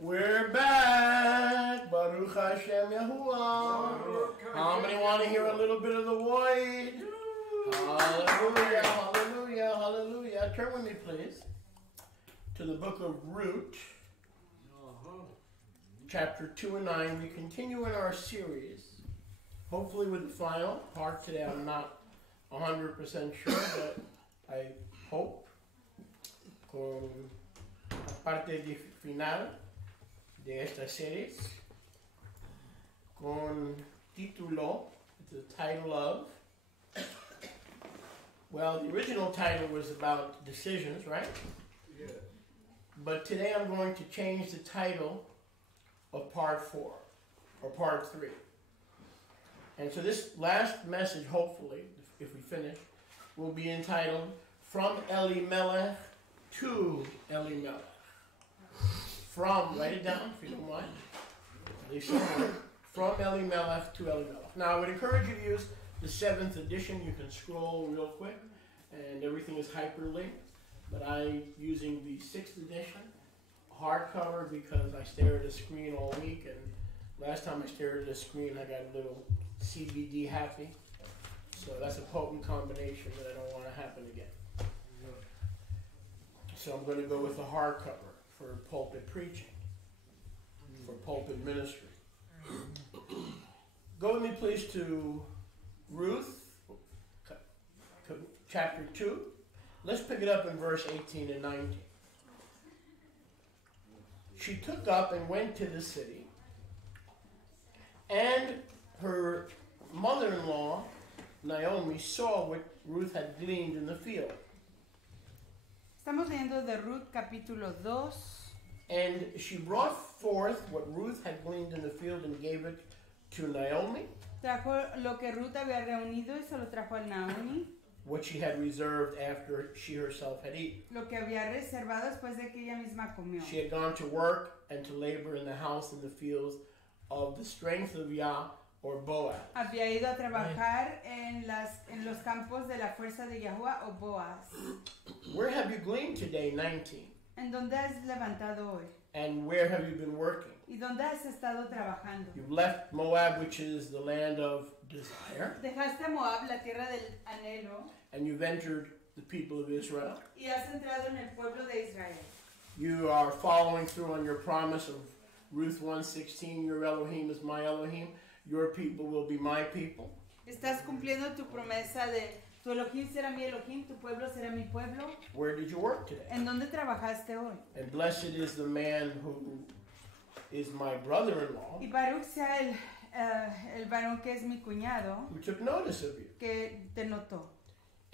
We're back. Baruch Hashem Yahuwah. How many want to hear a little bit of the void? Hallelujah, hallelujah, hallelujah. Turn with me, please, to the book of Ruth, chapter 2 and 9. We continue in our series, hopefully with the final part today. I'm not 100% sure, but I hope con la parte final de esta serie con título, the title of, well, the original title was about decisions, right? Yeah. But today I'm going to change the title of part 4 or part 3. And so this last message, hopefully, if we finish, will be entitled From Melech to Melech. From, write it down if you don't mind. At least somewhere. From Melech to Melech. Now, I would encourage you to use the 7th edition. You can scroll real quick, and everything is hyperlinked. But I'm using the 6th edition, hardcover, because I stare at a screen all week, and last time I stared at a screen, I got a little CBD happy. So that's a potent combination that I don't want to happen again. So I'm going to go with the hardcover for pulpit preaching, for pulpit ministry. Go with me, please, to Ruth, chapter 2. Let's pick it up in verse 18 and 19. She took up and went to the city, and her mother-in-law, Naomi, saw what Ruth had gleaned in the field. Estamos leyendo de Ruth capítulo 2. And she brought forth what Ruth had gleaned in the field and gave it to Naomi. Trajo lo que Ruth había reunido y se lo trajo a Naomi. What she had reserved after she herself had eaten. Lo que había reservado después de que ella misma comió. She had gone to work and to labor in the house and the fields of the strength of Yah, or Boaz. Había ido a trabajar en los campos de la fuerza de Yahuwah o Boaz. Where have you gleaned today? 19. ¿En dónde has levantado hoy? And where have you been working? ¿Y dónde has estado trabajando? You've left Moab, which is the land of desire. Dejaste a Moab, la tierra del anhelo. And you've entered the people of Israel. Y has entrado en el pueblo de Israel. You are following through on your promise of Ruth 1:16. Your Elohim is my Elohim. Your people will be my people. Estás cumpliendo tu promesa de tu Elohim será mi Elohim, tu pueblo será mi pueblo. Where did you work today? ¿En dónde trabajaste hoy? And blessed is the man who is my brother-in-law. Y Baruch sea el varón que es mi cuñado. Who took notice of you. Que te notó.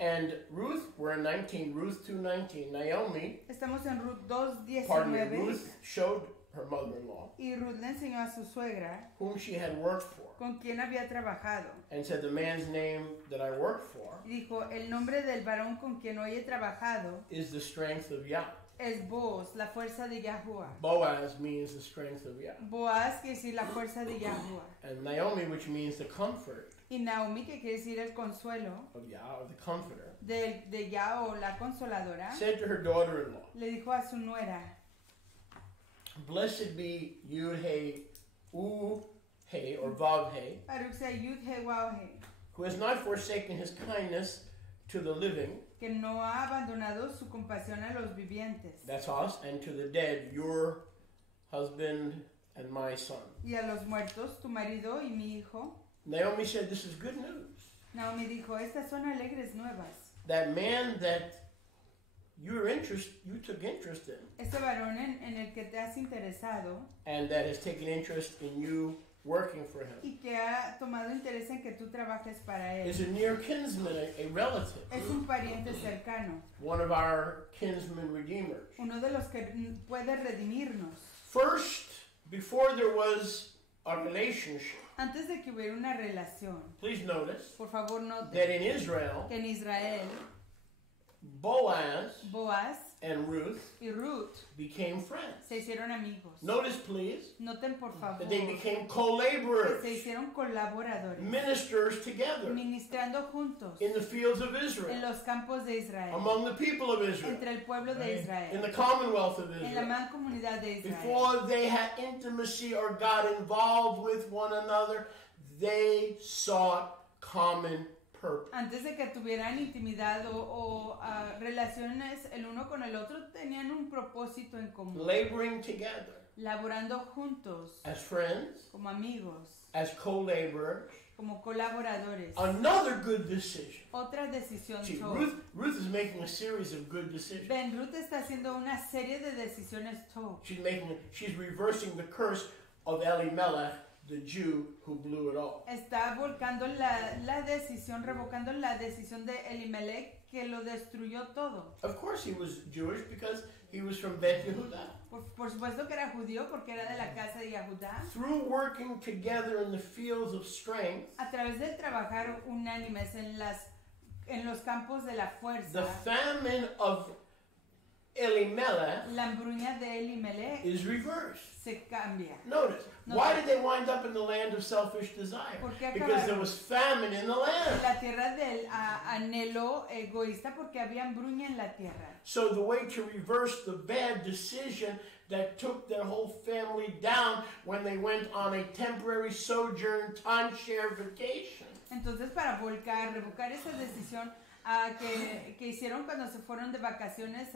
And Ruth, we're in 19, Ruth 2:19. Naomi. Estamos en Ruth 2:19. Pardon me, Ruth showed her mother-in-law, y Ruth le enseñó a su suegra, whom she had worked for, con quien había trabajado, and said, the man's name that I work for, y dijo, el nombre del varón con quien hoy he trabajado, is the strength of Yah. Es Boaz, la fuerza de Yahuwah. Boaz means the strength of Yah. Boaz quiere decir la fuerza de Yahuwah. And Naomi, which means the comfort. Y Naomi, que quiere decir el consuelo. Of Yah, or the comforter. De Yah o la consoladora. Said to her daughter-in-law. Le dijo a su nuera. Blessed be Yud He, U He, or Vav He. Baruch sea Yud He Wav He. Who has not forsaken his kindness to the living. Que no ha abandonado su compasión a los vivientes. That's us, and to the dead, your husband and my son. Y a los muertos, tu marido y mi hijo. Naomi said, this is good news. Naomi dijo, estas son alegres nuevas. That man that you took interest in. Este varón en el que te has interesado. And that has taken interest in you working for him. Y que ha tomado interés en que tú trabajes para él. Is a near kinsman, a relative. Es un pariente cercano. One of our kinsman redeemers. Uno de los que puede redimirnos. First, before there was a relationship. Antes de que hubiera una relación. Please notice. Por favor, note. That in Israel. Que en Israel. Boaz and Ruth y Ruth became friends. se hicieron amigos. Notice, please, Noten por favor that they became que co-laborers, se hicieron colaboradores, ministers together ministrando juntos in the fields of en Israel, los campos de Israel, among the people of Israel, entre el pueblo de in Israel, the commonwealth of en la Israel. mancomunidad de Israel. Before they had intimacy or got involved with one another, they sought common purpose. Antes de que tuvieran intimidad o relaciones el uno con el otro, tenían un propósito en común. Laboring together Laborando juntos, as friends, como amigos, as co-laborers. como colaboradores. Another good decision. Otra decisión See, top. Ruth is making a series of good decisions. Ben, Ruth está haciendo una serie de decisiones top. She's reversing the curse of Melech, the Jew who blew it all. Está volcando la decisión, revocando la decisión de Elimelech que lo destruyó todo. Of course he was Jewish because he was from Bet Yehuda. Por supuesto que era judío porque era de la casa de Yehudá. Through working together in the fields of strength, A través de trabajar unánimes en los campos de la fuerza, the famine of Elimelech la hambruña de Elimelech is reversed. se cambia. Notice, why did they wind up in the land of selfish desire? ¿Por qué Because there acabaron was famine in the en land. la tierra del anhelo egoísta? Porque había hambruña en la tierra. So the way to reverse the bad decision that took their whole family down when they went on a temporary sojourn timeshare vacation Entonces, para revocar esa decisión que hicieron cuando se fueron de vacaciones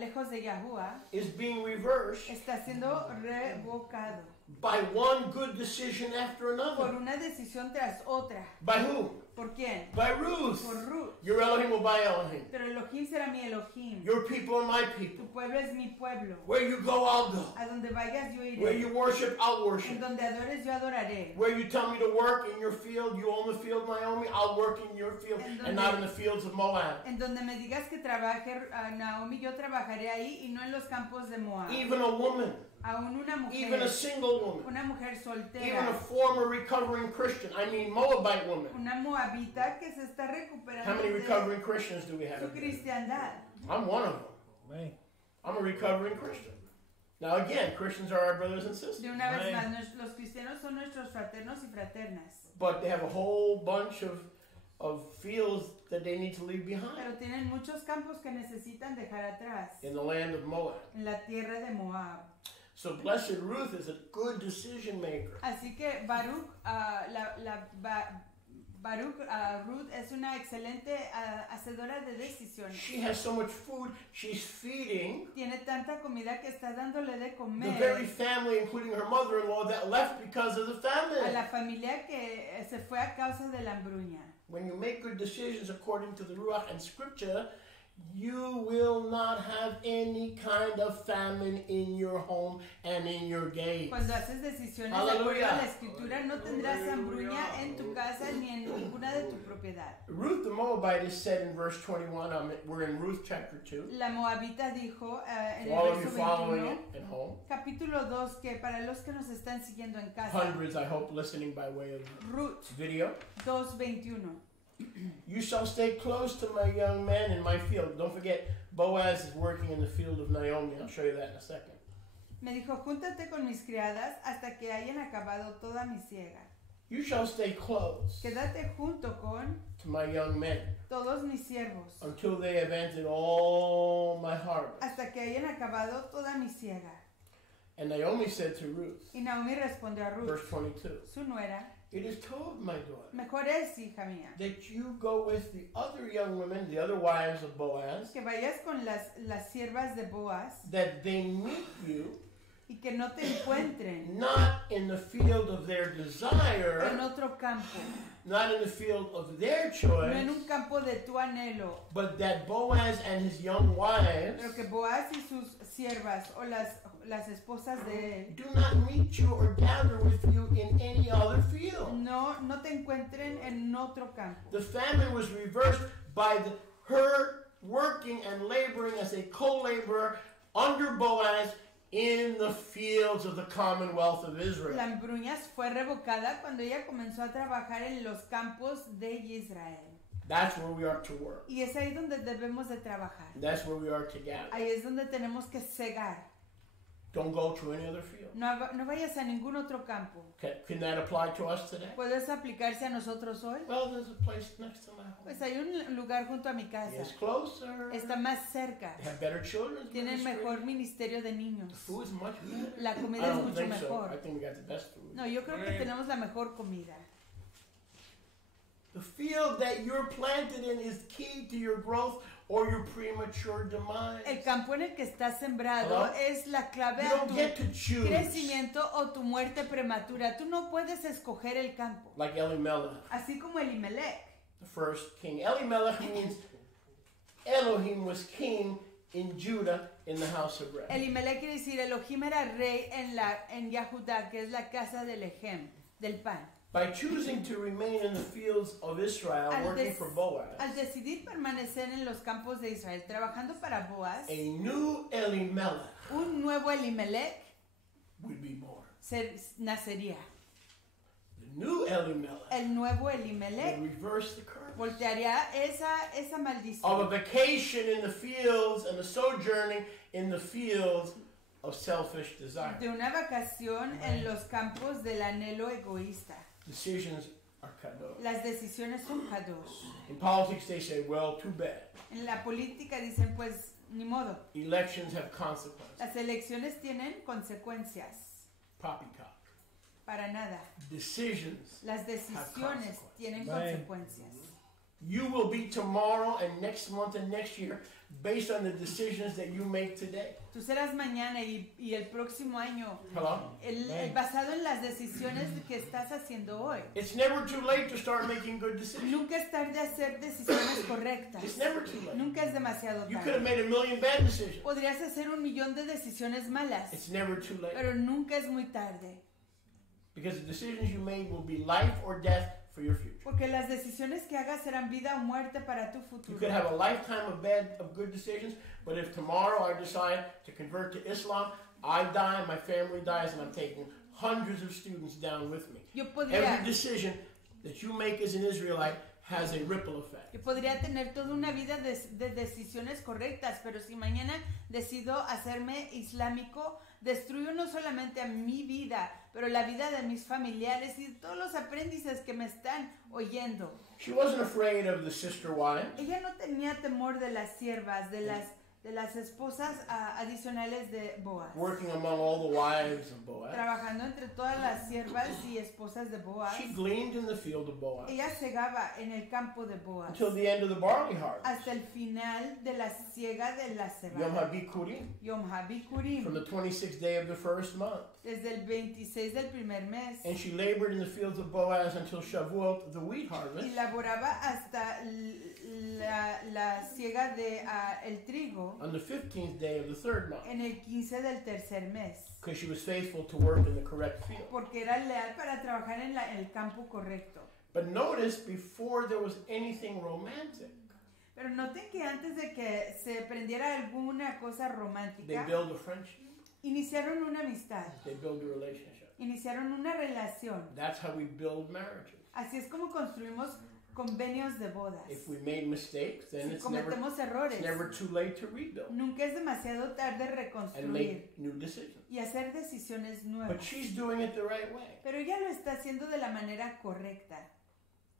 lejos de Yahuwah, is being reversed está siendo revocado by one good decision after por another. una decisión tras otra. By whom? ¿Por quién? By Ruth. Por Ruth. Your Elohim will by Elohim. Pero Elohim será mi Elohim. Your people are my Tu people. pueblo es mi pueblo. Where you go, I'll go. A donde vayas yo Where iré. you worship, I'll En worship. donde adores yo adoraré. Where you tell me to work in your field, you own the field, Naomi, I'll work in your field and not in the fields of Moab. En donde me digas que trabaje Naomi, yo trabajaré ahí y no en los campos de Moab. Even a woman, Aún una even a mujer, single woman, una mujer even a soltera, former recovering Christian, I mean Moabite woman. una moabita que se está How recuperando many de recovering Christians do we have? su cristiandad. I'm one of them. I'm a recovering Christian. Now again, Christians are our brothers and sisters. De una vez más, los cristianos son nuestros fraternos y fraternas. But they have a whole bunch of fields that they need to leave behind Pero tienen muchos campos que necesitan dejar atrás in the land of Moab. en la tierra de Moab. So blessed Ruth is a good decision maker. Así que Ruth es una excelente hacedora de decisiones. She has so much food, she's feeding Tiene tanta comida que está dándole de the very comer family, including her mother-in-law, that left because of the a la famine. familia que se fue a causa de la hambruña. When you make good decisions according to the Ruach and Scripture, you will not have any kind of famine in your home and in your gates. Cuando haces decisiones de acuerdo Aleluya. a la escritura, no tendrás hambruña en tu casa ni en ninguna de tu propiedad. Ruth the Moabite is said in verse 21. We're in Ruth chapter 2. La moabita dijo en For el all of you verso following 21, it at home, capítulo 2, que para los que nos están siguiendo en casa, hundreds, I hope, listening by way of Ruth video. 2:21. You shall stay close to my young men in my field. Don't forget, Boaz is working in the field of Naomi. I'll show you that in a second. Me dijo, júntate con mis criadas hasta que hayan acabado toda mi siega. You shall stay close Quédate junto con to my young men todos mis siervos until they have entered all my harvest. hasta que hayan acabado toda mi siega. And Naomi said to Ruth, Y Naomi respondió a verse Ruth, 22, su nuera, it is told, my daughter, mejor es, hija mía, that you go with the other young women, the other wives of Boaz, que vayas con las siervas de Boaz that they meet you y que no te encuentren not in the field of their en desire, otro campo, not in the field of their no choice, en un campo de tu anhelo, but that Boaz and his young wives pero que Boaz y sus siervas o las esposas de él do not meet you or gather with you in any other field. no te encuentren en otro campo. The famine was reversed by her working and laboring as a co-laborer under Boaz in the fields of the commonwealth of Israel. La hambruña fue revocada cuando ella comenzó a trabajar en los campos de Israel. That's where we are to work. Y es ahí donde debemos de trabajar. That's where we are to gather. Ahí es donde tenemos que cegar. Don't go to any other field. No vayas a ningún otro campo. Can that apply to us today? ¿Puedes aplicarse a nosotros hoy? Well, there's a place next to my home. Pues hay un lugar junto a mi casa. It's closer. Está más cerca. They have better children's Tienen ministry. mejor ministerio de niños. The food is much better. La I comida es don't mucho think so. mejor. I think we got the best food. No, yo creo que tenemos la mejor comida. The field that you're planted in is key to your growth or your premature demise. El campo en el que estás sembrado Hello? es la clave You a don't tu get to choose. crecimiento o tu muerte prematura. Tú no puedes escoger el campo. Like Elimelech, Así como Elimelech. the first king. Elimelech means Elohim was king in Judah in the house of bread. Elimelech quiere decir Elohim era rey en Yahudá, que es la casa del Ejem, del pan. By choosing to remain in the fields of Israel, working for Boaz, Al decidir permanecer en los campos de Israel, trabajando para Boaz, a new Elimelech un nuevo Elimelech would be born. nacería. The new Elimelech El nuevo would Elimelech reverse the curse voltearía esa of a maldición vacation in the fields and the sojourning in the fields of selfish desire. de una vacación en los campos del anhelo egoísta. Decisions are kadosh. Las decisiones son kadosh. In politics, they say, well, too bad. En la política dicen, pues, ni modo. Elections have consequences. Las elecciones tienen consecuencias. Poppycock. Para nada. Decisions. Las decisiones tienen Right. consecuencias. You will be tomorrow and next month and next year based on the decisions that you make today. Tú serás mañana y el próximo año Hello? basado en las decisiones que estás haciendo hoy. It's never too late to start making good decisions. Nunca es tarde hacer decisiones correctas. It's never too late. Nunca es demasiado You could have tarde. made a million bad decisions. Podrías hacer 1,000,000 de decisiones malas, It's never too late. pero nunca es muy tarde. Because the decisions you made will be life or death for your future. Porque las decisiones que hagas serán vida o muerte para tu You futuro. could have a lifetime of good decisions, but if tomorrow I decide to convert to Islam, I die, my family dies, and I'm taking hundreds of students down with me. Yo podría, Every decision that you make as an Israelite has a ripple effect. yo podría tener toda una vida de decisiones correctas, pero si mañana decido hacerme islámico, destruyo no solamente a mi vida, pero la vida de mis familiares y de todos los aprendices que me están oyendo. She wasn't afraid of the sister wives. Ella no tenía temor de las siervas, de las esposas adicionales de Boaz. Working among all the wives of Boaz. Trabajando entre todas las siervas y esposas de Boaz. She gleaned in the field of Boaz Ella segaba en el campo de Boaz until the end of the barley harvest. hasta el final de la siega de la Yom cebada. HaBikurim, Yom HaBikurim, from the 26th day of the first month. desde el 26 del primer mes. And she labored in the fields of Boaz until Shavuot, the wheat Y harvest. laboraba hasta la siega de el trigo On the 15th day of the third month, en el 15 del tercer mes. because she was faithful to work in the correct field. Porque era leal para trabajar en el campo correcto. But notice, before there was anything romantic, Pero noten que antes de que se prendiera alguna cosa they romántica, build a friendship, iniciaron una amistad, they build a relationship. iniciaron una relación. That's how we build marriages. Así es como construimos convenios de bodas. If we made mistakes, then Si it's never cometemos errores, too late to rebuild nunca es demasiado tarde and reconstruir make new decisions. y hacer decisiones But nuevas. she's doing it the right way. Pero ella lo está haciendo de la manera correcta.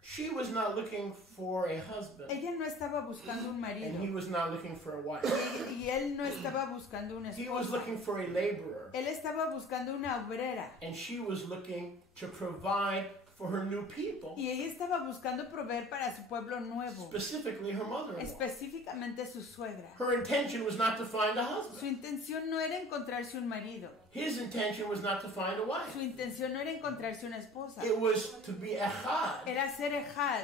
She was not looking for a husband, Ella no estaba buscando un marido and he was not looking for a wife. y él no estaba buscando una He was esposa. looking for a laborer, Él estaba buscando una obrera and she was looking to provide for her new people, y ella estaba buscando proveer para su pueblo nuevo, specifically her mother-in-law. específicamente su suegra. Her intention was not to find a Su husband. intención no era encontrarse un marido. His intention was not to find a Su wife. intención no era encontrarse una esposa. It was to be echad Era ser ejad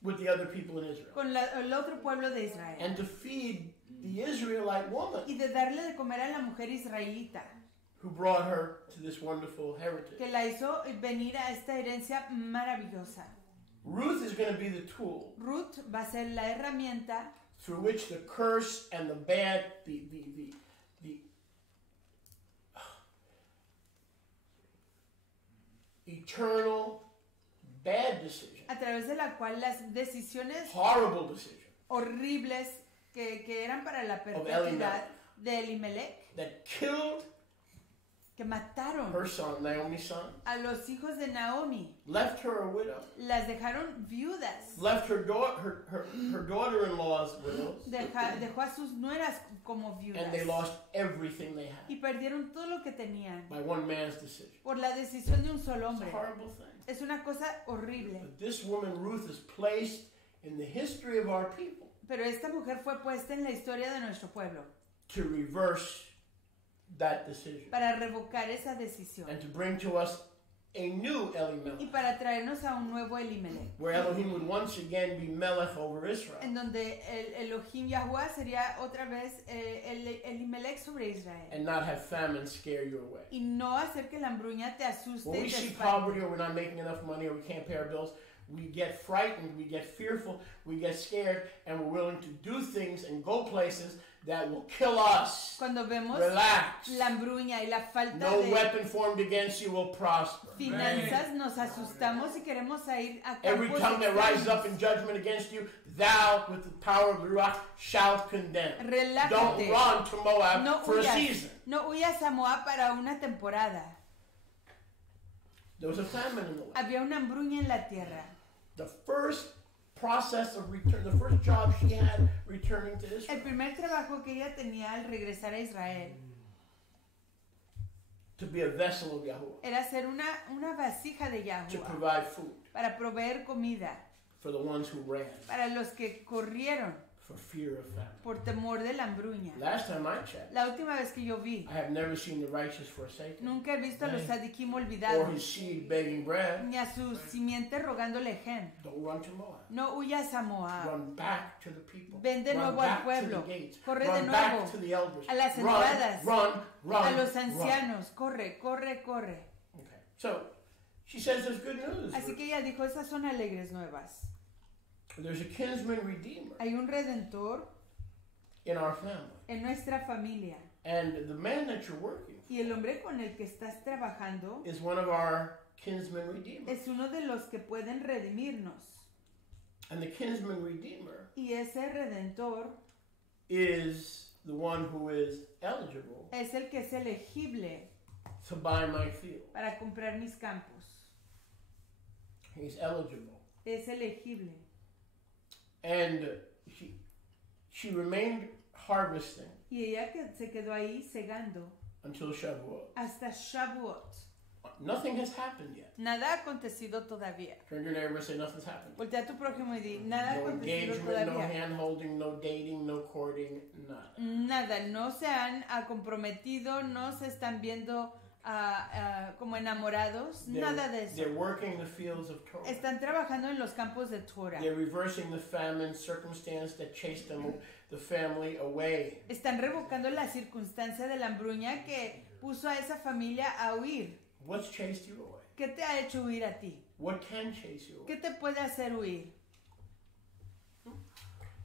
with the other people in Israel con el otro pueblo de Israel and to feed the Israelite woman y de darle de comer a la mujer israelita who brought her to this wonderful heritage. que la hizo venir a esta herencia maravillosa. Ruth is going to be the tool Ruth va a ser la herramienta through which the curse and the bad, the eternal bad decisions, a través de la cual las decisiones horrible decisions horribles que eran para la of perpetuidad Elimelech de Elimelech, that killed que mataron her son, Naomi's son, a los hijos de Naomi, left her a widow, las dejaron viudas, left her daughter-in-law's widows, dejó a sus nueras como viudas and they lost everything they had y perdieron todo lo que tenían by one man's decision. por la decisión de un solo It's a hombre. horrible thing. Es una cosa horrible. But this woman, Ruth, is placed in the history of our people Pero esta mujer fue puesta en la historia de nuestro pueblo to reverse that decision para revocar esa decisión and to bring to us a new y Elimelech, para traernos a un nuevo Elimelech, where Elohim would once again be Melech over Israel. en donde el Elohim Yahuwah sería otra vez el Elimelech sobre Israel And not have famine scare you away. y no hacer que la hambruña te asuste When y we te see espante. poverty or we're not making enough money or we can't pay our bills, we get frightened, we get fearful, we get scared, and we're willing to do things and go places that will kill us. Cuando vemos Relax. la hambruña y la falta No de weapon formed against you will prosper. finanzas, nos asustamos y queremos ir a Every campos tongue that rises extraños. up in judgment against you, thou, with the power of the Ruach, shalt condemn. Relájate. Don't run to Moab No for a huyas, season. no huyas a Moab para una temporada. There was a famine in the land. Había una hambruña en la tierra. The first process of return, the first job she had returning to Israel, El primer trabajo que ella tenía al regresar a Israel to be a vessel of Yahuwah, era ser una vasija de to Yahuwah provide food para proveer comida for the ones who ran para los que corrieron for fear of famine. por temor de la hambruña. Last time I checked, La última vez que yo vi, I have never seen the righteous forsaken, nunca he visto a los tzadikim or olvidados, his seed begging bread. ni a su simiente rogándole gen. Don't run to Moab. No huyas a Moab. Run back to the people. Ven de Run nuevo al back pueblo. to the gates. Corre Run de back nuevo to the elders. a las Run, entradas, run, run, a los run. ancianos. Corre, corre, corre. Okay. So, she says there's good news. Así que ella dijo, esas son alegres nuevas. There's a kinsman redeemer Hay un redentor in our family. en nuestra familia. And the man that you're working for Y el hombre con el que estás trabajando is one of our kinsman redeemers. es uno de los que pueden redimirnos. And the kinsman redeemer Y ese redentor is the one who is eligible es el que es elegible to buy my field. para comprar mis campos. He's eligible. Es elegible. And she remained harvesting Y ella que se quedó ahí segando until Shavuot. hasta Shavuot. Nothing has happened yet. Nada ha acontecido todavía. Turn to your neighbor and say nothing's happened. Voltea a tu prójimo y di, nada ha No acontecido engagement, no todavía. hand holding, no dating, no courting, nada. Nada, no se han comprometido, no se están viendo como enamorados, nada de eso. They're working the fields of Torah. Están trabajando en los campos de Torah. They're reversing the famine circumstance that chased them, the family away. Están revocando la circunstancia de la hambruña que puso a esa familia a huir. What's chased you away? ¿Qué te ha hecho huir a ti? What can chase you away? ¿Qué te puede hacer huir?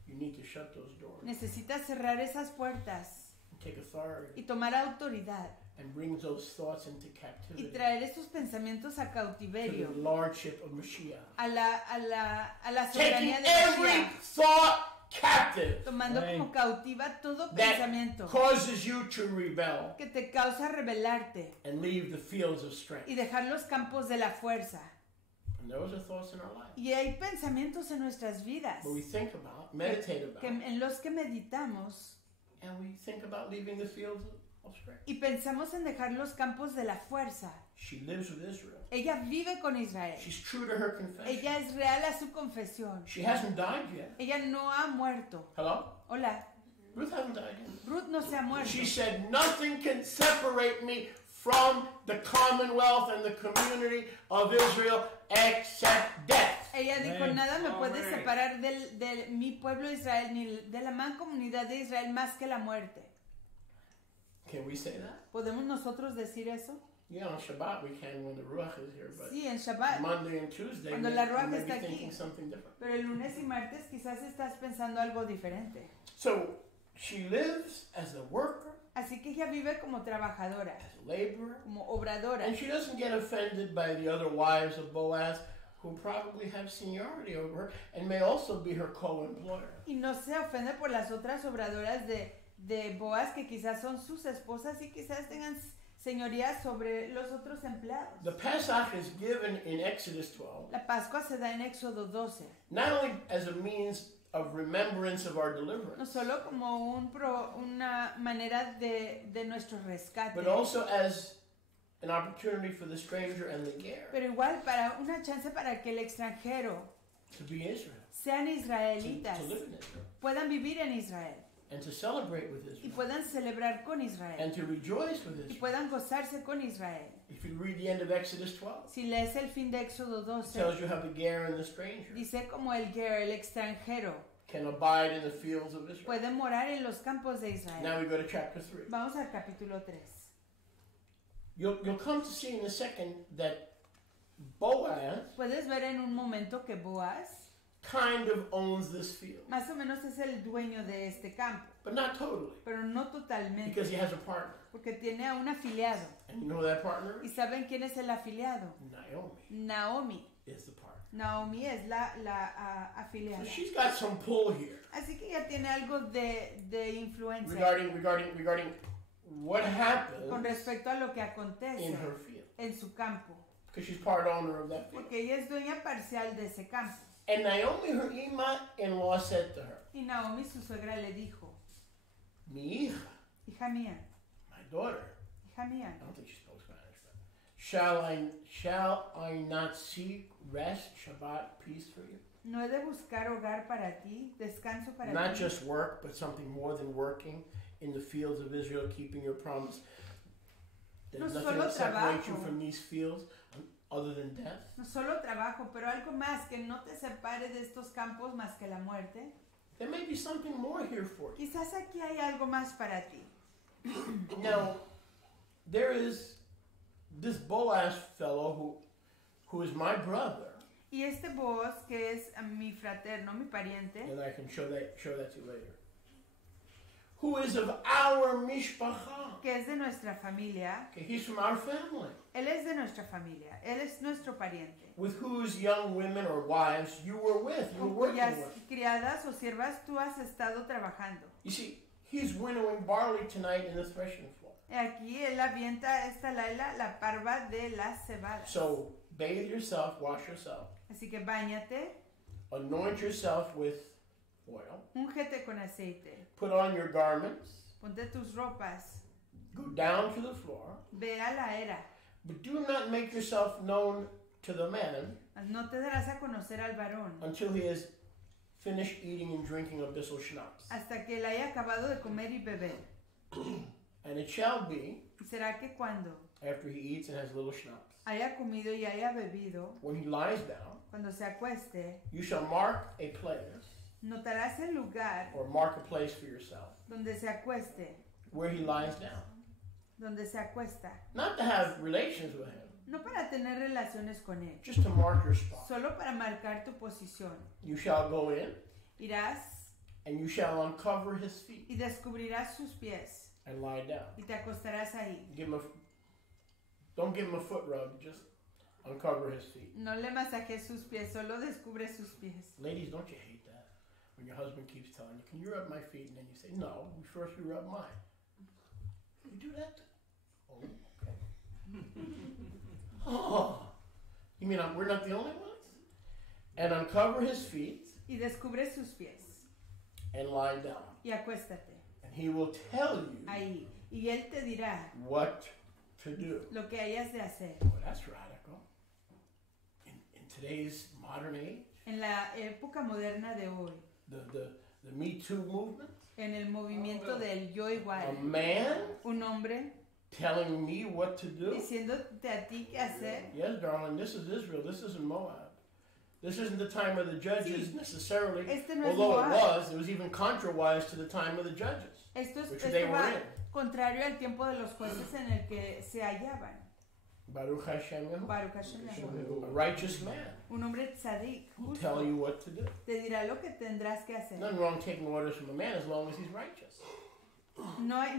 You need to shut those doors. Necesitas cerrar esas puertas Take authority y tomar autoridad and bring those thoughts into y captivity traer esos pensamientos a to cautiverio, the lordship of Mashiach. a la Taking soberanía de every Mashiach, thought captive tomando como cautiva todo that pensamiento causes you to rebel que te causa rebelarte and leave the fields of strength. y dejar los campos de la fuerza. And those are thoughts in our life. Y hay pensamientos en nuestras vidas Where we think about, meditate about, en los que meditamos and we think about leaving the fields of strength. y pensamos en dejar los campos de la fuerza. She lives with Israel. Ella vive con Israel. She's true to her confession. Ella es real a su confesión. She hasn't died yet. Ella no ha muerto. Hello? Hola, Ruth hasn't died yet. Ruth no se ha muerto. She said, nothing can separate me from the commonwealth and the community of Israel except death. Ella dijo, nada me puede separar de mi pueblo Israel ni de la mancomunidad de Israel más que la muerte. Can we say that? ¿Podemos nosotros decir eso? Yeah, on Shabbat we can when the Ruach is here, but Sí, en Shabbat. Monday and Tuesday Cuando we la Ruach may be está aquí. thinking something different. Pero el lunes y martes quizás estás pensando algo diferente. So she lives as a worker, Así que ella vive como trabajadora, as a laborer, como obradora. and she doesn't get offended by the other wives of Boaz who probably have seniority over her and may also be her co-employer. Y no se ofende por las otras obradoras de Boaz, que quizás son sus esposas y quizás tengan señoría sobre los otros empleados. The Pesach is given in Exodus 12, La Pascua se da en Éxodo 12, not only as a means of remembrance of our deliverance, no solo como una manera de nuestro rescate, but also as an opportunity for the stranger and the ger pero igual para una chance para que el extranjero to be Israel, sean israelitas, to live in Israel, puedan vivir en Israel and to celebrate with y Israel, puedan celebrar con Israel and to rejoice with y Israel. puedan gozarse con Israel. If you read the end of Exodus 12, Si lees el fin de Éxodo it 12, tells you how the ger and the stranger dice como el ger, el extranjero, can abide in the fields of Israel. puede morar en los campos de Israel. Now we go to chapter 3. Vamos al capítulo 3. You'll come to see in a second that Boaz Puedes ver en un momento que Boaz kind of owns this field, más o menos es el dueño de este campo, but not totally, pero no totalmente, because he has a partner. porque tiene a un afiliado. And you know who that partner ¿Y is? saben quién es el afiliado? Naomi Naomi. is the partner. Naomi es la So afiliada. she's got some pull here Así que ya tiene algo de influencia regarding what con happens respecto a lo que in acontece her field, en su campo, because she's part owner of that field. porque ella es dueña parcial de ese campo. And Naomi, her in-law, said to her, Y Naomi, su suegra, le dijo, "Mi hija, hija mía, my daughter." hija mía, I don't think she spoke Spanish, but shall I not seek rest, Shabbat, peace for you? ¿no he de buscar hogar para ti, descanso para Not ti? just work, but something more than working in the fields of Israel, keeping your promise. There's No nothing solo that separates you trabajo. from these fields other than death. No solo trabajo, pero algo más que no te separe de estos campos más que la muerte. There may be something more here for you. Quizás aquí hay algo más para ti. Now, there is this Boaz fellow who is my brother, Y este Boaz, que es mi fraterno, mi pariente, and I can show that to you later, who is of our mishpacha. que es de nuestra familia, Okay, he's from our family, él es de nuestra familia, él es nuestro pariente, with whose young women or wives you were con working cuyas with. criadas o siervas tú has estado trabajando. You see, he's winnowing barley tonight in the threshing floor. Aquí él avienta esta Laila la parva de las cebadas. So bathe yourself, wash yourself, Así que báñate, anoint yourself with oil, úngete con aceite, put on your garments, ponte tus ropas, go down to the floor, ve a la era, but do not make yourself known to the man mas no te darás a conocer al varón until he has finished eating and drinking a bissel schnapps. hasta que él haya acabado de comer y beber. And it shall be, Y será que cuando after he eats and has a little schnapps, haya comido y haya bebido, when he lies down, cuando se acueste, you shall mark a place, notarás el lugar or mark a place for yourself, donde se acueste, where he lies down. donde se acuesta, Not to have relations with him, no para tener relaciones con él, just to mark your spot. solo para marcar tu posición. You shall go in, Irás and you shall uncover his feet y descubrirás sus pies and lie down. y te acostarás ahí. Don't give him a foot rub, just uncover his feet. No le masajes sus pies, solo descubre sus pies. Ladies, don't you hate that? When your husband keeps telling you, can you rub my feet? And then you say, no, first you rub mine. You do that? Oh, okay. Oh, you mean we're not the only ones? And uncover his feet Y descubre sus pies and lie down. y acuéstate And he will tell you ahí. Y él te dirá what to do. lo que hayas de hacer. Boy, that's radical. In today's modern age, En la época moderna de hoy, the Me Too movement, en el movimiento del yo igual, a man un hombre telling me what to do? diciéndote a ti qué hacer. Yes, darling, this is Israel. This isn't Moab. This isn't the time of the judges Sí. necessarily, Este no es although Moab. it was even contrawise to the time of the judges, Esto which they va were in. contrario al tiempo de los jueces en el que se hallaban. Baruch Hashem, Baruch Hashem Yahuwah. a righteous man Un hombre tzadik, will tell justo, you what to do. te dirá lo que tendrás que hacer. Nothing wrong taking orders from a man as long as he's righteous. No hay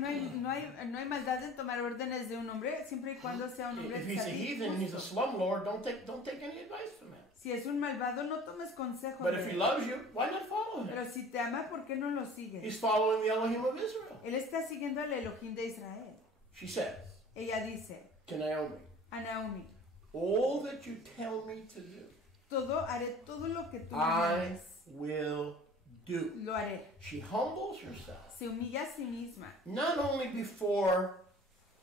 maldad en tomar órdenes de un hombre siempre y cuando sea un hombre If he's a sabio y heathen and he's a justo. slumlord, don't take any advice from him. Si es un malvado, no tomes consejo But de if he él. loves you, why not follow him? Pero si te ama, ¿por qué no lo sigues? He's following the Elohim of Israel. Él está siguiendo al Elohim de Israel. She says Ella dice to Naomi, a Naomi, all that you tell me to do, haré todo lo que tú me I mandes. will do. Lo haré. She humbles herself, Se humilla a sí misma. not only before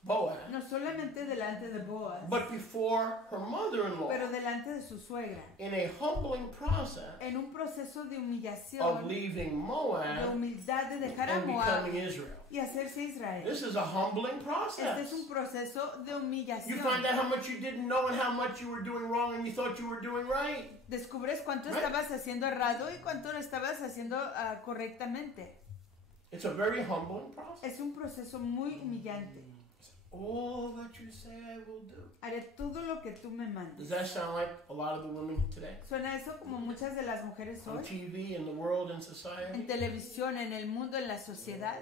Boaz, No solamente delante de Boaz, but before her mother-in-law, pero delante de su suegra. in a humbling process En un proceso de of humillación, leaving de Moab humildad, de dejar a and Moab becoming Israel. y hacerse Israel. This is a humbling Este process. es un proceso de You humillación. find out how much you didn't know and how much you were doing wrong and you thought you were doing right. Descubres cuánto Right. estabas haciendo errado y cuánto lo estabas haciendo correctamente. It's a very humbling process. Es un proceso muy humillante. All that you say I will do. Haré todo lo que tú me mandes. Does that sound like a lot of the women today? Suena eso como muchas de las mujeres On hoy. TV, in the world, in En society? televisión, en el mundo, en la sociedad.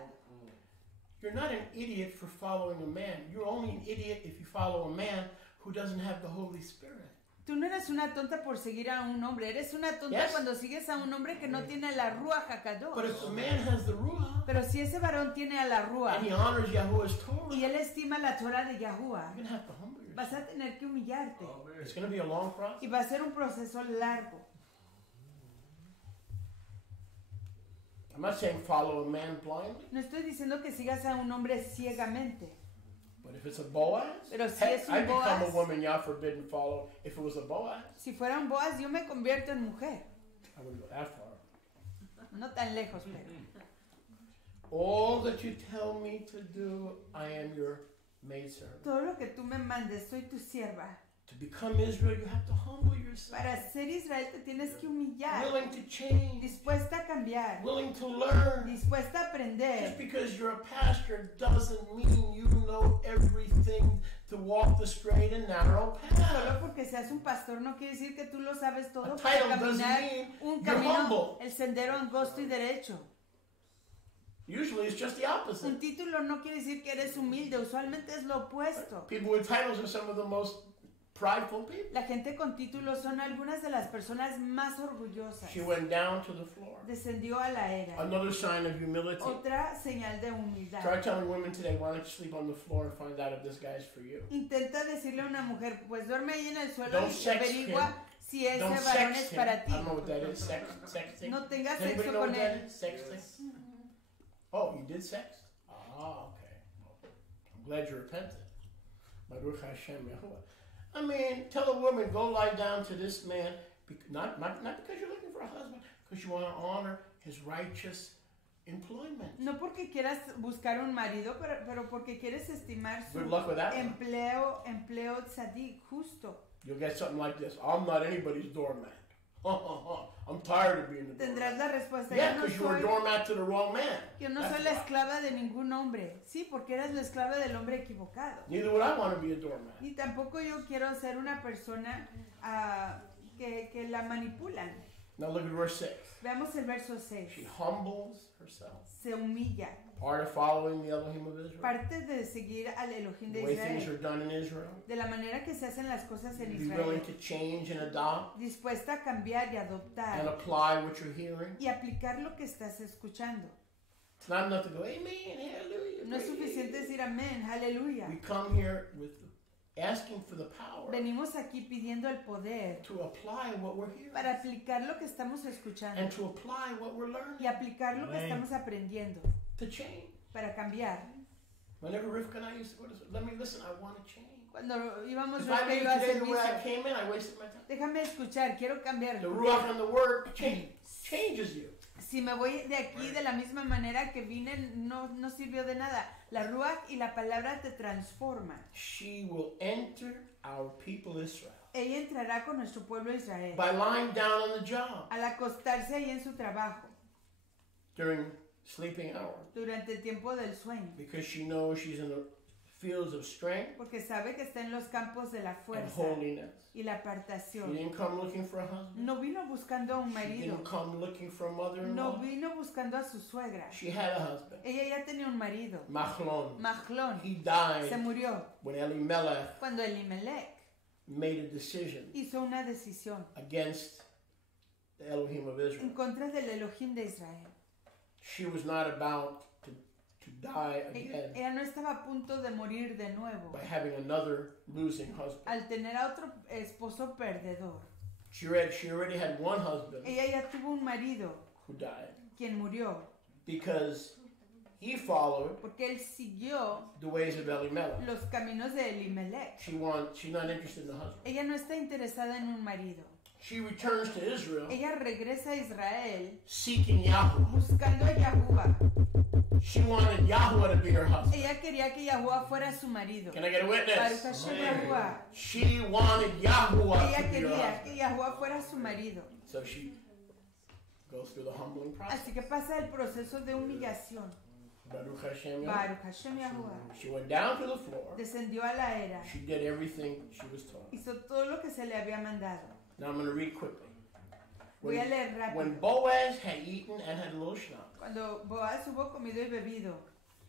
You're not an idiot for following a man. You're only an idiot if you follow a man who doesn't have the Holy Spirit. Tú no eres una tonta por seguir a un hombre. Eres una tonta Yes. cuando sigues a un hombre que no tiene la Ruach HaKadosh. But if the man has the Ruach Pero si ese varón tiene a la Ruach and he honors Yahuwah's Torah, y él estima la Torah de Yahuwah, you're going to have to humble vas yourself. a tener que humillarte. It's going to be a long process. Y va a ser un proceso largo. I'm not saying follow a man blindly, No estoy diciendo que sigas a un hombre ciegamente. but if it's a Boaz, Pero si heck, es un I'd become a Boaz, woman Yah forbid and follow if it was a Boaz. si fuera un Boaz, yo me convierto en mujer. I wouldn't go that far. No tan lejos, pero. All that you tell me to do, I am your maidservant. Todo lo que tú me mandes, soy tu sierva. To become Israel, you have to humble yourself. Para ser Israel te tienes que humillar. Willing to change, Dispuesta a cambiar. willing to learn. Dispuesta a Just aprender. because you're a pastor doesn't mean you know everything to walk the straight and narrow Solo path. porque seas un pastor no quiere decir que tú lo sabes todo A para title doesn't caminar mean un you're camino, humble. el sendero angosto y derecho. Usually it's just the Un opposite. título no quiere decir que eres humilde, usualmente es lo opuesto. People with titles are some of the most prideful people. La gente con títulos son algunas de las personas más orgullosas. She went down to the floor. Descendió a la era. Another sign of humility. Otra señal de humildad. Try telling women today, why don't you sleep on the floor and find out if this guy's for you. Intenta decirle a una mujer, pues duerme ahí en el suelo Don't y sext averigua him. si ese Don't varón es sext him. para I ti. don't know what that is. Sexting. No tengas Does anybody sexo know con what that él. is? Sexting. Oh, you did sext? Ah, okay. Well, I'm glad you repented. Baruch Hashem Yahuwah. I mean, tell a woman, go lie down to this man, not because you're looking for a husband, because you want to honor his righteous employment. No porque quieras buscar un marido, pero porque quieres estimar su Good luck with that one. empleo tzadik, justo. You'll get something like this. I'm not anybody's doormat. I'm tired of being the Tendrás doormat. la respuesta. Yeah, because you were a doormat to the wrong man. Yo no That's soy la why. esclava de ningún hombre. Sí, porque eres la esclava del hombre equivocado. Neither would I want to be a doormat. Y tampoco yo quiero ser una persona que la manipulan. Now look at verse 6. Veamos el verso 6. She humbles herself. Se humilla. Part of following the Elohim of Israel. Parte de seguir al Elohim The de way things Israel. are done in Israel. De la manera que se hacen las cosas en Be willing Israel. to change and adopt Dispuesta a cambiar y and adoptar. apply what you're hearing. Y aplicar lo que estás escuchando. It's not enough to go, amen, hallelujah. No es suficiente decir amén, aleluya. We come here with asking for the power Venimos aquí pidiendo el poder to apply what we're hearing para aplicar lo que estamos escuchando and to apply what we're learning y aplicar lo que estamos aprendiendo to change. para cambiar. Whenever Rivka and I used to go to let me listen, I want to change. Cuando íbamos If Rivka I y leave yo a today the way I servicio, came in, I wasted my time. déjame escuchar, quiero cambiar. The Ruach and the Word changes you. Si me voy de aquí de la misma manera que vine, no sirvió de nada. La Ruach y la palabra te transforman. She will enter our people Israel Ella entrará con nuestro pueblo Israel by lying down on the job al acostarse ahí en su trabajo during sleeping hours durante el tiempo del sueño, because she knows she's in a fields of strength porque sabe que está en los campos de la and fuerza holiness. y la She apartación. didn't come looking for a husband. No vino buscando a un She marido, didn't come looking for a no mother-in-law. vino buscando a su suegra. She had a husband, Ella ya tenía un marido, Machlon. Mahlón. He Se died murió when Elimelech cuando Elimelech made a decision hizo una decisión against the Elohim of en Israel. contra del Elohim de Israel. She was not about to die again Ella no estaba a punto de morir de nuevo by having another losing husband. al tener a otro esposo perdedor. She already had one husband Ella ya tuvo un marido who died quien murió because he followed porque él siguió the ways of Elimelech. los caminos de Elimelech. She's not interested in the husband. Ella no está interesada en un marido. She returns to Israel Ella regresa a Israel seeking Yahweh. buscando a Yahuwah. She wanted Yahweh to be her husband. Ella quería que Yahuwah fuera su marido. Can I get a Baruch witness? Hashem Yahuwah. She wanted Yahweh Ella to be her quería husband. que Yahuwah fuera su marido. So she goes through the humbling process. Así que pasa el proceso de humillación. Baruch Hashem Yahweh. Baruch Hashem Yahuwah. She went down to the floor. Descendió a la era. She did everything she was told. Hizo todo lo que se le había mandado. Now I'm going to read quickly. Voy a leer rápido. When Boaz had eaten and had a little schnapps, Cuando Boaz hubo comido y bebido,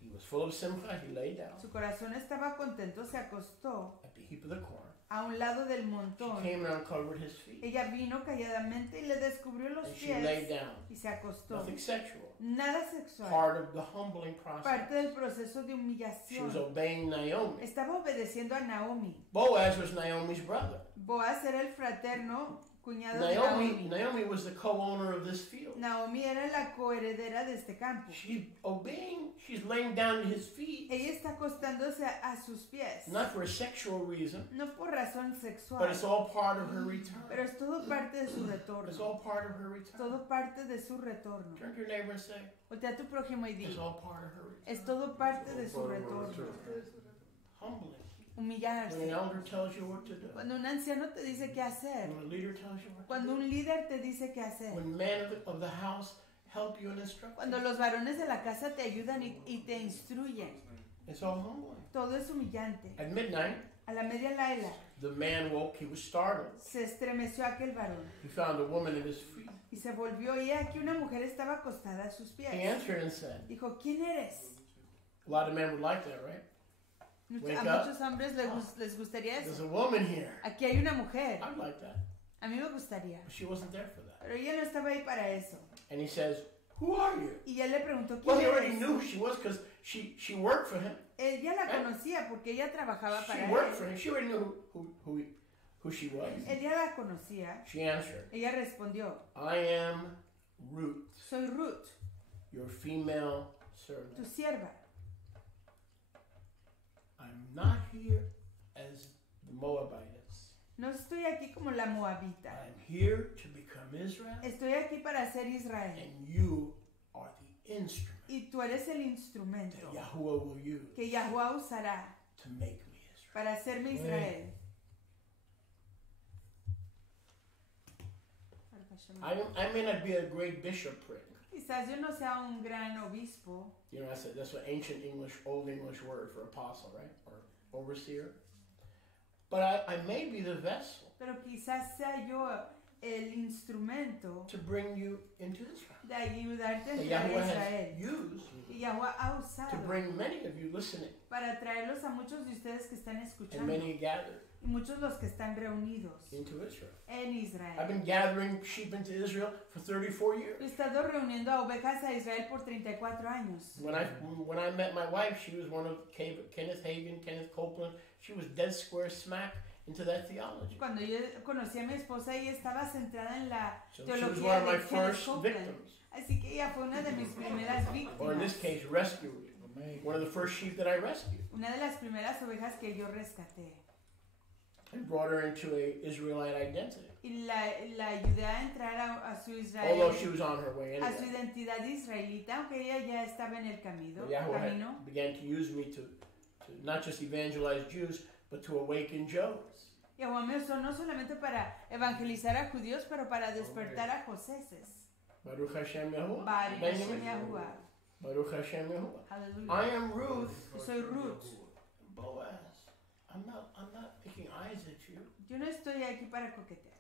he was full of simcha. He lay down su corazón estaba contento, se acostó at the heap of the corn. a un lado del She montón. came and uncovered his feet, Ella vino calladamente y le descubrió los and she lay pies down. y se acostó. Nothing sexual. Nada sexual. Part of the humbling process. Parte del proceso de She was humillación. obeying Naomi. Estaba obedeciendo a Naomi. Boaz was Naomi's brother. Boaz era el fraterno cuñado de Naomi Naomi. was the co-owner of this field. Naomi era la coheredera de este campo. She's obeying. She's laying down at his feet, Ella está acostándose a sus pies. not for a sexual reason, No por razón but sexual, it's all part of her return. pero es todo parte de su It's retorno. all part of her return. Todo parte de su retorno. Turn to your neighbor and say, Voltea a tu prójimo y di, it's all part of her return. es todo parte de su retorno. Humbling. When an Humillarse. elder tells you what to do. Cuando un anciano te dice qué hacer. When a leader tells you what to Cuando do. un líder te dice qué hacer. When men of the house help you and instruct Cuando you. los varones de la casa te ayudan y te instruyen. It's all humbling. Todo es humillante. At midnight, A la media laila the man woke. He was startled. se estremeció aquel varón He found a woman at his feet. y se volvió y aquí una mujer estaba acostada a sus He pies. answered and said, Dijo, ¿quién eres? a lot of men would like that, right? Wake A up. muchos hombres les gustaría There's eso. a woman here. Aquí hay una mujer. I'd like that. A mí me gustaría. But she wasn't there for that. Pero ella no estaba ahí para eso. And he says, who are you? Y él le preguntó, Well, ¿quién he already eres? knew who she was because she worked for him. Ella la conocía porque ella trabajaba She para worked for él. him. She already knew who she was. Ella la conocía. She answered, Ella respondió, I am Ruth, soy Ruth, your female tu servant. sierva. I'm not here as the Moabites. No estoy aquí como la moabita. I'm here to become Israel, Estoy aquí para ser Israel. and you are the instrument Y tú eres el instrumento that Yahuwah will use que Yahuwah usará to make me Israel. para hacerme Israel. I may not be a great bishopric. Quizás yo no sea un gran obispo. You know, that's what ancient English, Old English word for apostle, right? Or overseer. But I may be the vessel Pero quizás sea yo el instrumento to bring you into Israel. de ayudarte a That entrar a Yahweh has Israel. used Y Yahuwah ha to usado bring many of you listening para traerlos a muchos de ustedes que están and escuchando many gathered y muchos los que están reunidos into Israel. en I've Israel. been gathering sheep into Israel for 34 years. He estado reuniendo a ovejas a Israel por 34 años. When I met my wife, she was one of Kenneth Hagin, Kenneth Copeland. She was dead square smack into that theology. Cuando yo conocí a mi esposa, ella estaba centrada en la So she was teología one of my de Kenneth first Copeland. victims, Así que ella fue una de mis primeras or in this víctimas. case, rescued. One of the first sheep that I rescued Una de las primeras ovejas que yo rescaté. and brought her into a Israelite identity. Y la ayudé a entrar a su Although she Israel, was on her way a su anyway. identidad israelita, aunque ella ya estaba en el camino. But Yahweh camino. began to use me to not just evangelize Jews, but to awaken Joes. Yahuwah me usó no solamente para evangelizar a judíos, pero para despertar a joseses. Baruch Hashem Yahuwah. Baruch Hashem Benjamin. Yahuwah. Baruch Hashem Yahuwah. I Aleluya. am Ruth, Yo soy Ruth, Boaz, I'm not making eyes at you. Yo no estoy aquí para coquetear.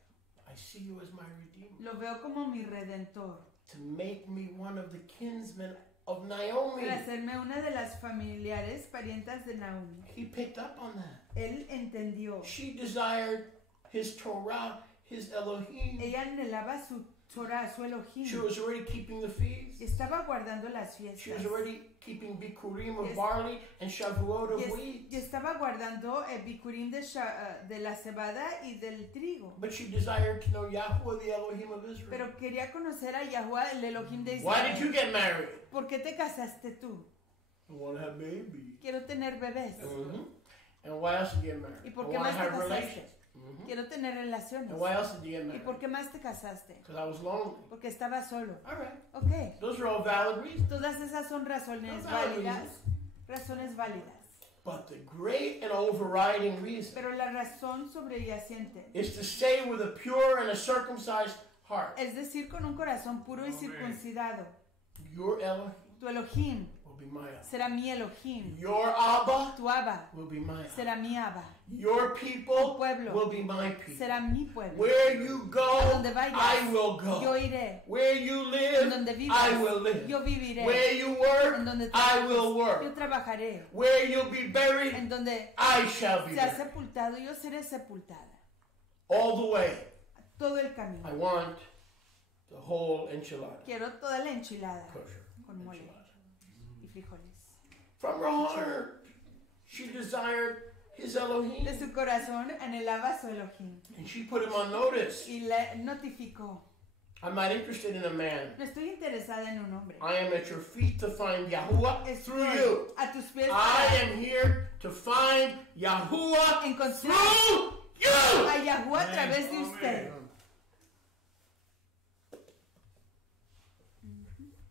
I see you as my redeemer. Lo veo como mi redentor. To make me one of the kinsmen of Naomi. Para hacerme una de las familiares parientas de Naomi. He picked up on that. Él entendió. She desired his Torah, his Elohim. Ella anhelaba su Torah, su Elohim. She was already keeping the feasts. Estaba guardando las She was fiestas. already keeping Bikurim of barley and Shavuot of wheat. Y estaba guardando el bikurim de la cebada y del trigo. But she desired to know Yahuwah, the Elohim of Israel. Pero quería conocer a Yahuwah, el Elohim de Why did Israel. you get married? ¿Por qué te casaste tú? I want to have babies. Quiero tener bebés. And why else did you get married? ¿Y por I qué want más to te have casaste? relations. Quiero tener relaciones. And why else did you get ¿Y married? por qué más te casaste? Because I was lonely. Porque estaba solo. All right. Ok. Those are all valid reasons. Todas esas son razones No valid válidas. reasons. Razones válidas. But the great and overriding reason Pero la razón sobreyaciente, is to say with a pure and a circumcised heart, es decir, con un corazón puro y circuncidado, your Elohim tu Elohim will be my Elohim. será mi Elohim. Your Abba Tu Abba will be my Abba. será mi Abba. Your people Tu pueblo will be my people. será mi pueblo. Where you A go, donde vayas, I will yo go. iré. Where you En live, donde vivas, I will live. yo viviré. Where you work, En donde I trabajes, will yo work. trabajaré. Where you'll be buried, En donde I shall be seas buried. sepultado, yo seré sepultada. All the way. Todo el camino. I want the whole enchilada. Quiero toda la enchilada Kosher con mole enchilada. y frijoles. From her heart, she desired his Elohim. De su corazón anhelaba su Elohim And she put him on notice. y le notificó. I'm not interested in a man. No estoy interesada en un hombre. I am at your feet to find Yahuwah through you. A tus pies I para am here to find Yahuwah encontrar through you. a Yahuwah a través de usted.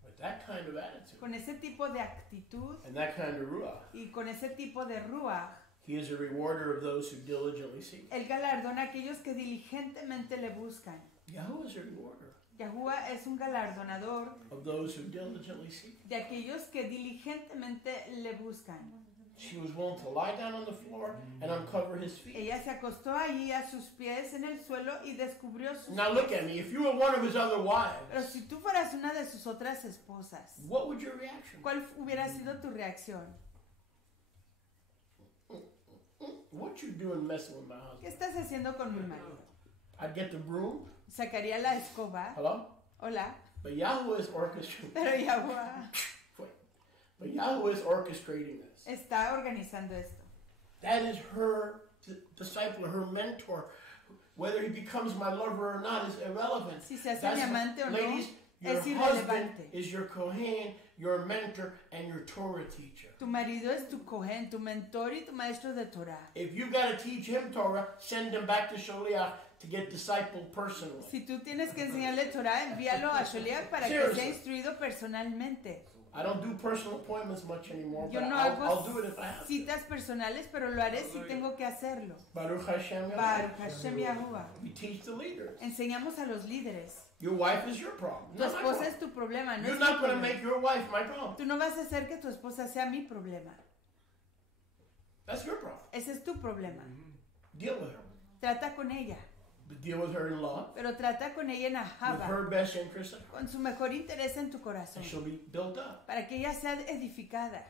With that kind of attitude Con ese tipo de actitud and that kind of ruach, y con ese tipo de ruach, he is a rewarder of those who diligently seek. Él galardona a aquellos que diligentemente le buscan. Yahuwah is a rewarder Yahuwah es un galardonador of those who diligently seek. de aquellos que diligentemente le buscan. She was willing to lie down on the floor and uncover his feet. Ella se acostó allí a sus pies en el suelo y descubrió sus Now look at me. If you were one of his other Pero wives, si tú fueras una de sus otras esposas, what would your reaction be? ¿cuál hubiera sido tu reacción? What you doing messing with my ¿Qué husband? estás haciendo con mi marido? I'd get the broom. Sacaría la escoba. Hello? Hola. But Yahweh is orchestrating. Pero Yahuwah But Yahweh is orchestrating this. está organizando esto. That is her disciple, her mentor. Whether he becomes my lover or not is irrelevant. Si se hace mi amante o no, ladies, your es husband irrelevante. is your Kohen, your mentor, and your Torah teacher. Tu marido es tu cohen, tu mentor y tu maestro de Torah. If you got to teach him Torah, send him back to Sholiach to get discipled personally. Si tú tienes que enseñarle Torah, envíalo a Sholiach para que Seriously. sea instruido personalmente. I don't do personal appointments much anymore, Yo but no I'll hago do it if I have to. citas personales, pero lo haré si tengo que hacerlo. Baruch Hashem. Baruch Hashem Yahuwah. We teach the leaders. Enseñamos a los líderes. Your wife is your problem. Tu not my esposa problem. es tu problema, no You're es mi not going to problema. make your wife my problem. Tú no vas a hacer que tu esposa sea mi problema. That's your problem. Ese es tu problema. Deal with her. Trata con ella, But deal with her in love, pero trata con ella en with Ahava, her best interest, con su mejor interés en tu corazón, and she'll be built up. para que ella sea edificada.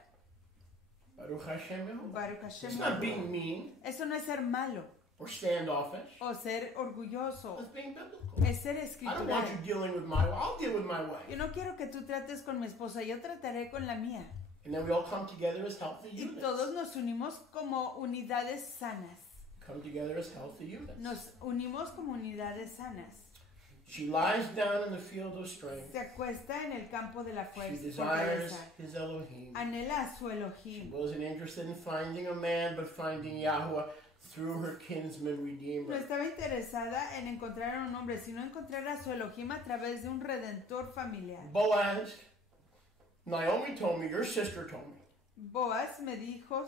Baruch Hashem Yehovah. Baruch Hashem It's not Yahuwah. being mean Eso no es ser malo or standoffish. o ser orgulloso, It's being biblical. es ser I don't want escritural. you dealing with my wife. I'll deal with my wife. Yo no quiero que tú trates con mi esposa, yo trataré con la mía. And then we all come together as healthy Y units. todos nos unimos como unidades sanas. Come together as healthy units. Nos unimos como unidades sanas. She lies down in the field of strength. Se acuesta en el campo de la She desires fortaleza. his Elohim. Anhela a su She Elohim. wasn't interested in finding a man, but finding Yahuwah through her kinsman No redeemer. estaba interesada en encontrar a un hombre, sino encontrar a su Elohim a través de un redentor familiar. Boaz, Naomi told me, your sister told me, Boaz me dijo,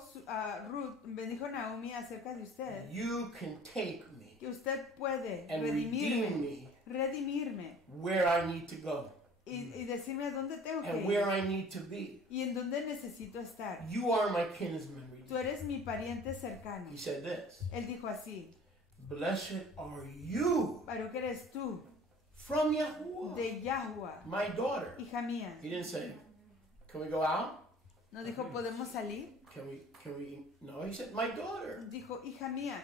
Ruth, me dijo Naomi acerca de usted, you can take me que usted puede and redeem me redimirme where I need to go y decirme a dónde tengo que and ir where I need to be. y en dónde necesito estar. You are my kinsman redeemer. tú eres mi pariente cercano. He said this. Él dijo así, Blessed are you Baruch eres tú, from Yahuwah, de Yahuwah, my daughter. hija mía. He didn't say, can we go out? No dijo, ¿podemos salir? Can we? No, he said, my daughter. Dijo, hija mía,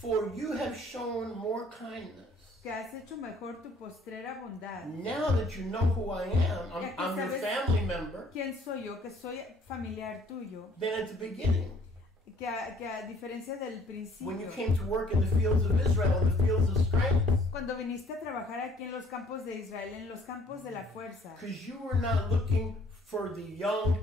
For you have shown more kindness. que has hecho mejor tu postrera bondad. Now that you know who I am, I'm your family member, ¿Quién soy yo? Que soy familiar tuyo. than at the beginning. Que a diferencia del When you principio, came to work in the fields of Israel, in the fields of strength, cuando viniste a trabajar aquí en los campos de Israel, en los campos de la fuerza, because you were not looking for the young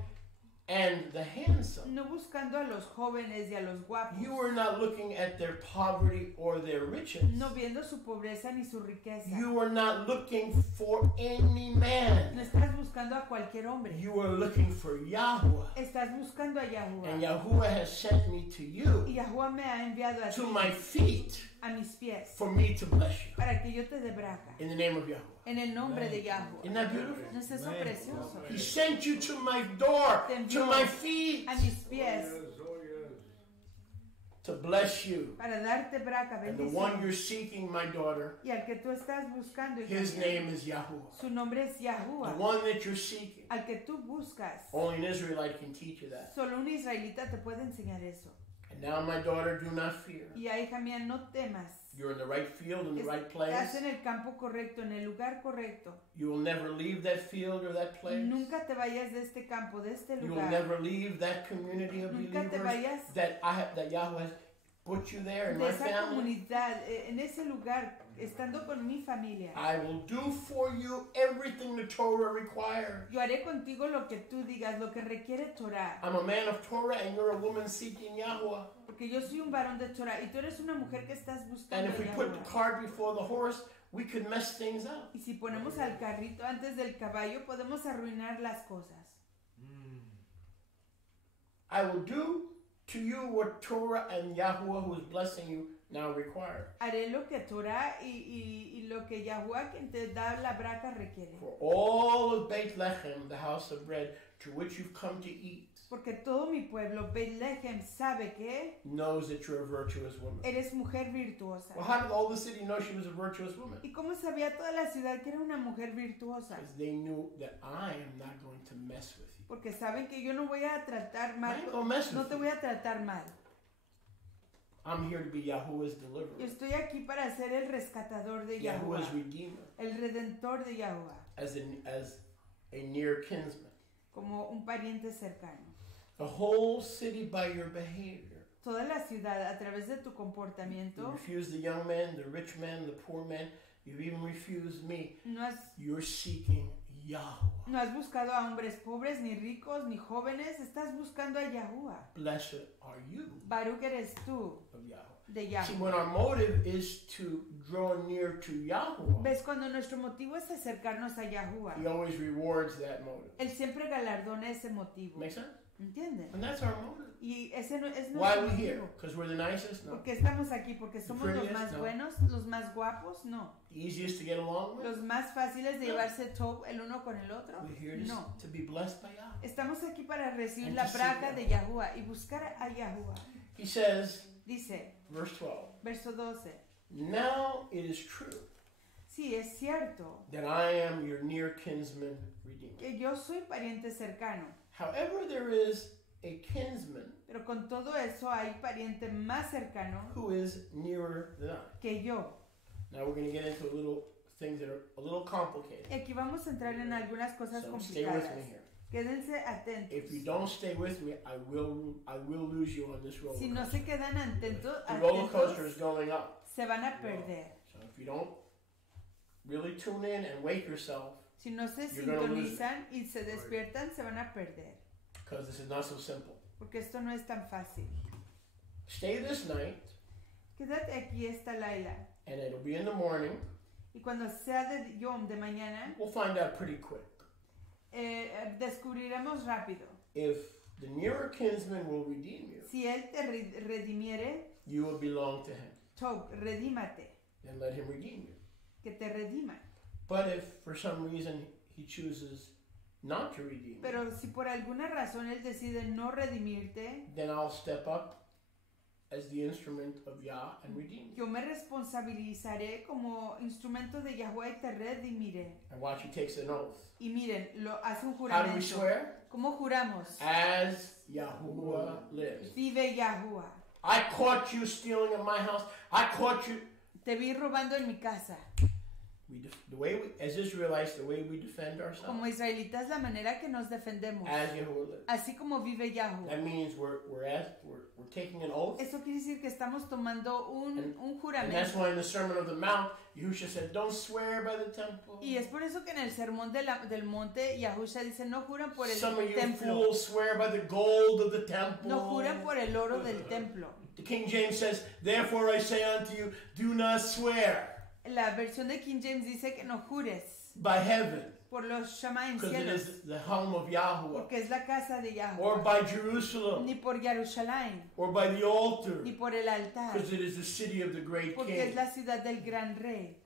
and the handsome. no buscando a los jóvenes y a los guapos, You were not looking at their poverty or their riches. no viendo su pobreza ni su riqueza. You were not looking for any man. No estás buscando a cualquier hombre. You were looking for Yahuwah. Estás buscando a And Yahuwah. Yahuwah has sent me to you, Y Yahuwah me ha enviado a to ti, my feet, a mis pies, for me to bless you. para que yo te dé braca. In the name of Yahuwah. En el nombre de Yahuwah. Isn't that beautiful? ¿No es eso precioso? He sent you to my door, Te to envió my feet, a mis pies to bless you. para darte braca, And the one bendición. you're seeking, my daughter, Y al que tú estás buscando, hija his mía, name is Yahuwah. su nombre es The Yahuwah. one that you're seeking. Al que tú buscas. Only an Israelite can teach you that. Solo un israelita te puede enseñar eso. And now, my daughter, do not fear. Y ya, hija mía, no temas. You're in the right field, in the right place. Estás en el campo correcto, en el lugar correcto. You will never leave that field or that place. Nunca te vayas de este campo, de este You will lugar. never leave that community of Nunca te believers vayas that Yahweh has put you there in de my esa family. comunidad, en ese lugar, estando con mi familia. I will do for you everything the Torah requires. Yo haré contigo lo que tú digas, lo que requiere Torah. I'm a man of Torah and you're a woman seeking Yahweh. Porque yo soy un varón de Torah y tú eres una mujer que estás And buscando if we a put the Yahweh. cart before the horse, we could mess things up. Y si ponemos al carrito antes del caballo, podemos arruinar las cosas. I will do to you what Torah and Yahuwah, who is blessing you, now require. Haré lo que Torah y lo que Yahuwah, quien te da la braca, requiere. For all of Beit Lechem, the house of bread, to which you've come to eat, Porque todo mi pueblo, Betlehem, sabe que knows that you're a virtuous woman. eres mujer virtuosa. Well, how did all the city know she was a virtuous woman? ¿Y cómo sabía toda la ciudad que era una mujer virtuosa? Because they knew that I am not going to mess with you. Porque saben que yo no voy a tratar I mal. ain't gonna mess No with te you. voy a tratar mal. I'm here to be Yahuwah's Yo deliverer, estoy aquí para ser el rescatador de Yahuwah, Yahuwah's redeemer, el redentor de Yahuwah, as a near kinsman. como un pariente cercano. The whole city by your behavior. Toda la ciudad, a través de tu You comportamiento, refuse the young man, the rich man, the poor man. You even refuse me. no has, You're seeking Yahweh. no has buscado a hombres pobres, ni ricos, ni jóvenes. Estás buscando a Yahuwah. Blessed are you Baruch eres tú, of Yahweh. de See, when Yahuwah. our motive is to draw near to Yahweh, ¿Ves? Cuando nuestro motivo es acercarnos a Yahuwah, He always rewards that motive. Él siempre galardona ese motivo. Make sense? ¿Entienden? And that's our motive. Y ese no, es Why are nuestro we here? motivo. Because we're the nicest? No. ¿Por qué estamos aquí? ¿Porque somos los prettiest? más No. buenos? ¿Los más guapos? No. The easiest to get along with? ¿Los más fáciles de No. llevarse top el uno con el otro? We're here to, No. to be blessed by Yahweh. Estamos aquí para recibir And la to seek braca Him. de Yahuwah y buscar a Yahuwah. He says, Dice, verse 12, verso 12. now it is true Sí, es cierto that I am your near kinsman redeemer. que yo soy pariente cercano, However, there is a kinsman pero con todo eso hay pariente más cercano who is nearer than I. que yo. Now we're going to get into little things that are a little complicated. Y aquí vamos a entrar en algunas cosas So stay with complicadas. me here. Quédense atentos. If you don't stay with me, I will lose you on this roller Si no coaster. se quedan atentos, The roller coaster is going up. se van a perder. So if you don't really tune in and wake yourself, Si no se You're gonna lose it. sintonizan y se despiertan, se van a perder. because this is not so simple. Porque esto no es tan fácil. Stay this night, Quédate aquí esta Laila. and it'll be in the morning. Y cuando sea de Yom, de mañana, We'll find out pretty quick. Descubriremos rápido. If the nearer kinsman will redeem you, Si él te redimiere, you will belong to him. Tov, redímate, Then let him redeem you. que te redima. But if for some reason he chooses not to redeem you, Pero si por alguna razón Él decide no redimirte, then I'll step up as the instrument of Yah and redeem you. yo me responsabilizaré como instrumento de Yahweh y te redimiré. And watch, he takes an oath. Y miren, lo hace un How do we juramento. swear? ¿Cómo juramos? As Yahuwah lives. Vive Yahuwah. I caught you stealing in my house. I caught you. Te vi robando en mi casa. As Israelites, the way we defend ourselves. Como israelitas, la manera que nos defendemos. As Yahuwah lives. Así como vive Yahuwah. That means we're taking an oath. Eso quiere decir que estamos tomando un And that's juramento. why in the Sermon on the Mount, Yahushua said, don't swear by the temple. Y es por eso que en el sermón del monte, Yahushua dice, no juran por el Some of you templo. fools swear by the gold of the temple. No juran por el oro del templo. The King James says, therefore I say unto you, do not swear La versión de King James dice que no jures by heaven, por los Shamaim because it cielos, is the home of Yahuwah, porque es la casa de or Yahuwah, by Jerusalem, ni por Jerusalén, or by the altar, ni por el altar, because it is the city of the great porque es King. la ciudad del gran rey.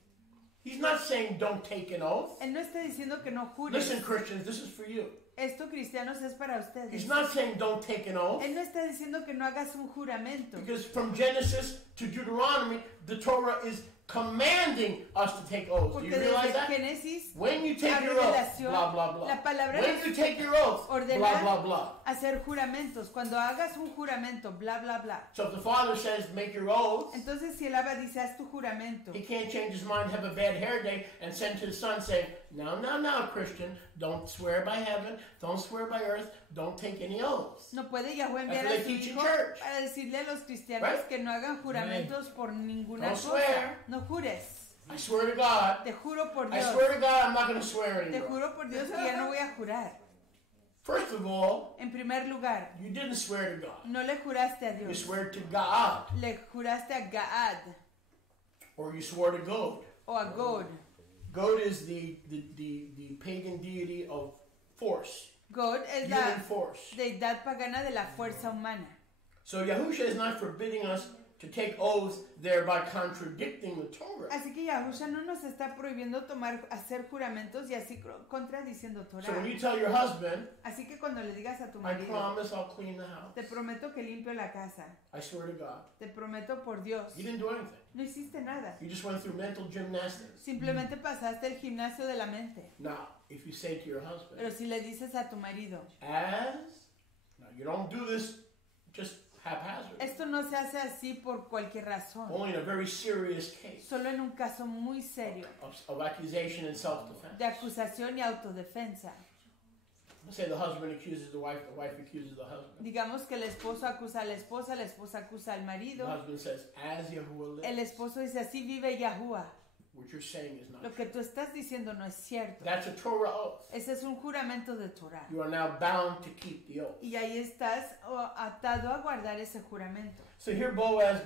He's not saying don't take an oath. Él no está diciendo que no jures. Listen, Christians, this is for you. Esto, cristianos, es para ustedes. He's not saying don't take an oath, Él no está diciendo que no hagas un juramento. because from Genesis to Deuteronomy, the Torah is commanding us to take oaths. Do Porque you realize desde that? Génesis When you a take your oath, Revelación, blah, blah, blah. la palabra When nos you take your oath, ordena blah, blah, blah. hacer juramentos. Cuando hagas un juramento, bla, bla, bla. So if the father says, make your oath, Entonces, si el Abba dice, haz tu juramento, he can't change his mind, have a bad hair day, and send to his son saying, now, Christian, don't swear by heaven, don't swear by earth, don't take any oaths. no puede Yahweh enviar That's what a su they teach in hijo church. para decirle a los cristianos Right? que no hagan juramentos por ninguna Don't cosa. swear. No jures. I swear to God, Te juro por I Dios. swear to God, I'm not going to swear Te anymore. juro por Dios que ya no voy a jurar. First of all, En primer lugar, you didn't swear to God. no le juraste a You Dios. swear to God, Le juraste a Gaad or you swore to God. o a God. God is the pagan deity of force, God es human la force. deidad pagana de la fuerza humana. So Yahusha is not forbidding us to take oaths, thereby contradicting the Torah. Así que Yahusha no nos está prohibiendo hacer juramentos y así contradiciendo So when Torah. you tell your husband, Así que cuando le digas a tu I marido, promise I'll clean the house, te prometo que limpio la casa, I swear to God, te prometo por Dios, you didn't do anything. no hiciste nada. You just went through mental gymnastics. Simplemente pasaste el gimnasio de la mente. Now, if you say to your husband, Pero si le dices a tu marido, now you don't do this just haphazard. esto no se hace así por cualquier razón, Only in a very serious case solo en un caso muy serio of accusation and self-defense. de acusación y autodefensa. Let's say the husband accuses the wife accuses the husband. Digamos que el esposo acusa a la esposa acusa al The marido. husband says, as Yahuwah El lives, esposo dice, así vive Yahuwah. what you're saying is not Lo true. que tú estás diciendo no es cierto. That's a Torah oath. Ese es un juramento de Torah. You are now bound to keep the oath. Y ahí estás atado a guardar ese juramento. So here Boaz,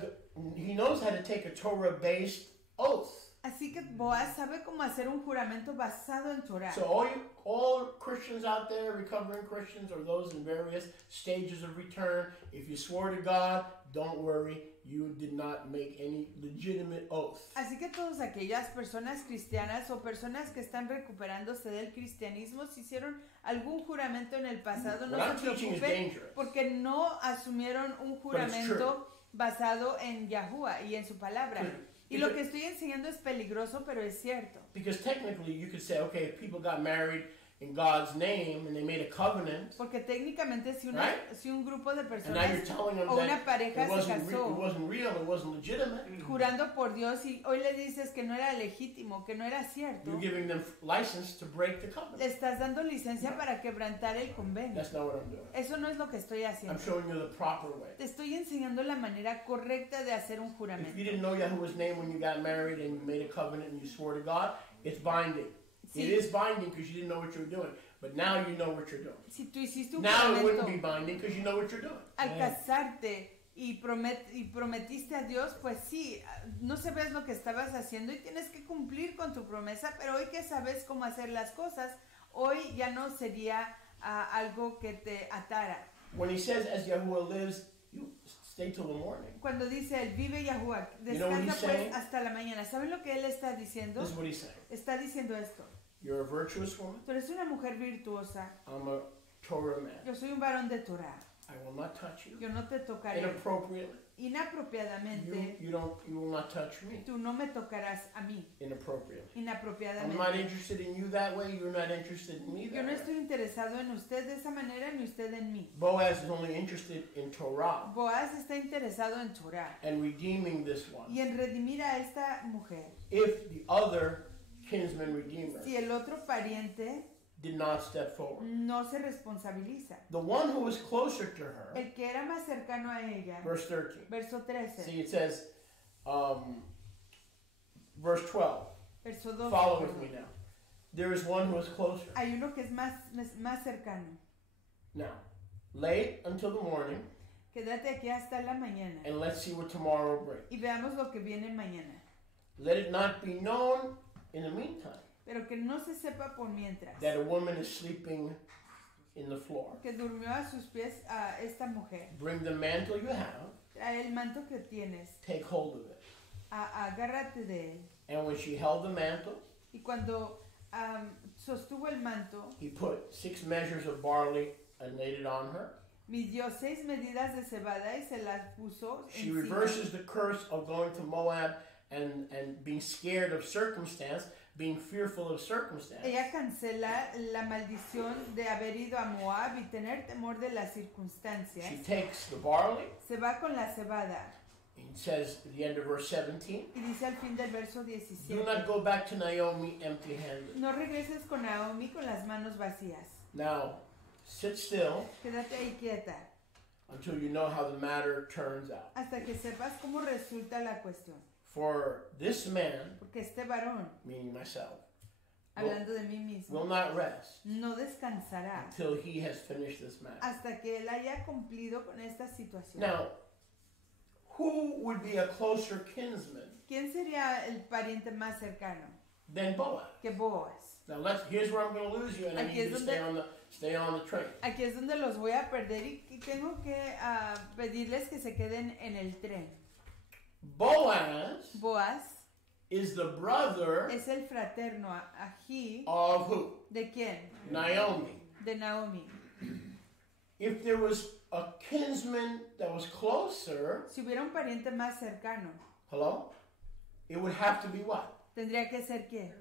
he knows how to take a Torah-based oath. Así que Boaz sabe cómo hacer un juramento basado en Torah. So all Christians out there, recovering Christians, or those in various stages of return, if you swore to God, don't worry, you did not make any legitimate oath. Así que todas aquellas personas cristianas o personas que están recuperándose del cristianismo, si hicieron algún juramento en el pasado, no What I'm se teaching is preocupen dangerous. porque no asumieron un juramento basado en Yahuwah y en su palabra. Y lo que estoy enseñando es peligroso, pero es cierto. Because technically you could say, okay, if people got married in God's name and they made a covenant, Porque técnicamente si un grupo de and now personas you're telling them o una that pareja it se wasn't casó real, it wasn't legitimate, jurando por Dios y hoy le dices que no era legítimo, que no era cierto, you're giving them license to break the le covenant. estás dando licencia para quebrantar el convenio. That's not what I'm doing. Eso no es lo que estoy I'm haciendo. showing you the proper way. Te estoy enseñando la manera correcta de hacer un If juramento. you didn't know Yahuwah's name when you got married and you made a covenant and you swore to God, it's binding. Sí. It is binding because you didn't know what you were doing. But now you know what you're doing. Si tú hiciste un Now it wouldn't be juramento binding because you know what you're doing. al casarte y prometiste a Dios, pues sí, no sabes lo que estabas haciendo y tienes que cumplir con tu promesa, pero hoy que sabes cómo hacer las cosas, hoy ya no sería algo que te atara. When he says, as Yahuwah lives, you stay till the morning. Cuando dice él, vive Yahuwah, You know what descansa he's pues saying? hasta la mañana. ¿Saben lo que él está diciendo? This is what he's saying. Está diciendo esto. You're a virtuous woman. Tú eres una mujer virtuosa. I'm a Torah man. Yo soy un varón de Torah. I will not touch you Yo no te tocaré. inappropriately. Inapropiadamente. You will not touch me Tú no me tocarás a mí. inappropriately. I'm Inapropiadamente. not interested in you that way. You're not interested in me Yo that no way. estoy interesado en usted de esa manera ni usted en mí. Boaz is only interested in Torah Boaz está interesado en Torah and redeeming this one. y en redimir a esta mujer. If the other kinsman redeemer Si el otro pariente did not step forward. no se responsabiliza. The one who was closer to her, El que era más cercano a ella. verse 13. Verso 13. See, it says, verse 12. Verso 12. Follow with me now. There is one who is closer. Hay uno que es más cercano. Now, late until the morning, Quédate aquí hasta la mañana and let's see what tomorrow brings. y veamos lo que viene mañana. Let it not be known in the meantime Pero que no se sepa por mientras that a woman is sleeping in the floor. que durmió a sus pies a esta mujer. Bring the mantle you have, Trae el manto que tienes, take hold of it. agárrate de él. And when she held the mantle, Y cuando sostuvo el manto, he put 6 measures of barley and laid it on her. midió 6 medidas de cebada y se las puso She encima. reverses the curse of going to Moab and being scared of circumstance, being fearful of circumstance. Ella cancela la maldición de haber ido a Moab y tener temor de las circunstancias. She takes the barley, Se va con la cebada. it says at the end of verse 17, Y dice al fin del verso do 17. not go back to Naomi empty-handed. No regreses con Naomi con las manos vacías. Now, sit still Quédate ahí quieta until you know how the matter turns out. hasta que sepas cómo resulta la cuestión. For this man, Porque este varón, meaning myself, hablando de mí mismo, will not rest no descansará until he has finished this matter. hasta que él haya cumplido con esta situación. Now, who would be a closer kinsman ¿Quién sería el pariente más cercano than Boaz? que Boaz? Now here's where I'm going to lose you, and I Aquí need you es to donde- stay on the train. Aquí es donde los voy a perder y tengo que pedirles que se queden en el tren. Boaz Boaz is the brother es el fraterno ají of who? de quién? Naomi. De Naomi. If there was a kinsman that was closer, Si hubiera un pariente más cercano, hello, it would have to be what? tendría que ser quién?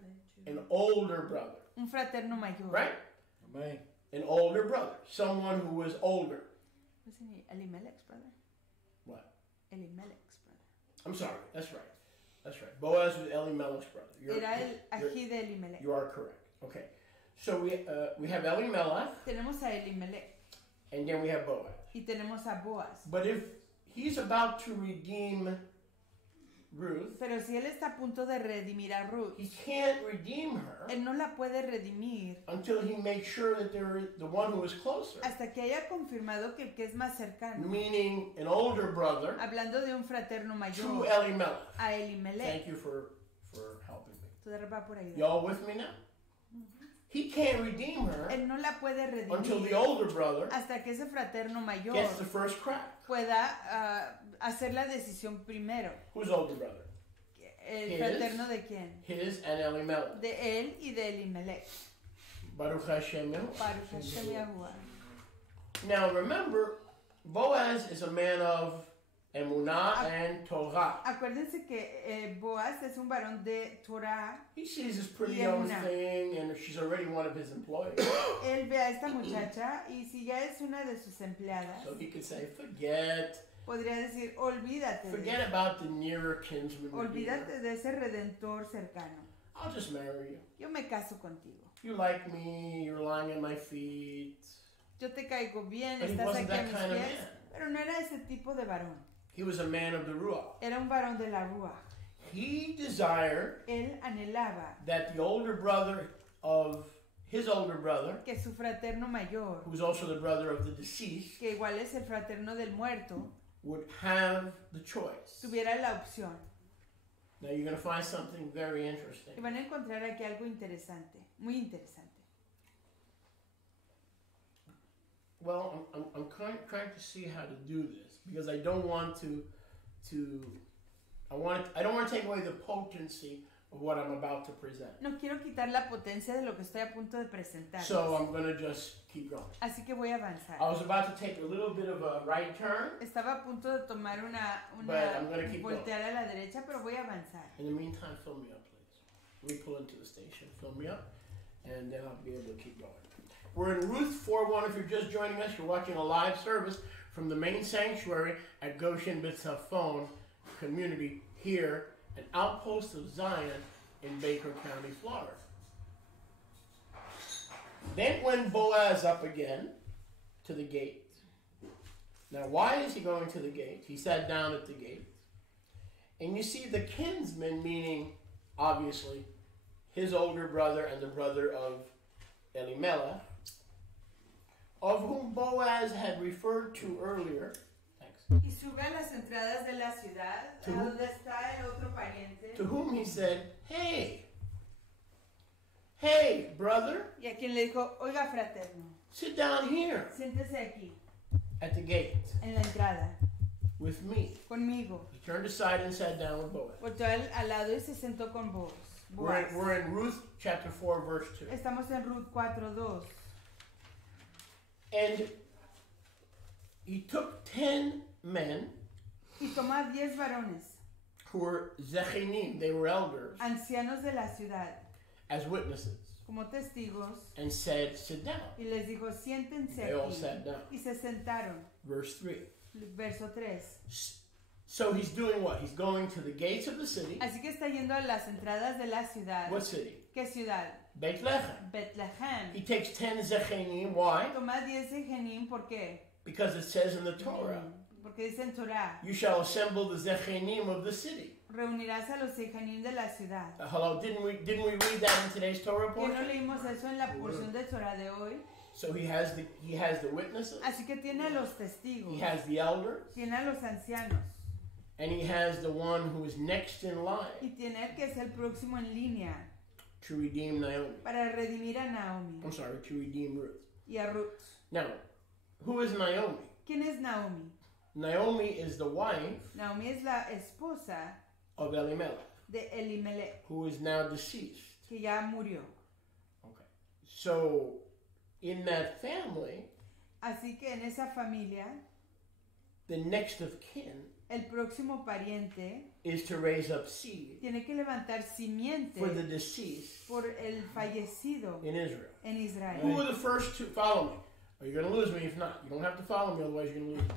An older brother, Un fraterno mayor. right? Amen. An older brother, someone who was older. Wasn't he Elimelech's brother? What? Elimelech's brother. I'm sorry, that's right. That's right. Boaz was Elimelech's brother. Era el ají de Elimelech. You are correct. Okay. So we have Elimelech, Tenemos a Elimelech and then we have Boaz. y tenemos a Boaz. But if he's about to redeem Ruth, Pero si él está a punto de redimir a Ruth, he can't redeem her él no la puede redimir until he makes sure that the one who is closer, hasta que haya confirmado que el que es más cercano, meaning an older brother, hablando de un fraterno to mayor, Elimelech. a Elimelech. Thank you for helping me. Tú va por ahí. Y'all with me now? He can't redeem her Él no la puede until the redimir older brother hasta que ese fraterno mayor gets the first crack. pueda hacer la decisión primero. Who's older brother? ¿El His. fraterno de quién? His and Elimelech. De él y de Elimelech. Baruch Hashem Yahuwah. Baruch Hashem Yahuwah. Now remember, Boaz is a man of Emunah and Torah. Acuérdense que Boaz es un varón de Torah. He sees this pretty Y young Emunah. thing, and she's already one of his employees. Él ve a esta muchacha y si ya es una de sus empleadas, So he could say, forget podría decir, olvídate de Forget about the nearer kinsman. olvídate redeemer. de ese redentor cercano. I'll just marry you. Yo me caso contigo. You like me, you're lying at my feet. Yo te caigo bien, But he estás wasn't aquí a that mis kind of pies. man. Pero no era ese tipo de varón. He was a man of the Ruach. Era un varón de la Ruach. He desired Él anhelaba that the older brother of his older brother, que su fraterno mayor, who's also the brother of the deceased, que igual es el fraterno del muerto, would have the choice. tuviera la opción. Now you're going to find something very Y interesting. van a encontrar aquí algo interesante, muy interesante. Well, I'm trying to see how to do this because I don't want to I don't want to take away the potency of what I'm about to present. No quiero quitar la potencia de lo que estoy a punto de presentar. So I'm going to just keep going. Así que voy a avanzar. I was about to take a little bit of a right turn. Estaba a punto de tomar una But I'm gonna keep voltear a la derecha, pero voy a avanzar. In the meantime, fill me up, please. Let me pull into the station. Fill me up, and then I'll be able to keep going. We're in Ruth 4:1. If you're just joining us, you're watching a live service from the main sanctuary at Goshen B'Tzafon Community here, an outpost of Zion in Baker County, Florida. Then went Boaz up again to the gate. Now, why is he going to the gate? He sat down at the gate. And you see the kinsman, meaning, obviously, his older brother and the brother of Elimelech, of whom Boaz had referred to earlier. Thanks. Y sube a las entradas de la ciudad, a donde está el otro pariente. To whom he said, hey, brother. Y a quien le dijo, oiga, fraterno, Sit down here siéntese aquí, at the gate en la entrada, with me. conmigo. He turned aside and sat down with Boaz. Volteó al lado y se sentó con Boaz. We're in Ruth chapter 4, verse 2. Estamos en Ruth 4:2. And he took 10 men Y tomó a 10 varones, who were zechinim, they were elders, ancianos de la ciudad, as witnesses, como testigos, and said, sit down. y les dijo, siéntense They all aquí. sat down. Y se sentaron. Verse 3. Verso 3. So he's doing what? He's going to the gates of the city. Así que está yendo a las entradas de la ciudad. What city? ¿Qué ciudad? Beit Lechem. Bethlehem. He takes 10 zechinim. Why? Toma 10 de Genim, ¿por qué? Because it says in the Torah, Porque dice en Torah, you shall assemble the zechinim of the city. reunirás a los Genim de la ciudad. Hello, didn't we read that in today's Torah ¿Que no portion? leímos eso en la porción de Torah de hoy? So he has the witnesses, Así que tiene a los testigos, he has the elders, tiene a los ancianos, and he has the one who is next in line y tiene el que es el próximo en línea to redeem Naomi. para redimir a Naomi I'm sorry, to redeem Ruth. y a Ruth. Now, who is Naomi? ¿Quién es Naomi? Naomi is the wife Naomi es la esposa of Elimelech, de Elimelech, who is now deceased. que ya murió. Okay. So, in that family, Así que en esa familia, the next of kin el próximo pariente is to raise up seed tiene que levantar simiente for the deceased por el fallecido in Israel. en Israel. Who are the first two? Follow me. Or you're going to lose me if not. You don't have to follow me, otherwise you're going to lose me.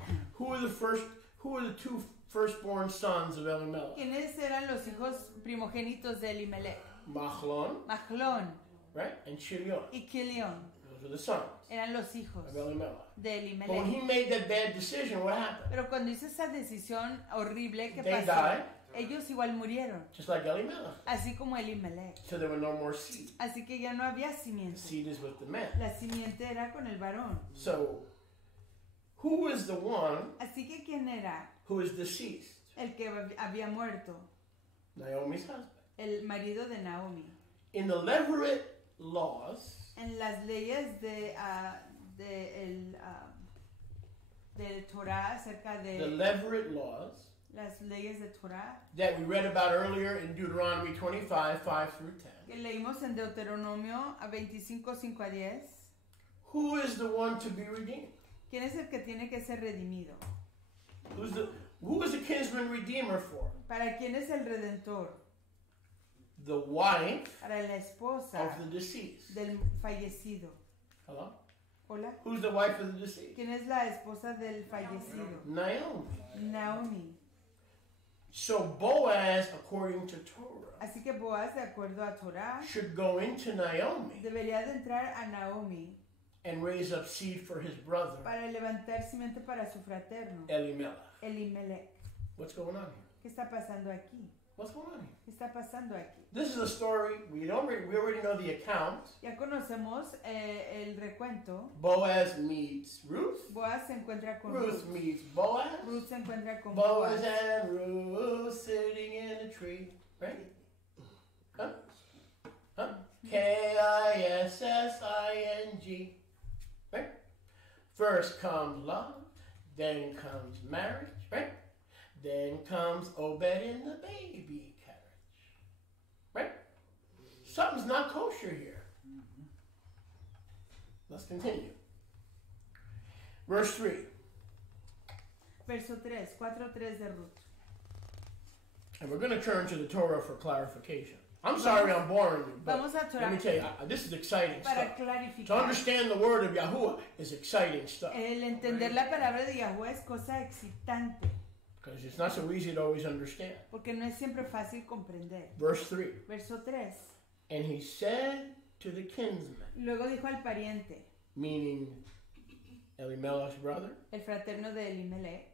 Who are the two firstborn sons of Elimelech? ¿Quiénes eran los hijos primogénitos de Elimelech? Machlon, Mahlón right? And Chilion. y Kilión Those are the sons eran los hijos of Elimelech. de But when Elimelech. he made that bad decision, what happened? Pero cuando hizo esa decisión horrible, ¿qué They pasó? died. Ellos igual murieron, Just like Elimelech. así como Elimelech. So there were no more seed. Así que ya no había The simiente. seed is with the men. La simiente era con el varón. So, who is the one Así que ¿quién era? who is deceased? El que había muerto, Naomi's husband. el marido de Naomi. In the Levirate laws, En las leyes del Torah, acerca the de Levirate laws las leyes de Torah, that we read about earlier in Deuteronomy 25, 5 through 10. que leímos en Deuteronomio a 25, 5 a 10, Who is the one to be redeemed? ¿quién es el que tiene que ser redimido? Who is the kinsman redeemer for? ¿Para quién es el redentor? The wife Para la esposa of the deceased. del fallecido. Hello? Hola. Who's the wife of the deceased? ¿Quién es la esposa del fallecido? Naomi. Naomi. So Boaz, according to Torah, Así que Boaz, de acuerdo a Torah, should go into Naomi debería de entrar a Naomi and raise up seed for his brother, para levantar simiente para su fraterno, Elimelech. Elimelech. What's going on here? ¿Qué está pasando aquí? What's going on here? ¿Qué está pasando aquí? This is a story, we already know the account. Ya conocemos el recuento. Boaz meets Ruth. Boaz se encuentra con Ruth Ruth. meets Boaz. Ruth se encuentra con Boaz Boaz. and Ruth sitting in a tree. Right? Huh? Huh? Kissing. Right? First comes love, then comes marriage, right? Then comes Obed in the baby carriage. Right? something's not kosher here. Let's continue. Verse 3. Verso 3, 4:3 de Ruth. And we're going to turn to the Torah for clarification. I'm sorry I'm boring you, but Vamos a let me tell you, this is exciting para stuff. clarificar. To understand the word of Yahuwah is exciting stuff. El entender la palabra de Yahweh es cosa excitante, Because it's not so easy to always understand. porque no es siempre fácil comprender. Verse 3. Verso 3. And he said to the kinsman, Luego dijo al pariente, meaning Elimelech's brother el fraterno de Elimelech,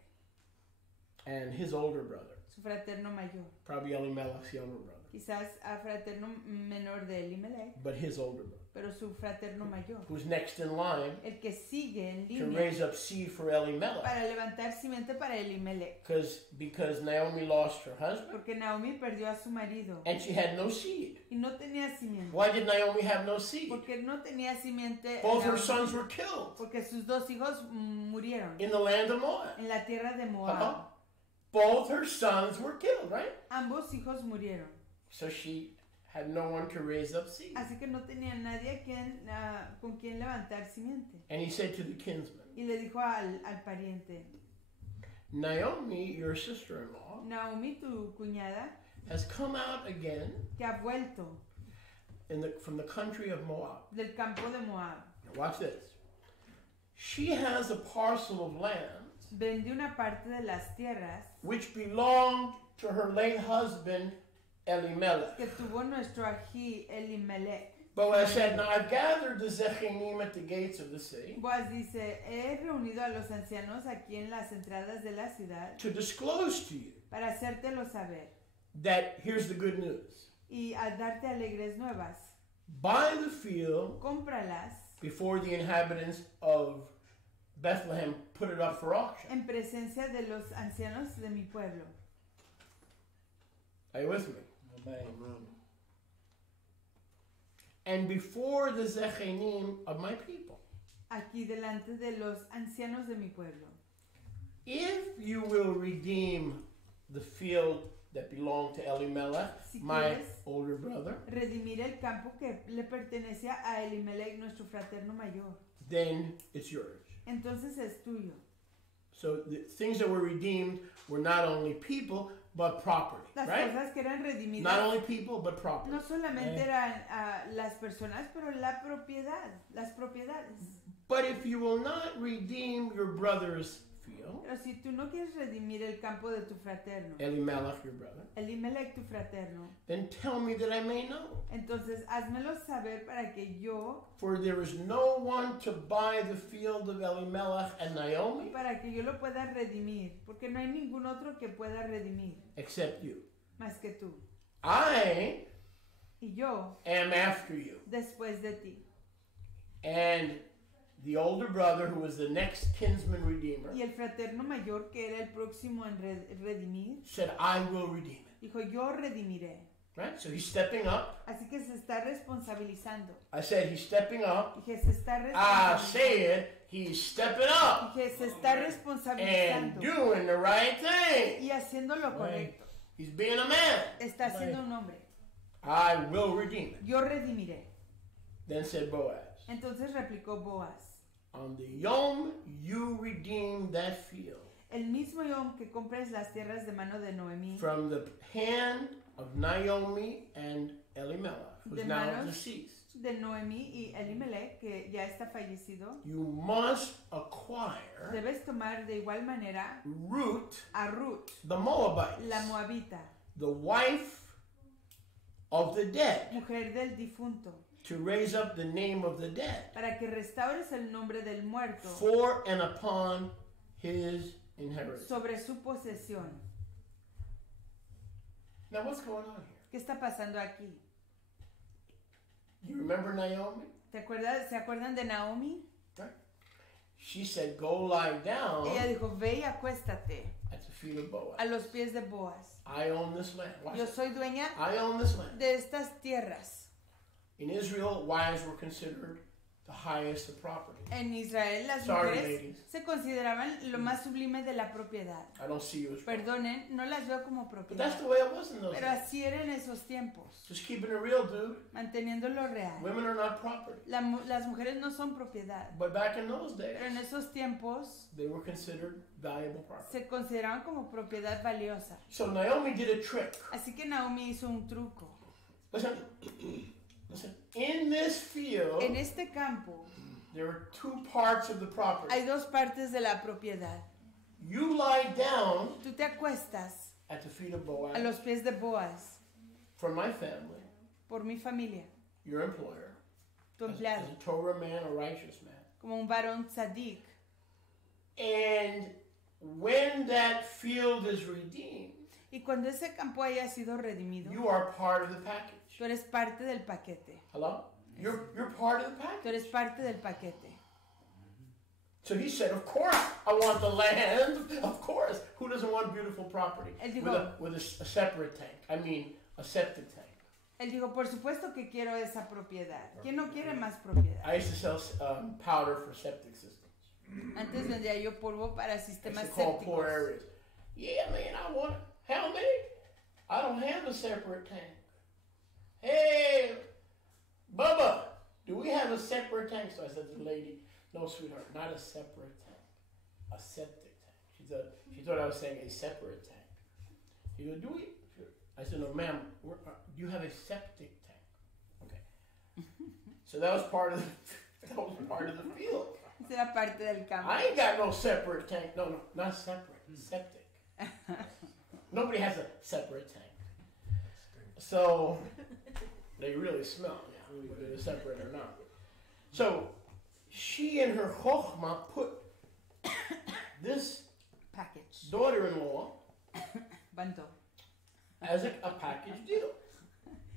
and his older brother, su fraterno mayor, probably Elimelech's younger brother, quizás a fraterno menor de Elimelech, but his older brother, pero su fraterno mayor, who's next in line el que sigue en to línea raise up seed for Elimelech. para levantar simiente para Elimelech, Because Naomi lost her husband porque Naomi perdió a su marido and she had no seed. y no tenía simiente. Why did Naomi have no seed? Porque no tenía simiente. Both her Naomi, sons were killed porque sus dos hijos murieron in the land of Moab. en la tierra de Moab. Both her sons were killed, right? Ambos hijos murieron. So she had no one to raise up seed. Así que no tenía nadie con quien levantar simiente. And he said to the kinsman, Y le dijo al pariente, Naomi, your sister-in-law, Naomi, tu cuñada, has come out again que ha vuelto from the country of Moab. del campo de Moab. Now watch this. She has a parcel of land Vendió una parte de las tierras which belonged to her late husband Elimelech. que tuvo nuestro ají Elimelech. Boaz said, now I've gathered the Zechanim at the gates of the city Boaz dice, he reunido a los ancianos aquí en las entradas de la ciudad to disclose to you para hacértelo saber that here's the good news. y a darte alegres nuevas. Buy the field Cómpralas before the inhabitants of Bethlehem put it up for auction. en presencia de los ancianos de mi pueblo. Are you with me? Amen. And before the Zechanim of my people. Aquí delante de los ancianos de mi pueblo. If you will redeem the field that belonged to Elimelech, Si my quieres older brother, redimir el campo que le pertenecía a Elimelech, nuestro fraterno mayor, then it's yours. entonces es tuyo. So the things that were redeemed were not only people, but property, Las right? cosas que eran redimidas Not only people, but property. no solamente eran las personas, pero la propiedad, las propiedades. But if you will not redeem your brother's field, Pero si tú no quieres redimir el campo de tu fraterno, Elimelech, your brother, Elimelech, tu fraterno, then tell me that I may know. entonces házmelo saber para que yo, For there is no one to buy the field of Elimelech and Naomi para que yo lo pueda redimir, porque no hay ningún otro que pueda redimir except you. más que tú. I Y yo, am after you. después de ti. And the older brother, who was the next kinsman redeemer, Y el fraterno mayor, que era el próximo en redimir, said, I will redeem it. dijo, yo redimiré. Right? So he's stepping up. Así que se está responsabilizando. I said, he's stepping up. Dije, se está I responsabilizando. said, he's stepping up Dije, se está and responsabilizando. doing the right thing. Y haciendo lo correcto. He's being a man. Está siendo un hombre. I will redeem it. Yo redimiré. Then said Boaz, Entonces replicó Boaz. on the Yom you redeem that field El mismo Yom que compres las tierras de mano de Noemí, from the hand of Naomi and Elimelech, who's De now manos. deceased. de Noemí y Elimelech, que ya está fallecido, You must acquire debes tomar de igual manera Ruth, a Ruth, the Moabite, la moabita, the wife of the dead, mujer del difunto, to raise up the name of the dead para que restaures el nombre del muerto for and upon his inheritance. sobre su posesión. Now what's going on here? ¿Qué está pasando aquí? You remember Naomi? ¿Se acuerdan de Naomi? Right? She said, go lie down Ella dijo, ve y acuéstate at the feet of Boaz. a los pies de Boaz. I own this land. Watch Yo this. soy dueña I own this land. de estas tierras. In Israel, wives were considered the highest of property. En Israel las Sorry, mujeres ladies. se consideraban lo más sublime de la propiedad. I don't see you as property. Perdonen, no las veo como But propiedad. that's the way it was in those Pero days. así era en esos tiempos, Just keeping it real, dude. manteniendo lo real. Women are not property. Las mujeres no son propiedad, But back in those days, pero en esos tiempos they were considered valuable property. se consideraban como propiedad valiosa. So Naomi did a trick. Así que Naomi hizo un truco. Listen, listen. In this field, En este campo there are two parts of the property. hay dos partes de la propiedad. You lie down Tú te acuestas at the feet of a Boaz los pies de Boaz for my family, por mi familia, your employer, tu as empleado, a Torah man, a righteous man. como un varón tzadik. And when that field is redeemed, Y cuando ese campo haya sido redimido, you are part of the package. tú eres parte del paquete. Hello? You're part of the Tú package. eres parte del paquete. So he said, of course I want the land. Of course. Who doesn't want beautiful property? Él dijo- With a separate tank. I mean, a septic tank. Él dijo, por supuesto que quiero esa propiedad. ¿Quién no quiere más propiedad? I used to sell powder for septic systems. Antes vendía yo polvo para I sistemas used to call poor sépticos. areas. Yeah, man, I want it. Hell, me? I don't have a separate tank. Hey, Bubba, do we have a separate tank? So I said to the lady, no, sweetheart, not a separate tank. A septic tank. She thought I was saying a separate tank. She goes, do we? I said, no, ma'am, do you have a septic tank? Okay. So that was part of the field. Esa era parte del campo. I ain't got no separate tank. No, not separate. Septic. Nobody has a separate tank. So they really smell, whether they're separate or not. So she and her chokhmah put this Package. daughter-in-law Bando. as a package deal.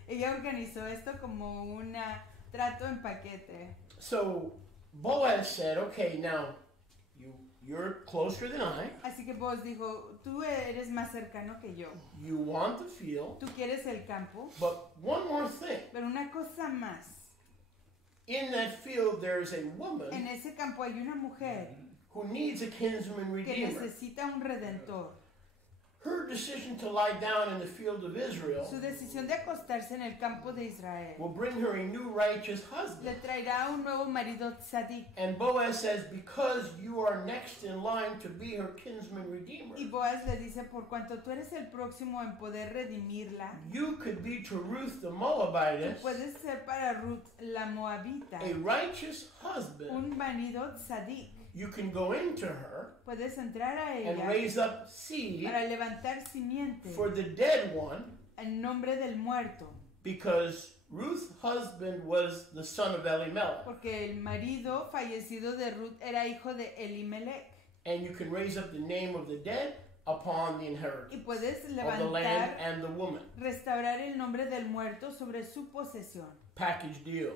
Ella organizó esto como un trato en paquete. So Boaz said, okay, now you're closer than I. Así que Boaz dijo, tú eres más cercano que yo. You want the field, Tú quieres el campo, but one more thing. pero una cosa más. In that field, there is a En woman ese campo hay una mujer who needs a kinsman que redeemer. necesita un redentor. Her decision to lie down in the field of Israel Su decisión de acostarse en el campo de Israel will bring her a new righteous le husband. traerá un nuevo marido tzadik. And Boaz says, because you are next in line to be her kinsman redeemer, Y Boaz le dice, por cuanto tú eres el próximo en poder redimirla, you could be to Ruth the tú Moabitess puedes ser para Ruth la Moabita a righteous husband. un marido tzadik. You can go into her Puedes entrar a and ella raise up seed para levantar simiente for the dead one, en nombre del muerto. because Ruth's husband was the son of Elimelech. Porque el marido fallecido de Ruth era hijo de Elimelech. And you can raise up the name of the dead upon the Y inheritance puedes of the land levantar, and the woman. restaurar el nombre del muerto sobre su posesión. Package deal.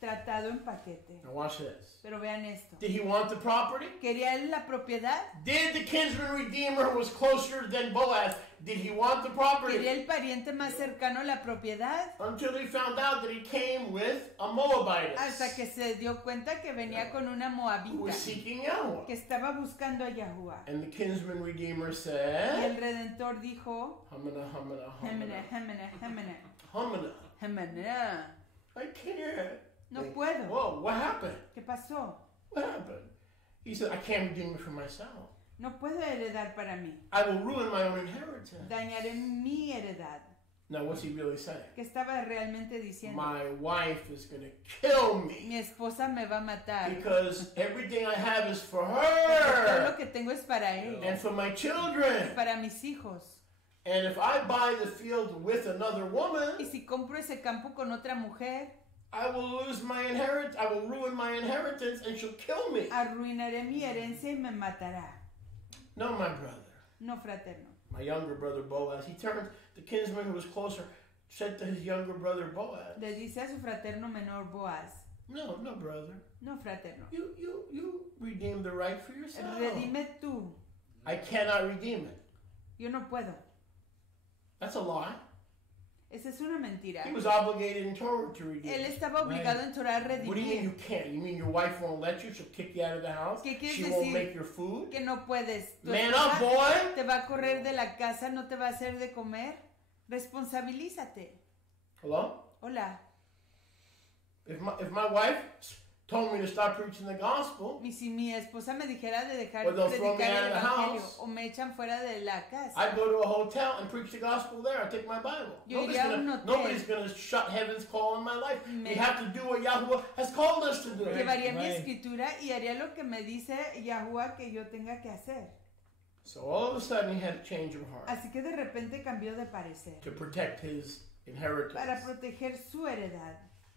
Tratado en paquete. Now watch this. Pero vean esto. Did he want the property? ¿Quería él la propiedad? Did the kinsman redeemer who was closer than Boaz, did he want the ¿Quería property? el pariente más cercano la propiedad? Until he found out that he came with a Moabitess Hasta que se dio cuenta que venía con una who moabita was seeking Yahweh. que estaba buscando a Yahuwah. And the kinsman redeemer Y el said, redentor dijo, Humana, humana, Gemene, humana, gemene, gemene, humana. gemene. I can't. No puedo. Whoa, what happened? ¿Qué pasó? What happened? He said, I can't redeem it for myself. No puedo heredar para mí. I will ruin my own inheritance. Dañaré mi heredad. Now, what's he really saying? ¿Qué estaba realmente diciendo? My wife is going to kill me Mi esposa me va a matar. because everything I have is for Porque todo lo her que tengo es para ella. and for my children. Para mis hijos. And if I buy the field with another Y woman, si compro ese campo con otra mujer, I will lose my inheritance. I will ruin my inheritance and she'll kill me. arruinaré mi herencia y me matará. No, my brother. No, fraterno. My younger brother Boaz. He turned, the kinsman who was closer said to his younger brother Boaz, Le dice a su fraterno menor Boaz. no, brother. No, fraterno. You redeem the right for yourself. Redime tú. I cannot redeem it. Yo no puedo. That's a lie. Esa es una mentira. He was obligated in Torah to redeem. Él estaba obligado en Torah a What do you mean you redimir. can't? You mean your wife won't let you? She'll kick you out of the house? ¿Qué quieres She won't decir? make your food? Que no puedes. Tu Man esposa up, boy! te va a correr de la casa, no te va a hacer de comer. Responsabilízate. Hello? Hola. If my wife told me to stop preaching the gospel, Y si mi esposa me dijera de dejar Or de they'll throw me predicar out el of the evangelio house. o me echan fuera de la casa, I'd go to a hotel and preach the gospel there. I'd take my Bible. Yo iría a un hotel. Nobody's gonna shut heaven's call in my life. Me- We have to do what Yahuwah has called us to do. llevaría mi Right. escritura y haría lo que me dice Yahuwah que yo tenga que hacer. So all of a sudden he had a change of heart Así que de repente cambió de parecer to protect his para inheritance proteger su heredad,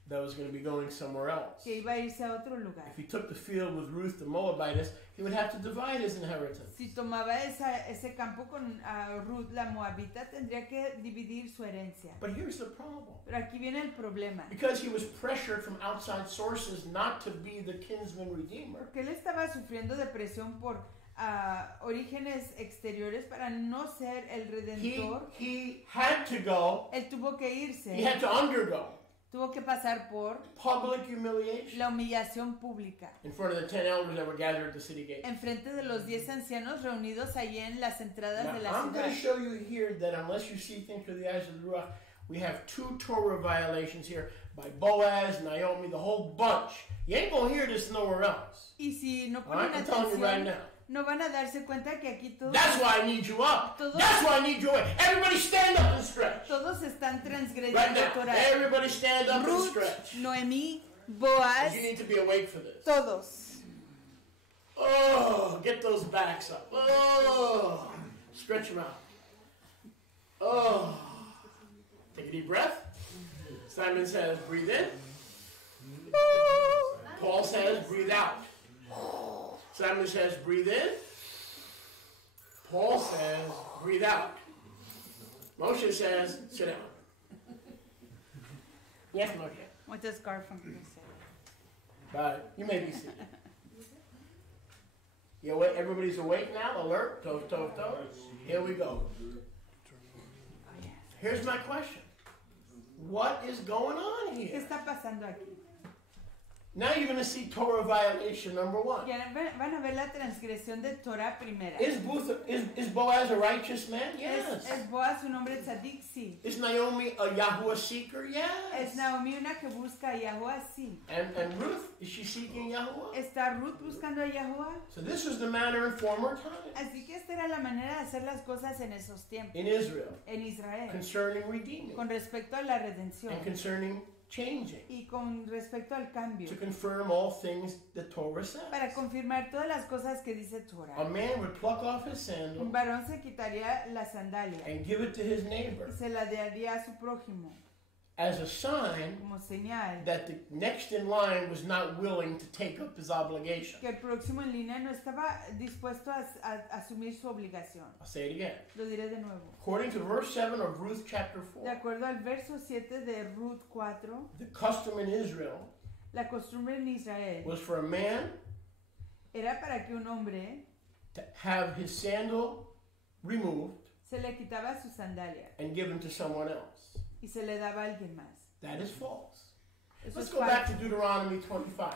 that was going to be going somewhere else. que iba a irse a otro lugar. If he took the field with Ruth the Moabitess, he would have to divide his inheritance. Si tomaba ese campo con Ruth la Moabita, tendría que dividir su herencia. But here's the problem. Pero aquí viene el problema. Because he was pressured from outside sources not to be the kinsman redeemer, Porque él estaba sufriendo de presión por orígenes exteriores para no ser el redentor. he had to go, Él tuvo que he irse, had to undergo tuvo que pasar por public humiliation la humillación pública in front of the 10 elders that were gathered at the city gate. enfrente de los 10 ancianos reunidos allí en las entradas Now, de la I'm going ciudad. to show you here that unless you see things through the eyes of the Ruach, we have 2 Torah violations here by Boaz, Naomi, the whole bunch. You ain't going to hear this nowhere else. Y si no All right? ponen I'm telling you right atención, now. no van a darse cuenta que aquí todos, That's why I need you up. Todos- That's why I need you away. Everybody stand up and stretch. todos están Right transgrediendo now. Torah. Everybody stand up and Ruth, stretch. Noemí, Boaz, You need to be awake for this. todos. Oh, get those backs up. Oh, stretch them out. Oh, take a deep breath. Simon says, breathe in. Paul says, breathe out. Simon says, breathe in. Paul says, breathe out. Moshe says, sit down. Yes, Moshe. Muchas Garfunkel. Bye. You may be seated. You awake? Everybody's awake now? Alert? Tov, tov, tov. Here we go. Here's my question. What is going on ¿Qué here? está pasando aquí? Now you're going to see Torah violation number 1. Ya van a ver la transgresión de Torah primera. Is Boaz a righteous man? Yes. ¿Es Boaz un hombre tzadik? Sí. Is Naomi a Yahuwah seeker? ¿Es Yes. Naomi una que busca a Yahuwah? Sí. And Ruth, is she seeking Yahuwah? ¿Está Ruth buscando a Yahuwah? So this was the manner in former times Así que esta era la manera de hacer las cosas en esos tiempos, in Israel en Israel, concerning redeeming con respecto a la redención and concerning changing y con respecto al cambio, to confirm all things that Torah says. para confirmar todas las cosas que dice A Torah. man would pluck off his Un sandal varón se quitaría la sandalia and give it to his neighbor y se la daría a su prójimo as a sign como señal that the next in line was not willing to take up his obligation. que el próximo en línea no estaba dispuesto a asumir su obligación. I'll say it again. Lo diré de nuevo. According to verse 7 of Ruth chapter De 4, acuerdo al verso 7 de Ruth 4, the custom in Israel la costumbre en Israel was for a man era para que un hombre to have his sandal removed se le quitaba su sandalia and given to someone else. y se le daba a alguien más. That is false. Eso Let's es go back falso. to Deuteronomy 25.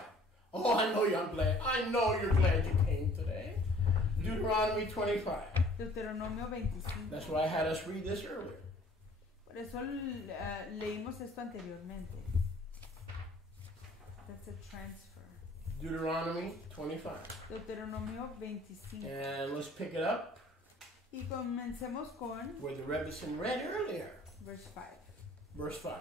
Oh, I know you're glad. I know you're glad you came today. Deuteronomy 25. Deuteronomio 25. That's why I had us read this earlier. Por eso leímos esto anteriormente. That's a transfer. Deuteronomy 25. Deuteronomio 25. And let's pick it up Y comencemos con where the Rebbetzin read earlier. verse 5. Verse 5.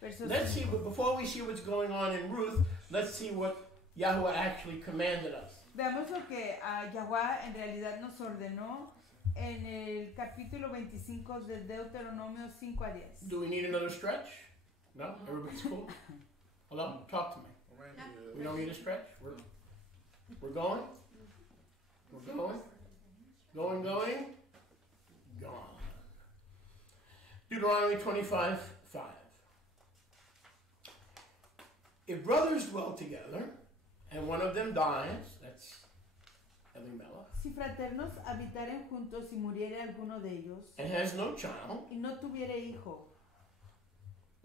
Verso Let's see, 5. but before we see what's going on in Ruth, let's see what Yahweh actually commanded us. Veamos lo que Yahuwah en realidad nos ordenó en el capítulo 25 de Deuteronomio 5 a 10. Do we need another stretch? No? Everybody's cool? Hello? Talk to me. We don't need a stretch? We're going? We're going? Going? Gone. Deuteronomy 25:5. If brothers dwell together, and one of them dies, that's Elimelech, Si fraternos habitaren juntos y muriere alguno de ellos and has no child, y no tuviere hijo,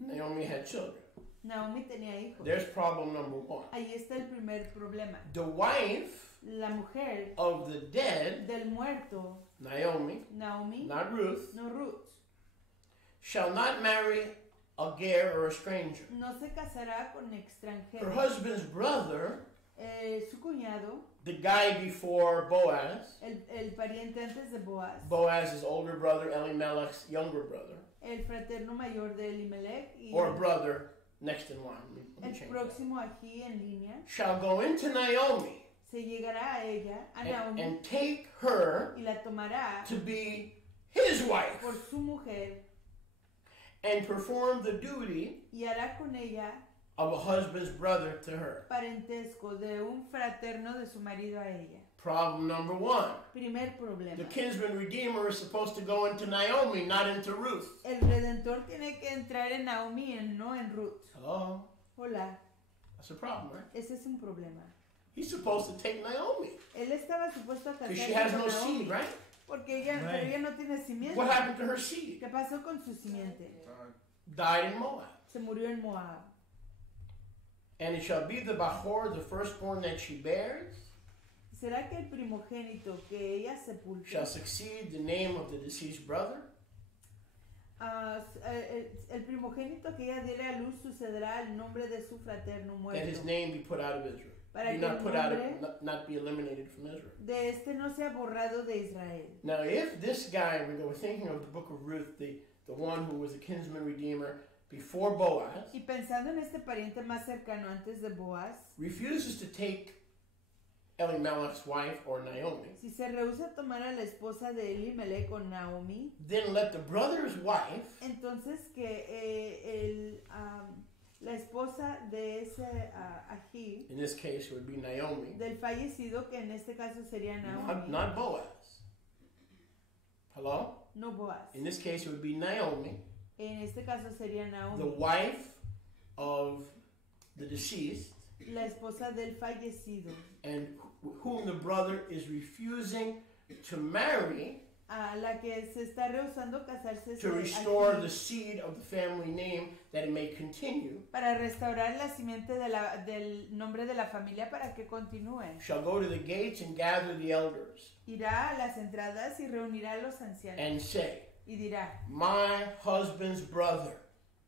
Naomi had children. Naomi tenía hijos. There's problem number one. Ahí está el primer problema. The wife La mujer of the dead, del muerto, Naomi, Naomi, not Ruth, no Ruth, shall not marry a ger or a stranger. no se casará con Her extranjero. husband's brother, Su cuñado, the guy before Boaz, el pariente antes de Boaz, Boaz's older brother, Elimelech's younger brother, el fraterno mayor de Elimelech y or brother next in line, let me el change that, próximo aquí en línea, shall go into Naomi se llegará a ella, a Naomi, and take her y la tomará to be his wife por su mujer and perform the duty y hará con ella of a husband's brother to her. parentesco de un fraterno de su marido a ella. Problem number one. Primer problema. The kinsman redeemer is supposed to go into Naomi, not into Ruth. El redentor tiene que entrar en Naomi y no en Ruth. Hello? Hola, That's a problem, right? ese es un problema. He's supposed to take Naomi Él estaba supuesto a because she casarse has con no Naomi seed, right? porque ella, Right. pero ella no tiene simiente. What happened to her seed? ¿Qué pasó con su simiente? Died in Moab. Se murió en Moab. And it shall be the Bachor, the firstborn that she bears, ¿Será que el primogénito que ella sepulte shall succeed the name of the deceased brother? el primogénito que ella diere a luz sucederá al nombre de su fraterno That his muerto? name be put out of Israel. Para Be que not el put out of, nombre not be eliminated from Israel. de este no sea borrado de Israel. Now, if this guy, we're thinking of the book of Ruth, the one who was a kinsman redeemer before Boaz, Y pensando en este pariente más cercano antes de Boaz, refuses to take Elimelech's wife or Naomi, si se rehúsa a tomar a la esposa de Elimelech con Naomi, then let the brother's wife entonces que la esposa de ese ají, in this case it would be Naomi, del fallecido, que en este caso sería Naomi, not Boaz. Hello? no Boaz, In this case it would be Naomi, en este caso sería the Naomi, wife of the deceased, la esposa del fallecido, and whom the brother is refusing to marry a la que se está rehusando casarse to restore the seed of the family name that it may continue, para restaurar la simiente del nombre de la familia para que continúe. shall go to the gates and gather the elders Irá a las entradas y reunirá a los ancianos and say, y dirá, my husband's brother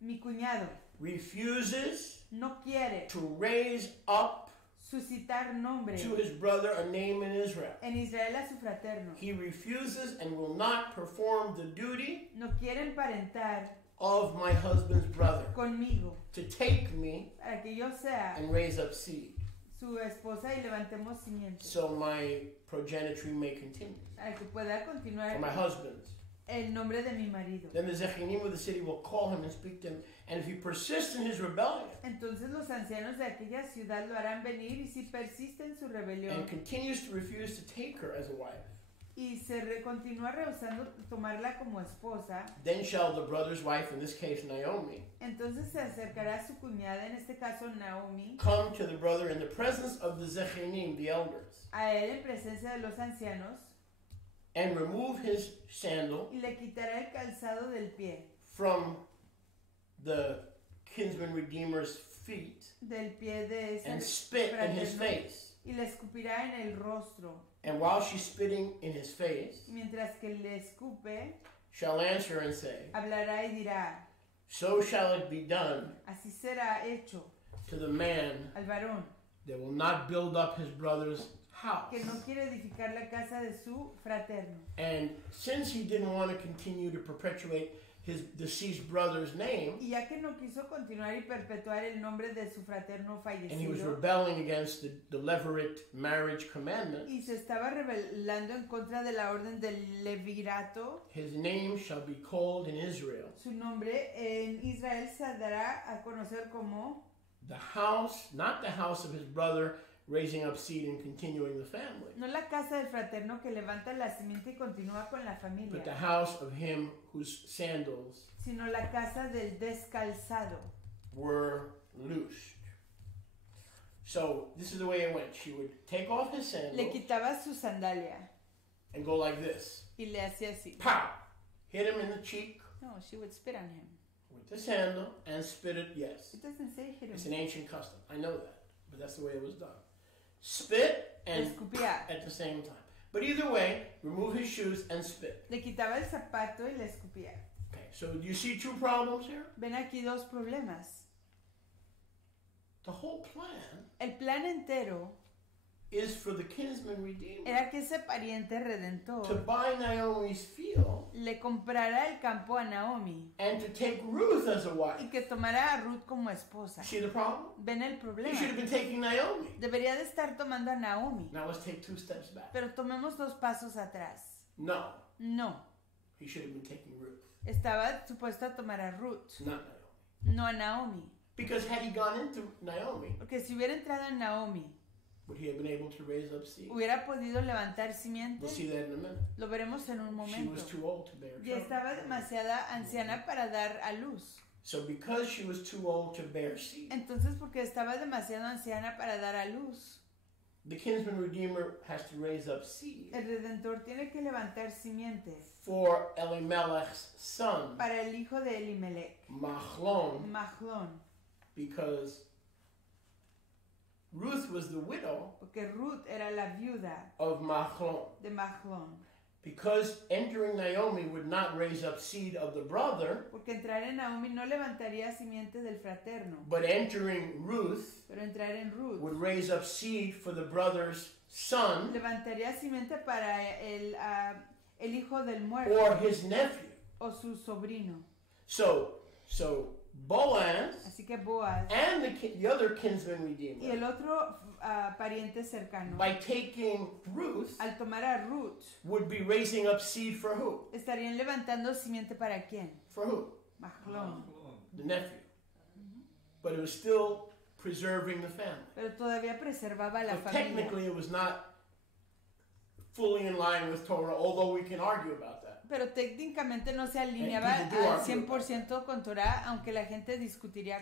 mi cuñado refuses no quiere to raise up suscitar nombre to his brother a name in Israel. en Israel a su fraterno. He refuses and will not perform the duty No quiere emparentar of my husband's brother conmigo to take me para que yo sea and raise up seed su esposa y levantemos simiente so my progenitory may continue. para que pueda For continuar my husband's. el nombre de mi marido. Then the Zechanim of the city will call him and speak to him. And if he persists in his rebellion Entonces los ancianos de aquella ciudad lo harán venir y si persiste en su rebelión and continues to refuse to take her as a wife, y continúa rehusando tomarla como esposa, then shall the brother's wife, in this case Naomi, entonces se acercará a su cuñada, en este caso Naomi, come to the brother in the presence of the Zechanim, the elders, a él en presencia de los ancianos and remove his sandal y le quitará el calzado del pie, from the kinsman redeemer's feet del pie de ese and spit in his fraterno, face. y le escupirá en el rostro. And while she's spitting in his face, Mientras que le escupe, shall answer and say, hablará y dirá, so shall it be done así será hecho to the man al varón that will not build up his brother's house. que no quiere edificar la casa de su fraterno. And since he didn't want to continue to perpetuate his deceased brother's name, Y ya que no quiso continuar y perpetuar el nombre de su fraterno and he was fallecido, rebelling against the Levirate marriage commandment, y se estaba rebelando en contra de la orden del levirato, his name shall be called in Israel su nombre en Israel se dará a conocer como the house, not the house of his brother raising up seed and continuing the family, no la casa del fraterno que levanta la simiente y continúa con la but the familia, house of him whose sandals sino la casa del descalzado. were loosed. So this is the way it went. She would take off his Le sandal quitaba su sandalia and go like this. y le hacía así. Pow! Hit him in the cheek No, she would spit on him. with the sandal and spit it, yes. Uite să înțelegem. It's an ancient custom. I know that. But that's the way it was done. Spit and Escupía. at the same time. But either way, remove his shoes and spit. Le quitaba el zapato y le escupía. Okay, so do you see two problems here? Ven aquí dos problemas. The whole plan El plan entero is for the kinsman redeemer era que ese pariente to redentor buy Naomi's field le comprara el campo a Naomi and to take Ruth as a y wife. que tomara a Ruth como esposa. See the problem? ¿Ven el He problema? should have been taking Naomi. Debería de estar tomando a Naomi. Now let's take 2 steps back. Pero tomemos 2 pasos atrás. No, No, he should have been taking Ruth, estaba supuesto a tomar a Ruth, not Naomi. no a Naomi. Because had he gone into Naomi, Porque si hubiera entrado en Naomi, would he have been able to raise up seed? hubiera podido levantar simiente. We'll see that in a minute. Lo veremos en un She momento. was too old to bear Ya children. estaba demasiada anciana para dar a luz. So because she was too old to bear seed, Entonces, porque estaba demasiado anciana para dar a luz, the kinsman redeemer has to raise up seed el Redentor tiene que levantar simiente for Elimelech's son, para el hijo de Elimelech, Machlon, Mahlón, because Ruth was the widow porque Ruth era la viuda of Machlon. de Mahlón. Because entering Naomi would not raise up seed of the brother, Porque entrar en Naomi no levantaría simiente del fraterno, but entering Ruth pero entrar en Ruth would raise up seed for the brother's son levantaría simiente para el hijo del muerto or his nephew. o su sobrino. So Boaz Así que Boaz and the other kinsman y el redeemer, otro pariente cercano, by taking Ruth, al tomar a Ruth, would be raising up seed for who? estarían levantando simiente para quién? For who? Mahlón. The nephew. But it was still preserving the family. Pero todavía preservaba la So familia. technically it was not fully in line with Torah, although we can argue about that. Pero técnicamente no se alineaba people do al argue 100% con Torah, aunque la gente discutiría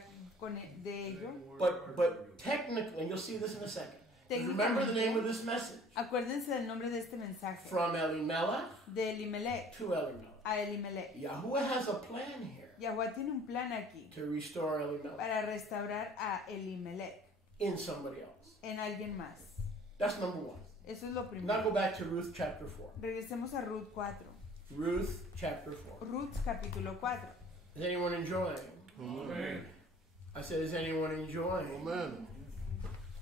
de ello. But technically, and you'll see this in a second. But remember the name of this message. Acuérdense del nombre de este mensaje. From Elimelech De Elimelech to Elimelech. a Elimelech. Yahuwah has a plan here Yahuwah tiene un plan aquí to restore Elimelech para restaurar a Elimelech in somebody else. en alguien más. That's number one. Eso es lo Now primero. go back to Ruth chapter 4. Regresemos a Ruth 4. Ruth chapter 4. Ruth capítulo 4. Is anyone enjoying? Amen. I said, is anyone enjoying? Amen.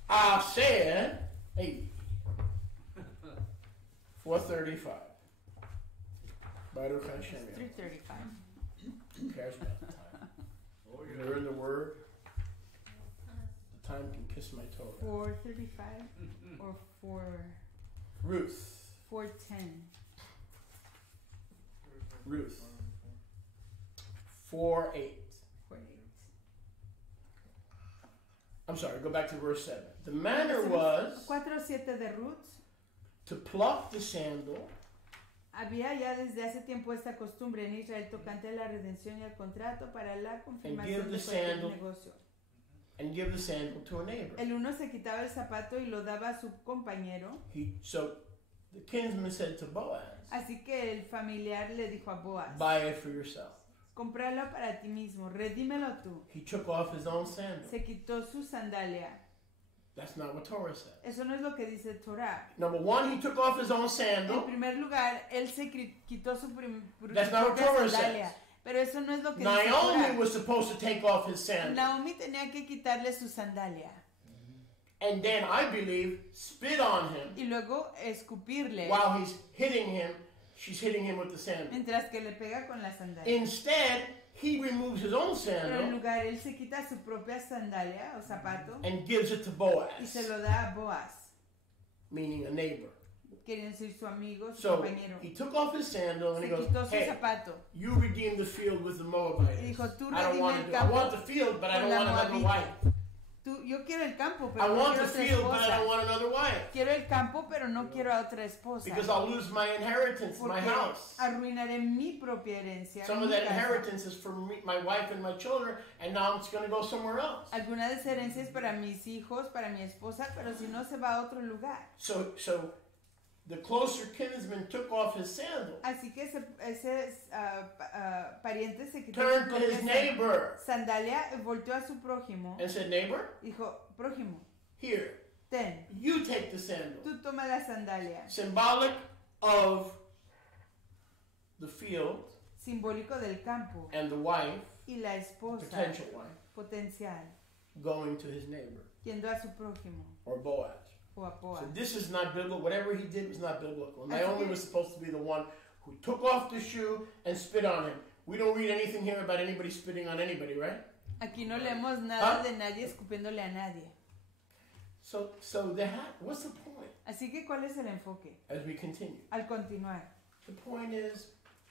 I said, hey, 4:35. Baruch Hashem. 3:35. Who cares about the time? Oh, They're in the Word. The time can kiss my toe. 4:35 or 4:10. Ruth. 4:8. 4:8. I'm sorry, go back to verse 7. The manner was 4:7 de Ruth. to pluck the sandal Había ya desde hace tiempo esta costumbre en Israel tocante a la redención y al contrato para la confirmación de cualquier negocio. and give the sandal to a neighbor. El uno se quitaba el zapato y lo daba a su compañero. So the kinsman said to Boaz, Así que el familiar le dijo a Boaz, buy it for yourself. cómpralo para ti mismo, redímelo tú. He took off his own sandal. Se quitó su sandalia. That's not what Torah says. Eso no es lo que dice Torah. Number one, he took off his own En sandal. primer lugar, él se quitó su That's not what Torah sandalia. says. Pero eso no es lo que dice Naomi Torah. was supposed to take off his sandal. Naomi tenía que quitarle su sandalia And then, I believe, spit on him y luego escupirle while he's hitting him. She's hitting him with the sandal. mientras que le pega con la sandalia. Instead, he removes his own Pero en sandal lugar, él se quita su propia sandalia o zapato and gives it to y Boaz, se lo da a Boaz, meaning a neighbor. queriendo decir su amigo, su So compañero. he took off his sandal and Se he goes, quitó su hey, zapato you redeem the field with the Moabites. y dijo, tú I don't redime want el to do. I campo want the field, but I con don't la want another Moabita. wife. Yo quiero el campo, I pero no want quiero the otra field, but I don't esposa. want another wife. Quiero el campo, pero no quiero a otra esposa. Because I'll lose my inheritance, my Porque house. arruinaré mi propia herencia. Some mi of that casa. inheritance is for me, my wife and my children, and now it's going to go somewhere else. Alguna de esas herencias para mis hijos, para mi esposa, pero si no se va a otro lugar. So the closer kinsman took off his sandal, Así que ese pariente se quitó turned su to his propia neighbor, sandalia y volteó a su prójimo. and said, neighbor, Dijo, prójimo, here, ten, you take the sandal. tú toma la sandalia. Symbolic of the field Simbólico del campo and the wife, y la esposa potential wife, potencial, going to his neighbor, yendo a su prójimo or Boaz. o a Boaz. So this is not biblical. Whatever he did was not biblical. Naomi was supposed to be the one who took off the shoe and spit on him. We don't read anything here about anybody spitting on anybody, right? Aquí no leemos nada de nadie escupiéndole a nadie. So what's the point Así que, ¿cuál es el enfoque? as we continue? Al continuar, The point is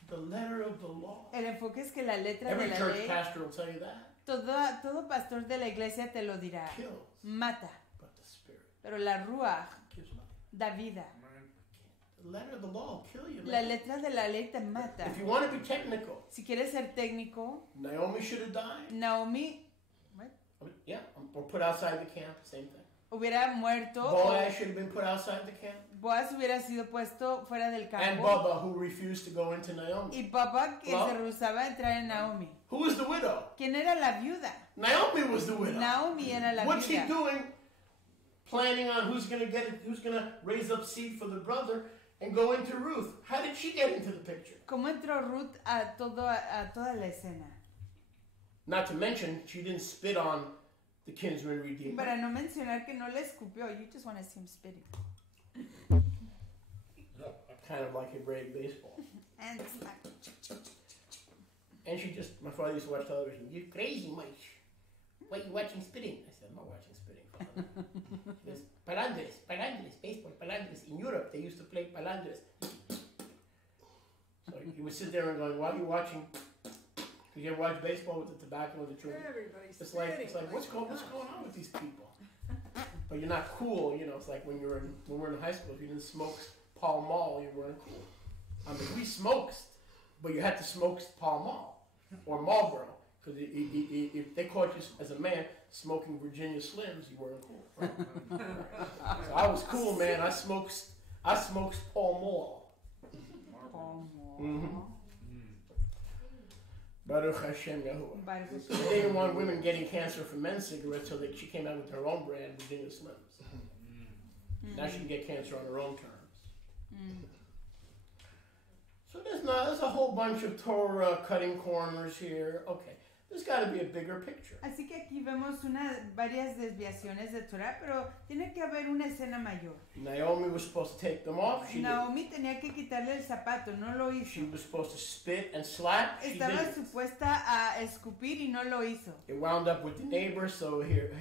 the letter of the law. el enfoque es que la letra de Every la church ley, pastor will tell you that. todo pastor de la iglesia te lo dirá. Kills, Mata, but the Spirit pero la ruach gives life. da vida. The letter of the law will kill you. La Man. letra de la ley te mata. If you want to be technical, Si quieres ser técnico, Naomi should have died. Naomi Yeah, or put outside the camp, same thing. hubiera muerto, Boaz should have been put outside the camp. Boaz hubiera sido puesto fuera del And campo, Bubba, who refused to go into Naomi. y papá que Well, se rehusaba a entrar en Naomi. Who was the widow? ¿Quién era la viuda? Naomi was the widow. Naomi era la What's he viuda. doing? Planning on who's going to get it, who's going to raise up seed for the brother and go into Ruth. How did she get into the picture? ¿Cómo entró Ruth a toda la escena? Not to mention, she didn't spit on the kinsman redeemer. Para no mencionar que no le escupió. You just want to see him spitting. Kind of like a great baseball. And slap. And she just, my father used to watch television. You're crazy, Mike. Why are you watching spitting? I said, I'm not watching spitting, Father. He goes, palandres, baseball, palandres. In Europe, they used to play palandres. So he would sit there and go, why are you watching? Because you ever watch baseball with the tobacco and the children? Everybody's It's like what's going on with these people? But you're not cool, you know. It's like when we were in high school. If you didn't smoke Pall Mall, you weren't cool. I mean, we smoked, but you had to smoke Pall Mall or Marlboro because if they caught you as a man smoking Virginia Slims, you weren't cool. Right? So I was cool, man. I smoked Pall Mall. Mm-hmm. Baruch Hashem Yahuwah. They didn't want women getting cancer from men's cigarettes, so she came out with her own brand, Virginia Slims. Now she can get cancer on her own terms. So there's a whole bunch of Torah cutting corners here. Okay, there's got to be a bigger picture. Así que aquí vemos varias desviaciones de Torah, pero tiene que haber una escena mayor. Naomi was supposed to take them off. She Naomi tenía que quitarle el zapato, no lo hizo. She was supposed to spit and slap. She Estaba didn't. supuesta a escupir y no lo hizo. It wound up with the neighbor. So here,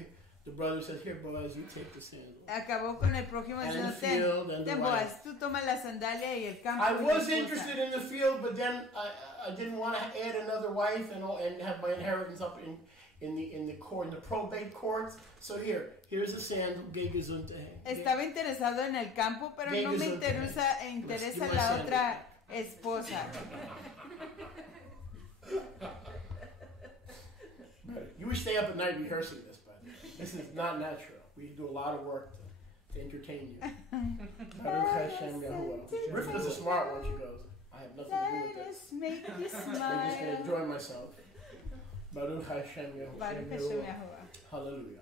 the brother said, "Here, Boaz, you take the sandal." Acabó con el prójimo And diciendo, the field and the ten wife. Boaz, tú toma la sandalia y el campo. I y was la esposa. interested in the field, but then I didn't want to add another wife and have my inheritance up in the court, in the probate courts. So here's the sandal. Estaba interesado en el campo, pero no me interesa la otra esposa. You stay up at night rehearsing this, but this is not natural. We do a lot of work to entertain you. Baruch Hashem Yahuwah. Ruth is a smart one. She goes, I have nothing to do with this. Make you I'm just going to smile. enjoy myself. Baruch Hashem Yahuwah. Baruch Hashem Yahuwah. Hallelujah.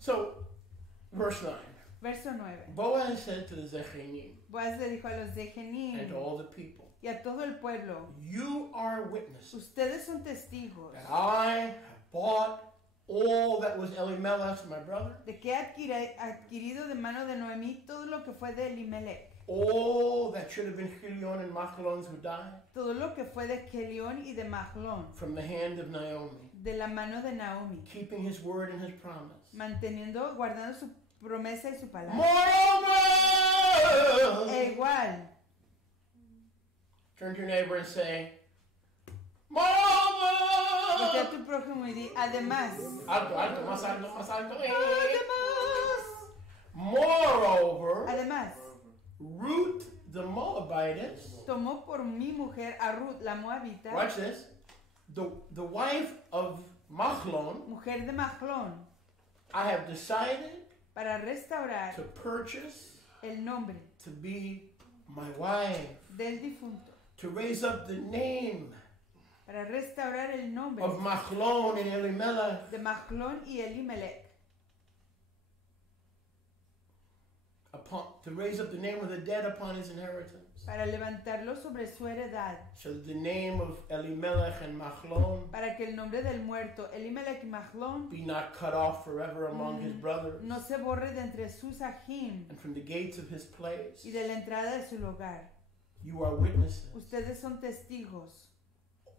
So, verse 9. Verso 9. Boaz said to the Zechanim Boaz le dijo a los de and Genim to all the people, y a todo el pueblo, you are witnesses ustedes son testigos that I have bought all that was Elimelech, my brother, de que he adquirido de mano de Noemí todo lo que fue de Elimelech, all that should have been Chilion and Machlon's who died, todo lo que fue de Kelión y de Mahlón, from the hand of Naomi, de la mano de Naomi, keeping his word and his promise. guardando su promesa y su palabra. Moreover, Igual, turn to your neighbor and say, porque a Moreover. tu prójimo y di, además, Alto, alto, más alto, más alto. además, Moreover, Ruth the Moabitess, tomó por mi mujer a Ruth, la moabita, watch this, the wife of Machlon, mujer de Mahlón, I have decided para restaurar, to purchase el nombre to be my wife, del difunto, to raise up the name para restaurar el nombre of Machlon and Elimelech, de Machlón y Elimelech, to raise up the name of the dead upon his inheritance. para levantarlo sobre su heredad, So the name of Elimelech and Machlon para que el nombre del muerto, Elimelech y Machlón, be not cut off forever among his brothers, no se borre de entre sus ajim and from the gates of his place. y de la entrada de su lugar. You are witnesses. Ustedes son testigos.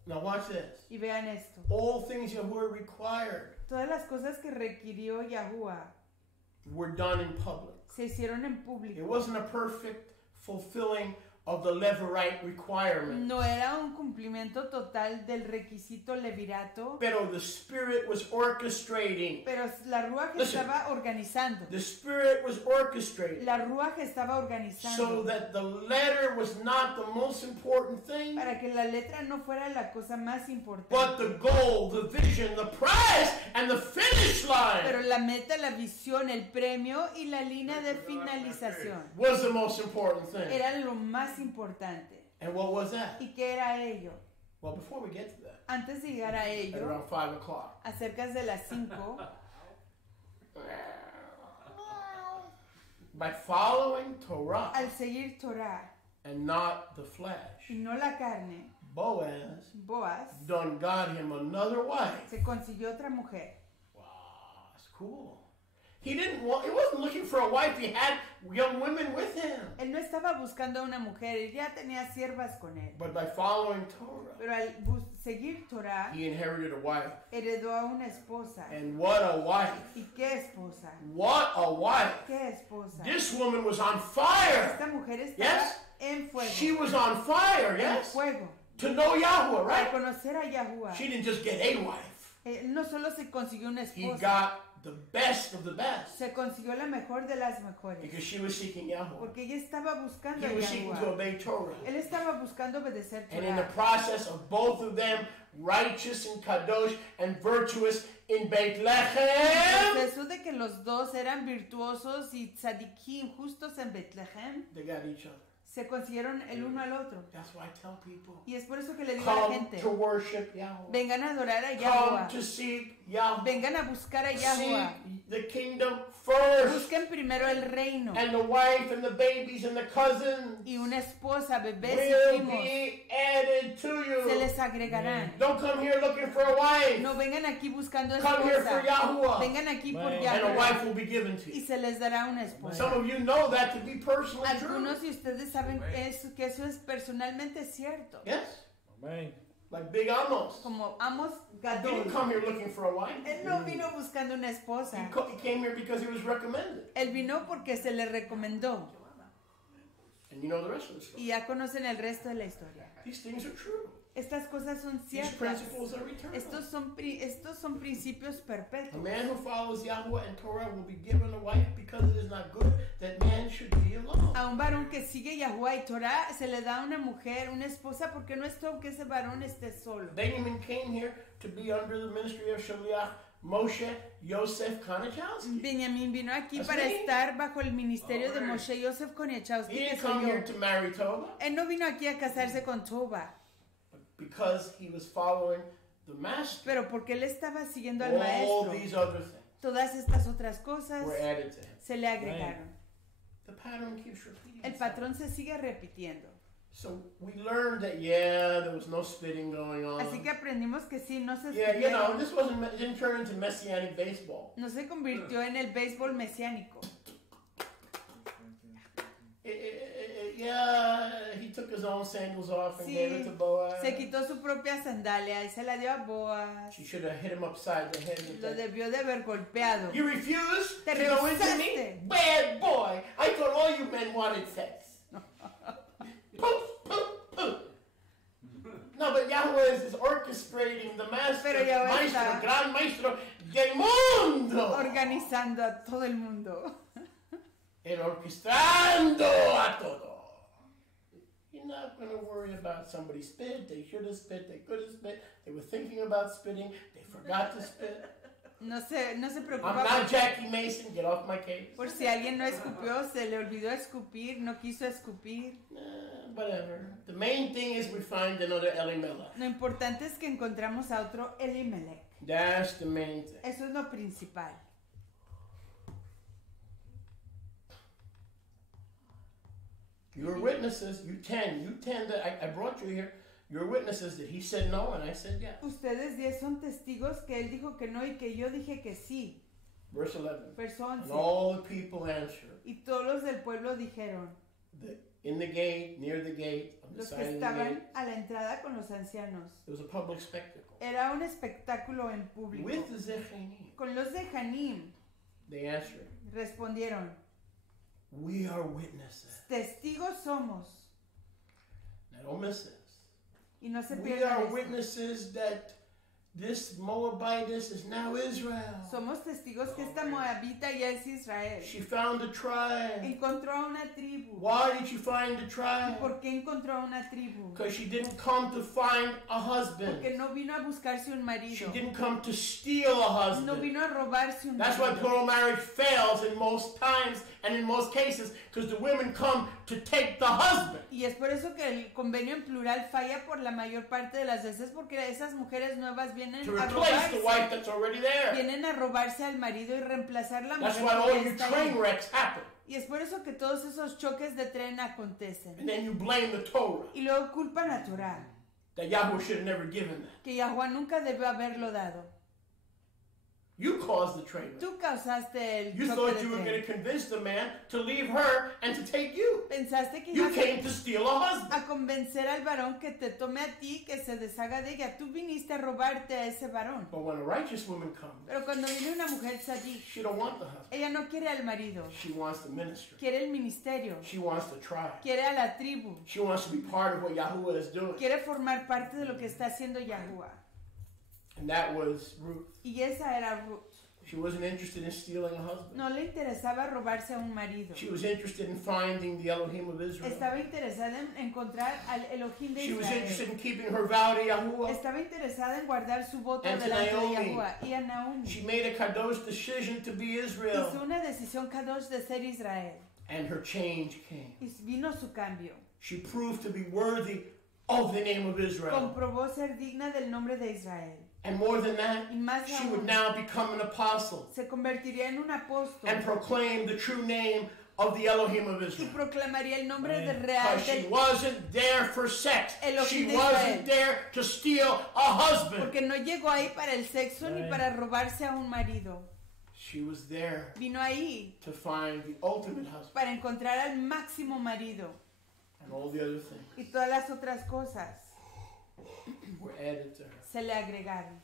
Now watch this. Y vean esto. All things Yahuwah required Todas las cosas que requirió Yahuwah were done in public. se hicieron en It público. wasn't a perfect fulfilling of the Levirate requirement. No era un cumplimiento total del requisito levirato, Pero the Spirit was orchestrating. pero la Ruach Listen. estaba organizando. The Spirit was orchestrating. La Ruach estaba So organizando that the letter was not the most important thing, para que la letra no fuera la cosa más but importante. the goal, the vision, the prize, and the finish Pero line la meta, la visión, el premio y la línea de finalización was the most important thing. era lo más importante. And what was that? ¿Y qué era ello? Well, before we get to that, Antes de llegar a at ello, around 5 o'clock, acerca de las 5, by following Torah al seguir Torah and not the flesh, y no la carne, Boaz Boaz done got him another wife. se consiguió otra mujer. Wow, that's cool. He wasn't looking for a wife. He had young women with him. Él no estaba buscando a una mujer, él ya tenía siervas con él. But by following Torah, Pero al seguir Torah, he inherited a wife. heredó a una esposa. And what a wife. ¿Y qué esposa? What a wife. ¿Qué esposa? This woman was on fire. Esta mujer estaba Yes? en fuego. She was on fire, En yes? fuego. To know Yahweh, Para right? conocer a Yahuwah. She didn't just get a wife. Él no solo se consiguió una He esposa, got the best of the best. se consiguió la mejor de las mejores. Because she was seeking Yahweh. Porque ella estaba buscando a He was seeking to Yahuwah. obey Torah. Él estaba buscando obedecer And in the Torah. process of both of them, righteous and kadosh and virtuous in Bethlehem, Eso de que los dos eran virtuosos y tzadikim justos en Betlehem, they got each other. se consiguieron el uno al otro. That's why I tell people, Y es por eso que le digo a la come gente, to worship Yahweh. vengan a adorar a Come Yahuwah, to seek Yahweh. vengan a buscar a Yahuwah, Seek the kingdom first. busquen primero el reino And the wife and the babies and the cousins y una esposa, bebés y will primos be added to se you. les agregarán. Don't come here looking for a wife. No vengan aquí buscando Come here for esposa, Yahuwah. vengan aquí por And a Yahuwah wife will be given to y you. se les dará una esposa. Some of you know that to be personally true. Algunos de ustedes saben que eso es personalmente cierto. Yes? Amen. Like Big Amos. Como Amos He Gadol. didn't come here looking for a wife. Él no vino buscando una esposa. He came here because he was recommended. Él vino porque se le recomendó. And you know the rest of the story. Y ya conocen el resto de la historia. These things are true. Estas cosas son These ciertas. principles are eternal. Estos son principios A perpetuos. man who follows Yahweh and Torah will be given a wife because it is not good that man should be alone. A un varón que sigue Yahuwah y Torah se le da una mujer, una esposa, porque no es todo que ese varón esté solo. Benjamin came here to be under the ministry of Shaliach Moshe Yosef Konachowski. Benjamín vino aquí That's para me. estar bajo el ministerio de Moshe Yosef He Koniachowski, que didn't soy come here yo. to marry Toba Él no vino aquí a casarse con Toba, because he was following the master. pero porque él estaba siguiendo al All maestro. these other things Todas estas otras cosas were added to him. se le agregaron. The pattern keeps repeating El itself. patrón se sigue repitiendo. So we learned that there was no spitting going on. Así que aprendimos que sí, no se Yeah, you know, escribieron, this didn't turn into messianic baseball. no se convirtió en el béisbol mesiánico. Yeah, he took his own sandals off and Sí, gave it to Boaz. se quitó su propia sandalia y se la dio a Boaz. She should have hit him upside the head. with Lo that. debió de haber golpeado. You refuse Te to go into me? rehusaste. Bad boy. I thought all you men wanted sex. Poof, poof, poof. No, but Yahweh is orchestrating the master, Pero Yahweh maestro, está gran maestro del mundo. organizando a todo el mundo. And orchestrando a todo. You're not going to worry about somebody spit. They should have spit. They could have spit. They were thinking about spitting. They forgot to spit. No se I'm preocupa not Jackie Mason. Get off my case. por si alguien no escupió, se le olvidó escupir, no quiso escupir. Whatever. The main thing is we find another Elimelech. Lo importante es que encontramos a otro Elimelech. That's the main thing. Eso es lo principal. Your witnesses, you tend that I brought you here. Your witnesses that he said no and I said yes. Ustedes 10 son testigos que él dijo que no y que yo dije que sí. Verse 11. Verso 11. And all the people answered. Y todos los del pueblo dijeron, In the gate, near the gate, on the los que side of the estaban gate. a la entrada con los ancianos. It was a public spectacle. Era un espectáculo en público. With the Zechanim, Con los de Janim they answered, respondieron, we are witnesses. testigos somos. Now don't miss this. Y no se We pierdan are esto. witnesses that this Moabitess is now Israel. Somos testigos que esta moabita ya es Israel. She found a tribe. Encontró a una tribu. Why did she find a ¿Y tribe? por qué encontró a una tribu? Because she didn't come to find a husband. Porque no vino a buscarse un She marido. didn't come to steal a No husband. vino a robarse un That's why marido. plural marriage fails in most times and in most cases, because the women come to take the husband. Y es por eso que el convenio en plural falla por la mayor parte de las veces, porque esas mujeres nuevas vienen To a replace the wife robarse. that's already there. Vienen a robarse al marido y reemplazar la That's mujer why all que your está train ahí. wrecks happen. Y es por eso que todos esos choques de tren acontecen. And then you blame the Torah Y luego culpan a Torah, that Yahweh should have never given that. que Yahuwah nunca debió haberlo dado. You caused the train wreck. Tú causaste el You choque thought de you were going tren. to convince the man to leave her and to take you. Pensaste que You ibas came to steal a husband. a convencer al varón que te tome a ti, que se deshaga de ella. Tú viniste a robarte a ese varón. But when a righteous woman comes, Pero cuando viene una mujer sadí, she don't want the husband. ella no quiere al marido, She wants the ministry. quiere el ministerio, She wants the tribe. quiere a la tribu, She wants to be part of what Yahuwah is doing. quiere formar parte de lo que está haciendo Yahuwah. And that was Ruth. Y esa era Ruth. She wasn't interested in stealing a husband. No le interesaba robarse a un marido. She was interested in finding the Elohim of Israel. Estaba interesada en encontrar al Elohim de She was interested Israel. in keeping her vow to Yahuwah. Estaba interesada en guardar su voto And to delante de Naomi. Yahuwah. Y a Naomi She made a kadosh decision to be hizo Israel. una decisión kadosh de ser Israel. And her change came. Y vino su cambio. She proved to be worthy of the name of Israel. Comprobó ser digna del nombre de Israel. And more than that, Y más she would aún, now become an apostle se convertiría en un apóstol and proclaim the true name of the Elohim of y Israel. proclamaría el nombre de real Because she del, wasn't there for sex. Elohim She de wasn't Israel. there to steal a husband. porque no llegó ahí para el sexo ni para robarse a un marido. She was there Vino ahí to find the ultimate husband para encontrar al máximo marido. and all the other things Y todas las otras cosas were added to her. se le agregaron.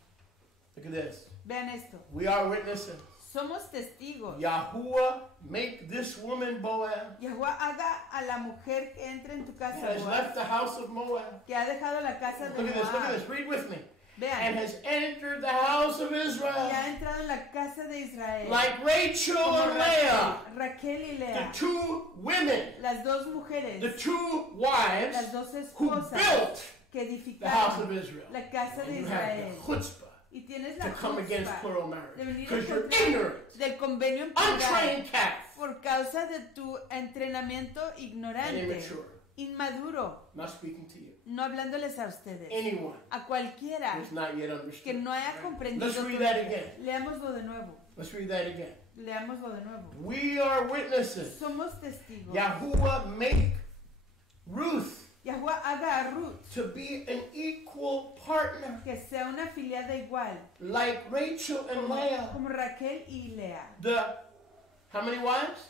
Look at this. Vean esto. We are witnesses. Somos testigos. Yahuwah make this woman Boaz, Yahuwah haga a la mujer que entre en tu who casa, has Boaz, left the house of Moab. que ha dejado la casa de Look at this, look at Moab. this. Read with me. And Vean, has entered the house of y ha Israel. entrado en la casa de Israel. Like Rachel Como and Leah, Raquel y the Lea, two women, las dos mujeres, the two wives las dos who esposas built que the house of edificaron Israel. la casa de And you have Israel. the chutzpah Y tienes to la come against culpa plural de marriage. venir Because en you're contra ignorant, del convenio en plural untrained calf, por causa de tu entrenamiento and ignorante, immature. inmaduro, Not speaking to you. no hablándoles a ustedes, Anyone a cualquiera who's not yet que understood. no haya comprendido. Let's read todo. that again. Leámoslo de nuevo, Let's read that again. leámoslo de nuevo. We are witnesses. Somos testigos. Yahuwah make Ruth Yahuwah haga a Ruth to be an equal partner, que sea una afiliada igual, like Rachel and Leah. como Raquel y Lea. How many wives?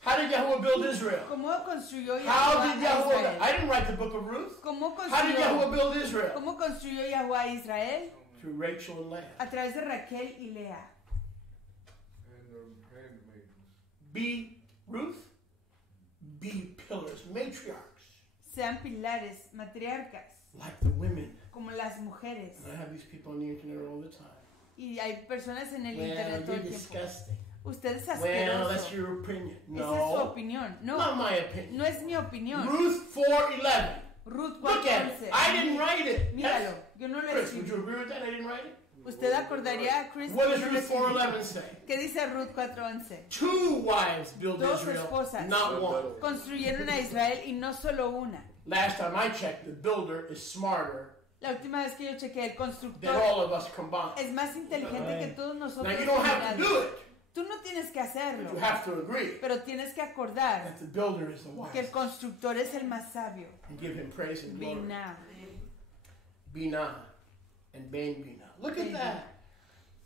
How did Yahuwah build Israel? ¿Cómo construyó How Yahuwah did a Yahuwah? Israel? I didn't write the book of Ruth. ¿Cómo How did Yahuwah construyó, build Israel? ¿Cómo construyó Yahuwah a Israel? Through Rachel and Leah. A través de Raquel y Lea. And handmaidens. Be Ruth. Be pillars, matriarchs, Sean pilares, matriarcas, like the women. como las mujeres. And I have these people on the internet all the time. Y hay personas en el Well, internet todo you're el tiempo. disgusting. Usted es Well, that's asqueroso. your opinion. Esa es su No, opinión. No, not my opinion. no es mi opinión. Ruth 4:11. Ruth Look at 4:11. it. I didn't write it. Míralo, yo no lo Chris, would escribí. you agree with that? I didn't write it. Usted acordaría a Chris. What does Ruth 4:11 say? ¿Qué dice Ruth 4:11? 2 wives build Dos Israel, esposas. not one. Construyeron a Israel y no solo una. Last time I checked, the builder is smarter La última vez que yo chequeé, el than constructor all of us combined. es más inteligente que todos Now nosotros. you don't have to combinados. do it. Tú no tienes que hacerlo, You have to agree pero tienes que acordar that the builder is the que el wise constructor es el más sabio. and give him praise and glory. Binah. Binah and Bain Binah. Look at that.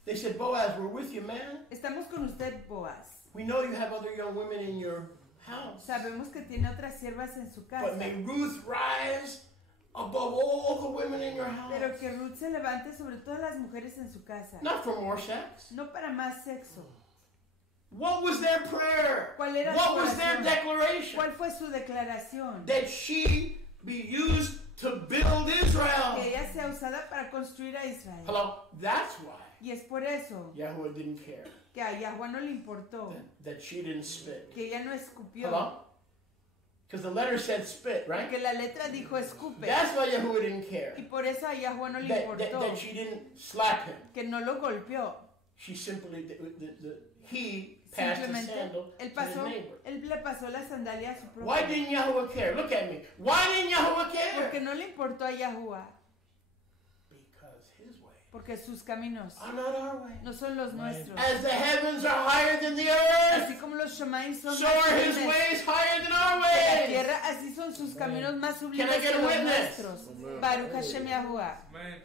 They said, Boaz, we're with you, man. Estamos con usted, Boaz. We know you have other young women in your house. Sabemos que tiene otras siervas en su But casa, may Ruth rise above all the women in your house. pero que Ruth se levante sobre todas las mujeres en su casa. Not for more sex. No para más sexo. What was their prayer? ¿Cuál era What su was their oración? declaration? ¿Cuál fue su declaración? That she be used to build Israel. Que ella sea usada para construir a Israel. Hello? That's why Y es por eso Yahweh didn't care que a Yahweh no le importó that she didn't spit. que ella no escupió. Hello? Because the letter said spit, right? Que la letra dijo escupe. That's why Yahweh didn't care. Y por eso a Yahweh no le That importó she didn't slap him. que no lo golpeó. She simply, he passed the Simplemente sandal él to his pasó, neighbor. él le pasó la sandalia a su Why propio. didn't Yahweh care? Look at me. Why didn't Yahweh care? Porque no le importó a Yahweh. Because his way Porque sus caminos are not our way. no son los nuestros. As the heavens are higher than the earth, Así como los Shemaim son so más are his sublimes ways higher than our que la ways. tierra, así son sus caminos más Can I sublimes get que a los witness? nuestros. Baruch Hashem Yahuwah. Man,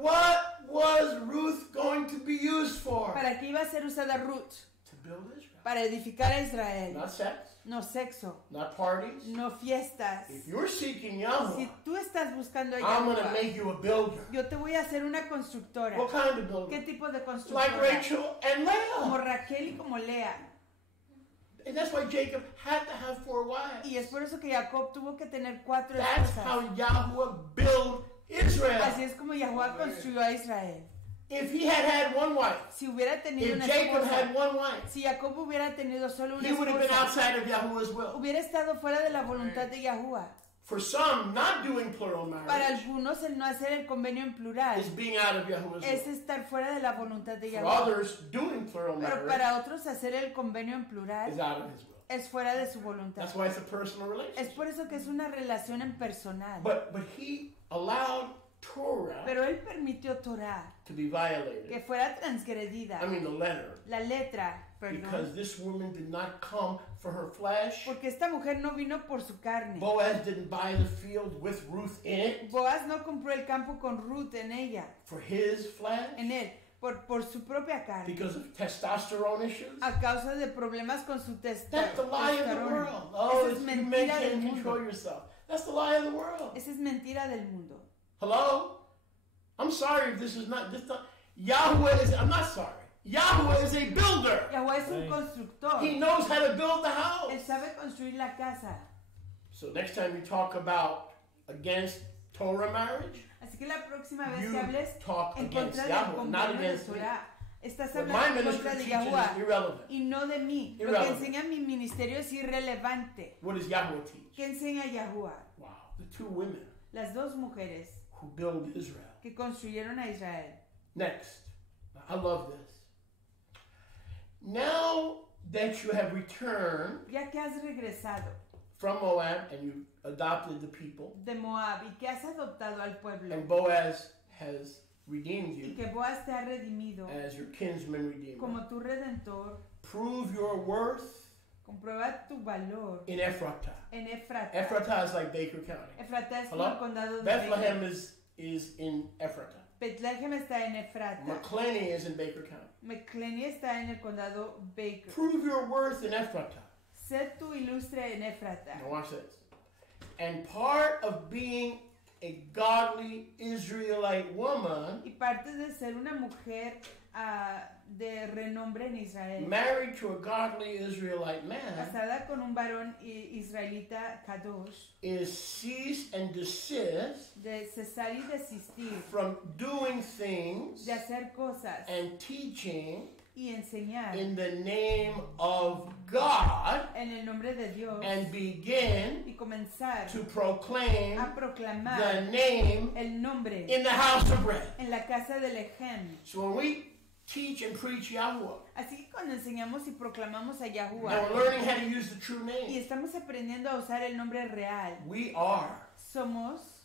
What was Ruth going to be used for? ¿Para qué iba a ser usada Ruth? To build Israel. Para edificar a Israel. Not sex, No sexo, not parties. no fiestas. If you're seeking Si Yahweh, tú estás buscando a I'm going to Yahuwah, make you a builder. yo te voy a hacer una constructora. What kind of builder? ¿Qué tipo de Like constructora? Rachel and Como Leah. Raquel y como Lea. And that's why Jacob had to have 4 wives. Y es por eso que Jacob tuvo que tener 4 That's esposas. how Yahweh built Israel. Así es como Yahuwah construyó a Israel. If he had 1 wife, Si hubiera tenido if una Jacob had esposa, 1 wife, si Jacob hubiera tenido solo una he would have been esposa, outside of Yahweh's will. hubiera estado fuera de la voluntad de Yahuwah. For some, not doing plural Para marriage algunos el no hacer el convenio en plural is being out of Yahweh's es will. estar fuera de la voluntad de For Yahuwah. others, doing plural Pero marriage para otros hacer el convenio en is plural out of his will. es fuera de su voluntad. That's why it's a personal Es relationship. por eso que es una relación en personal. But he allowed Torah Pero él permitió Torah to be violated. que fuera transgredida. I mean the letter. La letra, Because perdón. this woman did not come for her flesh. Porque esta mujer no vino por su carne. Boaz didn't buy the field with Ruth in it Boaz no compró el campo con Ruth en ella, for his flesh en él, por su propia carne. because of testosterone issues. A causa de problemas con su That's the lie of the testosterona. world. Oh, Esa es you men mentira del can't mundo. control yourself. That's the lie of the world. Esa es mentira del mundo. Hello? I'm sorry if this is not this not Yahweh is I'm not sorry. Yahweh is a builder. Yahweh es un constructor. He knows how to build the Él house. sabe construir la casa. So next time you talk about against Torah marriage, Así que la próxima vez you que hables talk en against contra del Yahweh, not convenio de against me. Torah, estás What my hablando en ministry contra de teaches is Yahuwah irrelevant. y no de mí. Lo que Irrelevant. enseña mi ministerio es irrelevante. What does Yahweh teach? ¿Qué enseña Yahuwah? Wow. The 2 women Las 2 mujeres who build Israel. que construyeron a Israel. Next. I love this. Now that you have returned Ya que has regresado from Moab and you adopted the people, de Moab y que has adoptado al pueblo and Boaz has redeemed y you que Boaz te ha redimido as your kinsman redeemer, como tu redentor, prove your worth comprueba tu valor in Ephratah. en Efrata. Ephratah is like Baker County. Efrata es Hello? como el condado de Bethlehem Baker. is in Ephratah. Bethlehem está en Efrata. McClenny is in Baker County. McClenny está en el condado Baker. Prove your worth in Ephratah. Sé tu ilustre en Efrata. Now watch this. And part of being a godly Israelite woman, Y parte de ser una mujer de renombre en Israel, married to a godly Israelite man, casada con un varón israelita Kadosh, is cease and desist de cesar y desistir, from doing things de hacer cosas and teaching y enseñar in the name of God en el nombre de Dios and begin y comenzar to proclaim a proclamar the name el nombre in the house of bread. en la casa de Lechem. So when we teach and preach Yahuwah, Así que cuando enseñamos y proclamamos a and Yahuwah we're learning how to use the true y name, estamos aprendiendo a usar el nombre real, we are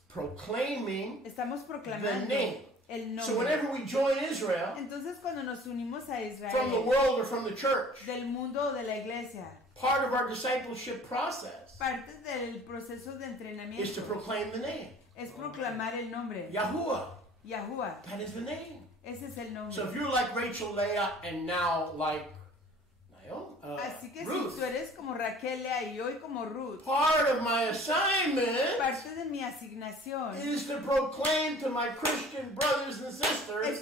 proclaiming estamos the proclamando name. el So nombre. whenever we join Israel, Entonces cuando nos unimos a from the Israel, world or from the church, del mundo o de la iglesia, part of our discipleship process parte del proceso de is to entrenamiento proclaim the name. es proclamar el nombre. Yahuwah, Yahuwah, that is the name. ese es el nombre. So if you're like Rachel, Leah, and now like Así que Ruth, si tú eres como Raquel, Lea y hoy como Ruth, part of my assignment parte de mi asignación is to proclaim to my Christian brothers and es sisters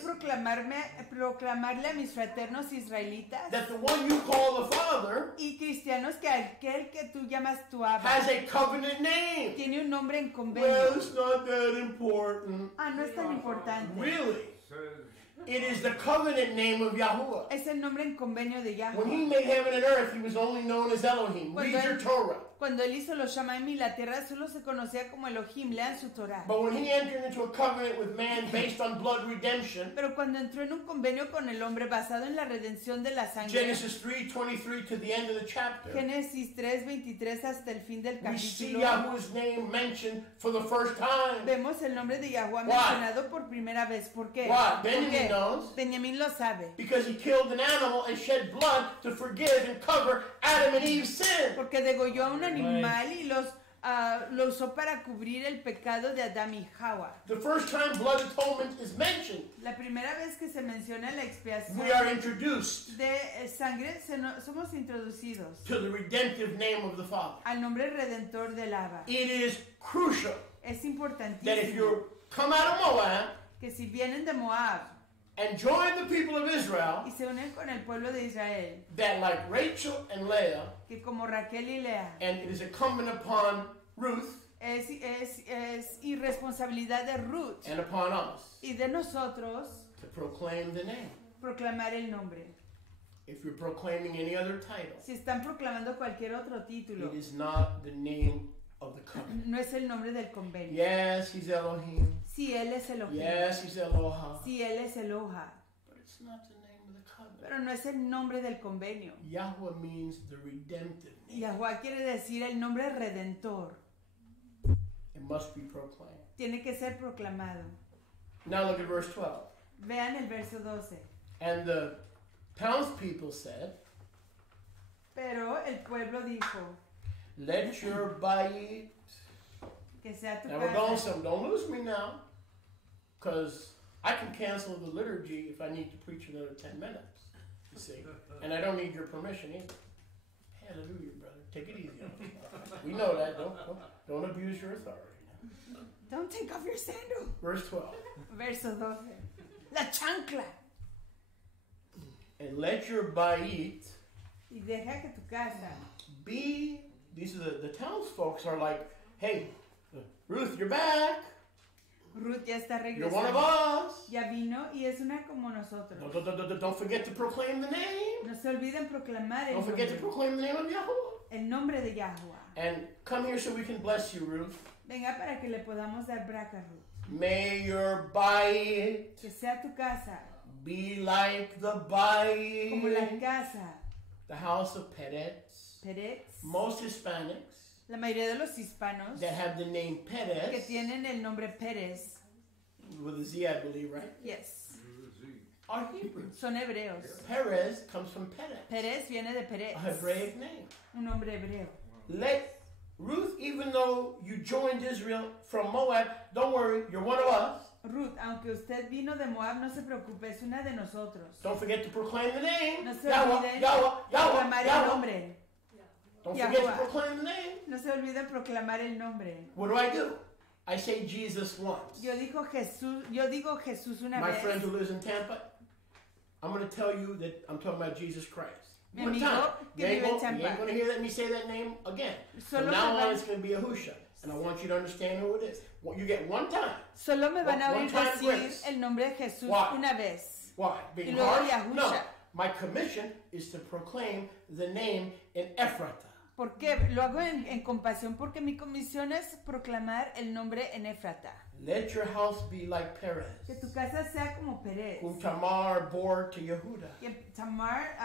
proclamarle a mis fraternos israelitas that the one you call the Father y cristianos que aquel que tú llamas tu Abba has a covenant name. tiene un nombre en Well, convenio. it's not that important. Ah, no es tan importante. Really? Says, It is the covenant name of Yahuwah. Es el nombre en convenio de When he Yahweh. made heaven and earth, he was only known as Elohim. Read your Torah. Cuando él hizo los Shamaim y la tierra solo se conocía como Elohim, lean su Torah. But when he entered into a covenant with man based on blood redemption, Pero cuando entró en un convenio con el hombre basado en la redención de la sangre, Genesis 3:23 to the end of the chapter, Génesis 3:23 hasta el fin del we see capítulo, Yahweh's name mentioned for the first time. vemos el nombre de Yahweh Why? mencionado por primera vez. ¿Por qué? Why? ¿Por Benjamin qué? knows. Benjamín lo sabe. Because he killed an animal and shed blood to forgive and cover Adam and Eve's sin. Porque degolló a un animal y lo usó para cubrir el pecado de Adán y Hawa. The first time blood atonement is mentioned, La primera vez que se menciona la expiación we are introduced de sangre, somos introducidos to the redemptive name of the Father. al nombre redentor del Abba. It is crucial Es that if importantísimo you come out of Moab que si vienen de Moab and join the people of Israel, y se unen con el pueblo de Israel, that like Rachel and Leah, que como Raquel y Lea, and it is incumbent upon Ruth es irresponsabilidad de Ruth and upon us y de nosotros to proclaim the name. proclamar el nombre. If you're proclaiming any other title, Si están proclamando cualquier otro título, it is not the name of the covenant. no es el nombre del convenio. Yes, he's Elohim. Si él es Elohim, Yes, he's Eloha. si él es Eloha, But it's not the name of the covenant. pero no es el nombre del convenio. Yahweh means the redemptive name. Yahweh quiere decir el nombre redentor. It must be proclaimed. Tiene que ser proclamado. Now look at verse 12. Vean el verso 12. And the townspeople said, Pero el pueblo dijo, let your bayit. que sea tu Now we're going casa. some. Don't lose me now. Because I can cancel the liturgy if I need to preach another 10 minutes. You see? And I don't need your permission either. Hallelujah, brother. Take it easy. We know that. Don't abuse your authority. Don't take off your sandal. Verse 12. Verso 12. La chancla. And let your bayit Y deja que tu casa. be. These are the townsfolk are like, hey, Ruth, you're back. Ruth ya está You're one of regresando. us. Ya vino y es una como nosotros. Don't forget to proclaim the name. No se olviden proclamar el Don't forget to nombre. proclaim the name of Yahuwah. El nombre de Yahweh. And come here so we can bless you, Ruth. Venga para que le podamos dar braca a Ruth. May your bayit Que sea tu casa be like the como la bayit, casa. the house of Peretz. Pérez. Most Hispanics La mayoría de los hispanos that have the name que Perez, tienen el nombre Pérez, with a Z, I believe, right, yes, are Hebrews. son hebreos. Perez comes from Peretz, Pérez viene de Pérez, a Hebraic name. un nombre hebreo. Let Ruth, even though you joined Israel from Moab, don't worry, you're one of us. Ruth, aunque usted vino de Moab, no se preocupe, es una de nosotros. Don't forget to proclaim the name. No se Yahweh, olviden Yahweh, Yahweh, proclamar el Yahweh. nombre. Don't forget to Yahweh. proclaim the name. No se olviden proclamar el nombre. What do? I say Jesus once. Yo digo Jesús una My vez. friend who lives in Tampa, I'm going to tell you that I'm talking about Jesus Christ. Mi One amigo time. que You ain't vive en gonna- you Tampa. ain't going to hear me say that name again. Solo From now me on, van- it's going to be Yahusha. And I want you to understand who it is. Well, you get one time. Solo me van a One oír time decir grace. el nombre de Jesús Why? una vez. Why? Being Y luego harsh? Yahusha. No. My commission is to proclaim the name in Ephrata. ¿Por qué? Lo hago en compasión porque mi comisión es proclamar el nombre en Éfrata. Let your house be like Perez, Que tu casa sea como Pérez. whom Tamar bore to Yehuda, Que Tamar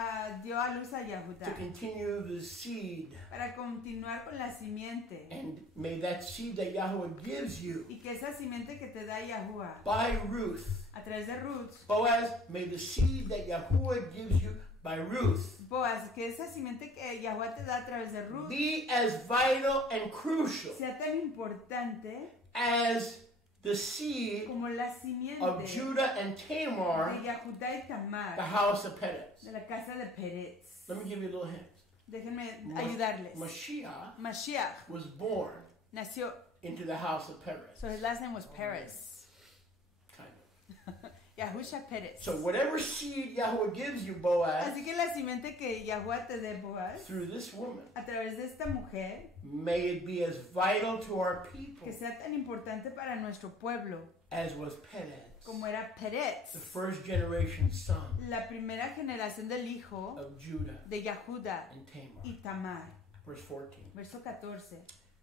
dio a luz a to Yehuda continue the seed. para continuar con la simiente. And may that seed that Yahweh gives you Y que esa simiente que te da Yahuwah by Ruth, a través de Ruth, Boaz, may the seed that Yahweh gives you by Ruth Boaz, que esa simiente que Yahuwah te da a través de Ruth be as vital and crucial sea tan importante as the seed como la simiente of Judah and Tamar, de Yahudá y the Tamar, house of Perez. de la casa de Pérez. Let me give you a little hint. Déjenme ayudarles. Mashiach Mashiach was born nació, into the house of Perez. so his last name was Perez. Kind of. Yahusha Pérez. So whatever seed Yahweh gives you, Boaz, Así que la simiente que Yahuwah te dé, Boaz, through this woman, a través de esta mujer, may it be as vital to our people que sea tan importante para nuestro pueblo as was Perez, como era Pérez, the first generation son la primera generación del hijo of Judah de Yahuda and Tamar. y Tamar. Verse 14. Verso 14.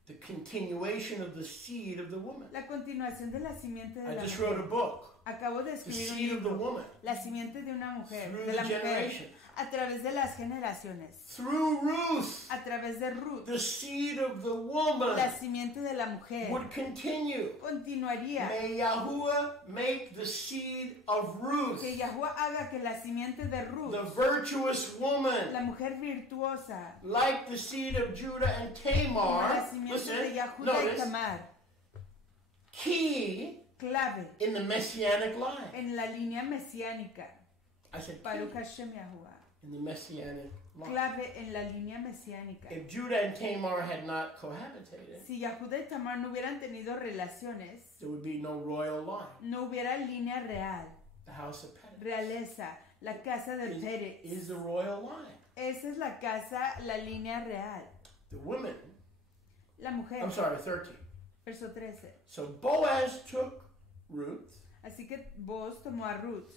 The continuation of the seed of the woman. La continuación de la simiente de I la just wrote a mujer. book, Acabo de The escribir un Seed of the libro, Woman, La simiente de una mujer, through de la the mujer, generation. a través de las generaciones, Through Ruth, a través de Ruth, the seed of the woman la simiente de la mujer would continue. continuaría. May Yahuwah make the seed of Ruth, Que Yahuwah haga que la simiente de Ruth, the virtuous woman, la mujer virtuosa, like the seed of Judah and como Tamar, la simiente de listen, Yahuda y notice, Tamar, key clave in the messianic line. en la línea mesiánica. I said key Baruch Hashem Yahuwah. in the messianic line. Clave en la línea mesiánica. If Judah and Tamar had not cohabitated, Si Yahuda y Tamar no hubieran tenido relaciones, there would be no royal line. no hubiera línea real, The house of Perez realeza, la casa de Pérez. is the royal line. Esa es la casa, la línea real. The women, La mujer. I'm sorry, 13. Verso 13. So Boaz took Ruth, Así que Boaz tomó a Ruth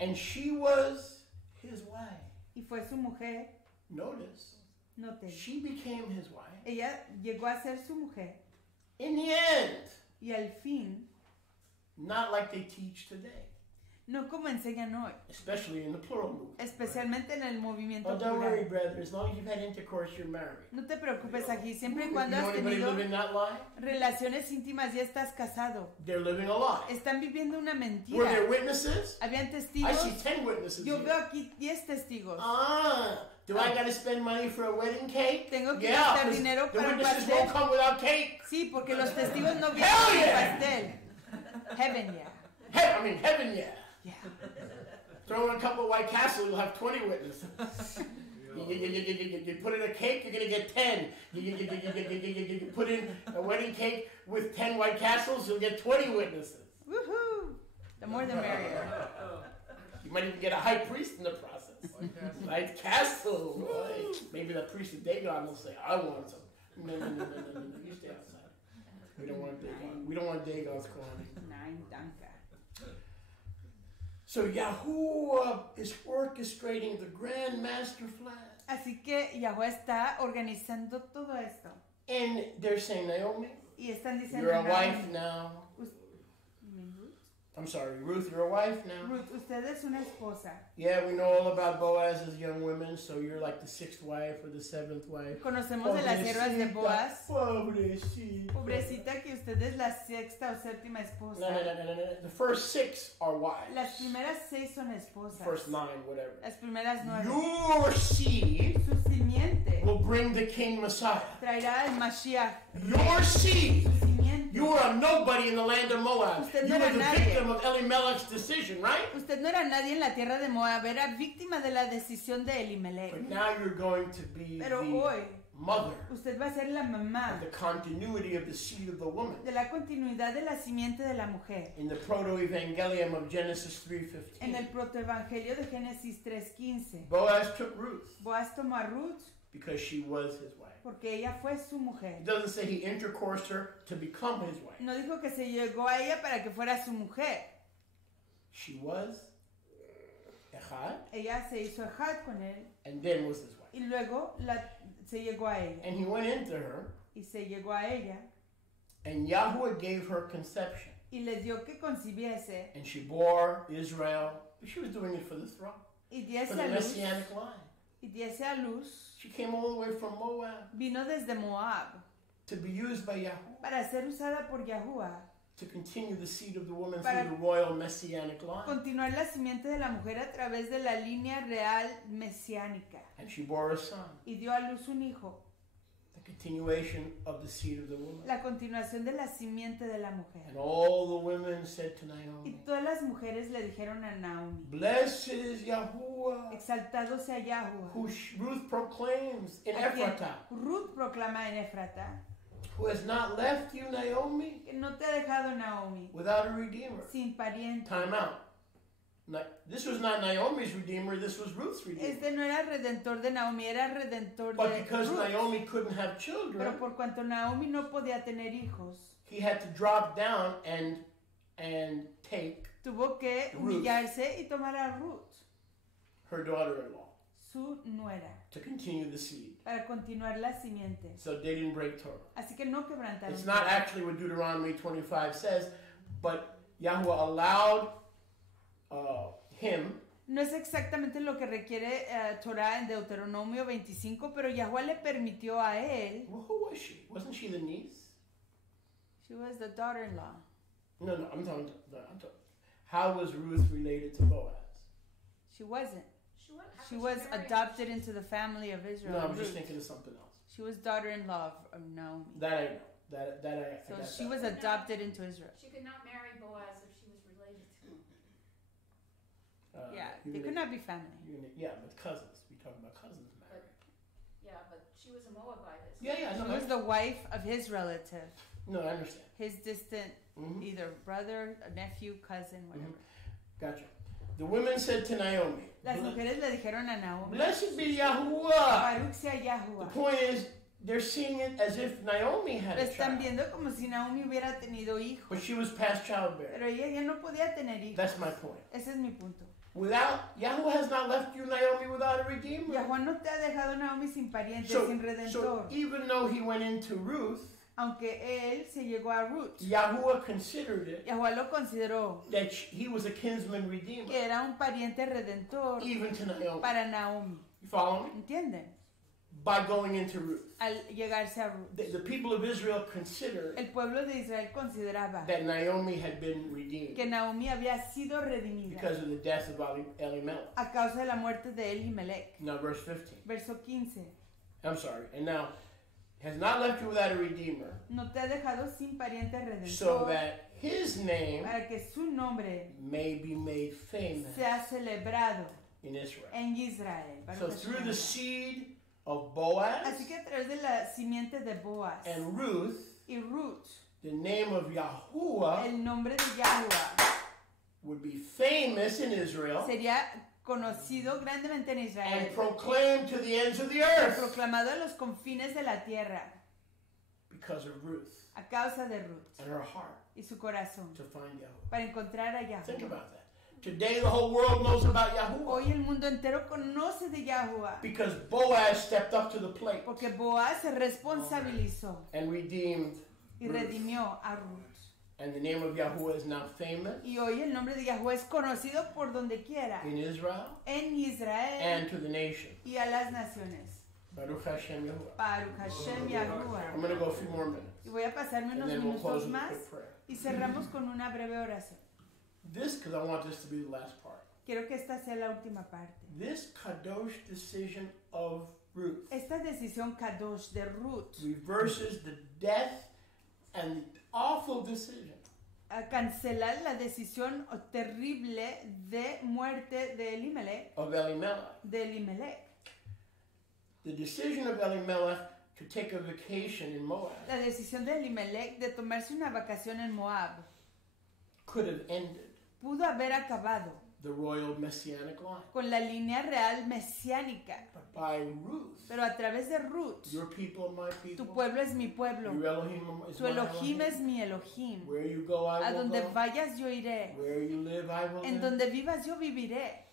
and she was his wife. y fue su mujer. Notice, Noten. she became his wife. Ella llegó a ser su mujer. In the end, Y al fin, not like they teach today, no como enseñan hoy, especially in the plural movement. especialmente en el movimiento Oh, don't worry, plural. brother. As long as you've had intercourse, you're married. No te preocupes aquí, siempre y You cuando know has anybody tenido living that lie? relaciones íntimas ya estás casado. They're living a lie. Están viviendo una Were mentira. there witnesses? Habían I testigos. see 10 witnesses Yo here. veo aquí 10 testigos. Do I got to spend money for a wedding cake? Tengo que Yeah, gastar 'cause dinero the para un witnesses pastel. won't come without cake. Sí, porque los testigos no vienen Hell con el yeah. pastel. Heaven, yeah. Heaven, yeah. Yeah. Throw in a couple of White Castle, you'll have 20 witnesses. You put in a cake, you're going to get 10. You put in a wedding cake with 10 White Castles, you'll get 20 witnesses. Woohoo! The more the merrier. You might even get a high priest in the process. White Castle. Boy. Maybe the priest of Dagon will say, I want some. No. You stay outside. We don't want Dagon. We don't want Dagon's calling. Nein, danke. So Yahuwah is orchestrating the grand master plan. Así que Yahweh está organizando todo esto. And they're saying, Naomi, Y están diciendo, you're a Naomi, wife now. You mean Ruth? I'm sorry, Ruth, you're a wife now. Ruth, usted es una esposa. Yeah, we know all about Boaz's young women, so you're like the 6th wife or the 7th wife. Conocemos de las siervas de Boaz. Pobrecita. Pobrecita que usted es la sexta o séptima esposa. No. The first 6 are wives. Las primeras 6 son esposas. First 9, whatever. Las primeras 9. Your seed Su simiente will bring the King Messiah. traerá el Mashiach. Your seed. Su simiente. You were a nobody in the land of Moab. Usted You no were era the nadie. victim of Elimelech's decision, right? Usted no era nadie en la tierra de Moab, era víctima de la decisión de Elimelech. But now you're going to be Pero the hoy, mother usted va a ser la of mamá the continuity of the seed of the woman. de la continuidad de la simiente de la mujer. In the proto-evangelium of Genesis En el 3:15, protoevangelio de Génesis 3:15, Boaz took Ruth Boaz tomó a Ruth because she was his wife. porque ella fue su mujer. It doesn't say he intercoursed her to become his wife. No dijo que se llegó a ella para que fuera su mujer. She was Echad, ella se hizo ejad con él and then was his wife. y luego se llegó a ella. And he went into her, Y se llegó a ella and Yahweh gave her conception. y le dio que concibiese And she bore Israel. She was doing it for the throne, y for diese the a luz. messianic line. Y diese a luz. She came all the way from Moab Vino desde Moab to be used by Yahweh para ser usada por Yahuwah, to continue the seed of the woman Para through the royal messianic line. continuar la simiente de la mujer a través de la línea real mesiánica. And she bore a son, Y dio a luz un hijo, the continuation of the seed of the woman. la continuación de la simiente de la mujer. And all the women said to Y Naomi, todas las mujeres le dijeron a Naomi, Blessed is Yahuwah, exaltado sea Yahuwah, who Ruth proclaims in a quien Ephratah, Ruth proclama en Efrata, who has not left you, Naomi, que no te ha dejado Naomi without a redeemer. sin pariente. Time out. This was not Naomi's redeemer, this was Ruth's redeemer. Este no era redentor de Naomi, era redentor But de because Ruth. Naomi couldn't have Pero children, por cuanto Naomi no podía tener hijos, he had to drop down and take tuvo que Ruth. humillarse y tomar a Ruth, her daughter-in-law su nuera, to continue the seed. para continuar la simiente. So they didn't break Torah. Así que no quebrantaron. It's not Torah. actually what Deuteronomy 25 says, but Yahweh allowed him No es exactamente lo que requiere Torah en Deuteronomio 25, pero Yahweh le permitió a él. Well, who was she? Wasn't she the niece? She was the daughter-in-law. No, I'm talking. How was Ruth related to Boaz? She wasn't. She She was married? adopted into the family of Israel. No, I'm just Ruth. thinking of something else. She was daughter-in-law of Naomi. That I know. That I So got she that. was adopted into Israel. She could not marry Boaz if she was related to him. Yeah, you're they could gonna- not be family. Yeah, but cousins. We talking about cousins married. Yeah, but she was a Moabitess. Yeah, She no, was the wife of his relative, no, I understand. his distant, Mhm. either brother, nephew, cousin, whatever. Gotcha. The women said to Naomi, Las mujeres le dijeron a Naomi, Blessed be Yahuwah. Baruch sea The Yahuwah. point is, they're seeing it as if Naomi had Lo a están child. viendo como si Naomi hubiera tenido hijos, But she was past childbearing. pero ella ya no podía tener hijos. That's my point. Ese es mi punto. Yahweh has not left you, Naomi, without a redeemer. Yahuwah no te ha dejado Naomi sin pariente, So, sin so redentor. even though he went into Ruth, Aunque él se llegó a Ruth, Yahuwah considered it Yahuwah lo consideró that he was a kinsman redeemer, que era un pariente redentor even to Naomi. para Naomi. You follow me? ¿Entienden? By going into Ruth. Al llegarse a Ruth. The people of Israel considered El pueblo de Israel consideraba that Naomi had been redeemed que Naomi había sido redimida because of the death of Elimelech. a causa de la muerte de Elimelech. Now, verse 15. Verso 15. I'm sorry. And now, has not left you without a redeemer, No te ha dejado sin pariente so redentor that his name para que su nombre may be made famous sea celebrado in Israel. en Israel. So Baruch through Hashem. the seed of Boaz Así que a través de la simiente de Boaz and Ruth, y Ruth, the name of Yahuwah el nombre de Yahuwah would be famous in Israel sería conocido grandemente en Israel and proclaimed to the ends of the y earth proclamado a los confines de la tierra because of Ruth a causa de Ruth and her heart y su corazón to find Yahuwah. para encontrar a Think Yahuwah. about that. Today the whole world knows about Yahuwah Hoy el mundo entero conoce de Yahuwah because Boaz stepped up to the plate porque Boaz se responsabilizó and redeemed y Ruth. redimió a Ruth. And the name of Yahuwah is now famous Y hoy el nombre de Yahuwah es conocido por donde quiera, in Israel en Israel and to the nation. y a las naciones. Baruch Hashem Yahuwah. Baruch Hashem Yahuwah. I'm going to go a few more minutes. Y voy a pasarme And unos then we'll close minutos with a más quick prayer. y cerramos con una breve oración. This, because I want this to be the last part. Quiero que esta sea la última parte. This kadosh decision of Ruth Esta decisión Kadosh de Ruth reverses the death and the awful decision a cancelar la decisión terrible de muerte de Elimelech, of Elimelech. The decision of Elimelech to take a vacation in Moab La decisión de Elimelech de tomarse una vacación en Moab could have ended pudo haber acabado the royal messianic line. con la línea real mesiánica, But by Ruth, pero a través de Ruth, your people, my people, tu pueblo es mi pueblo, your Elohim is tu my Elohim es es mi Elohim, Where you go, I a will donde go. vayas yo iré, Where you live, I will en live. donde vivas yo viviré.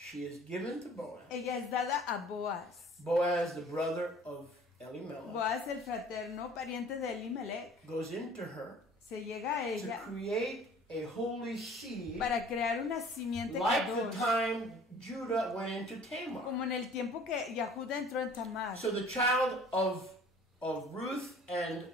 She is given to Boaz. ella es dada a Boaz. Boaz, the brother of Elimelech, Boaz, el fraterno pariente de Elimelech, goes into her se llega a to ella create a holy seed, para crear una simiente like the Kadosh, time Judah went into Tamar. como en el tiempo que Yahuda entró en Tamar. So the child of Ruth and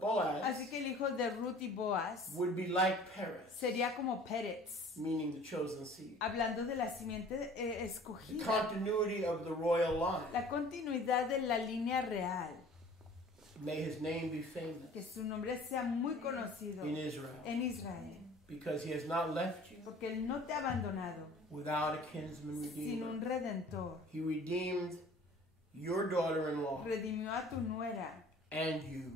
Boaz Así que el hijo de Ruth y Boaz would be like Perez, sería como Pérez, meaning the chosen seed. hablando de la simiente The escogida, continuity of the royal line. la continuidad de la línea real, May his name be famous que su nombre sea muy conocido in Israel, en Israel, because he has not left you porque Él no te ha abandonado without a kinsman sin un redeemer. redentor. He redeemed your daughter-in-law Redimió a tu nuera and you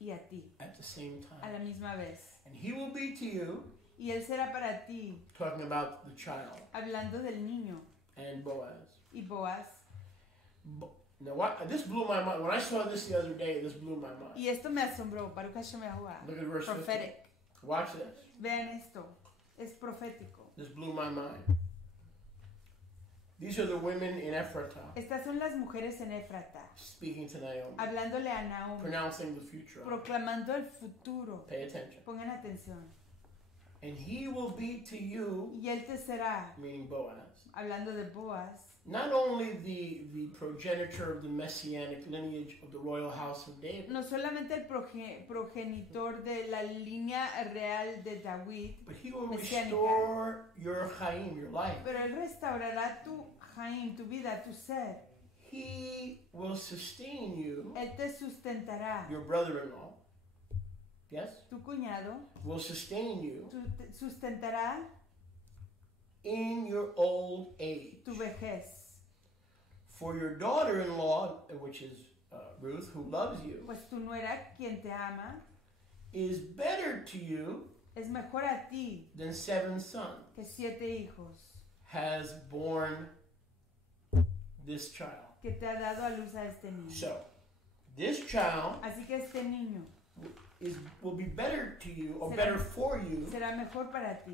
y a ti at the same a la time. misma vez. And he will be to you, Y Él será para ti, talking about the child hablando del niño and Boaz. y Boaz. Now, this blew my mind. When I saw this the other day, this blew my mind. Y esto me asombró, Baruch Hashem Yahuwah. Look at verse 15. Prophetic. Watch this. Vean esto, es profético. This blew my mind. These are the women in Ephratah Estas son las mujeres en Éfrata, speaking to Naomi, hablándole a Naomi, pronouncing the future. proclamando el futuro. Pay attention. Pongan atención. And he will be to you, Y Él te será, meaning Boaz, hablando de Boaz, not only the progenitor of the messianic lineage of the royal house of David, no solamente el progenitor de la línea real de David, but he will mesiánica, restore your chaim, your life. pero Él restaurará tu Jaim, tu vida, tu ser. He will sustain you, Él te sustentará. your brother-in-law, yes, Tu cuñado will sustain you te sustentará in your old age. tu vejez. For your daughter-in-law, which is Ruth, who loves you, Pues tu nuera, quien te ama, is better to you es mejor a ti than 7 sons, que 7 hijos has borne this child. que te ha dado a luz a este niño. So, this child Así que este niño will be better to you, or Será- better for you, será mejor para ti.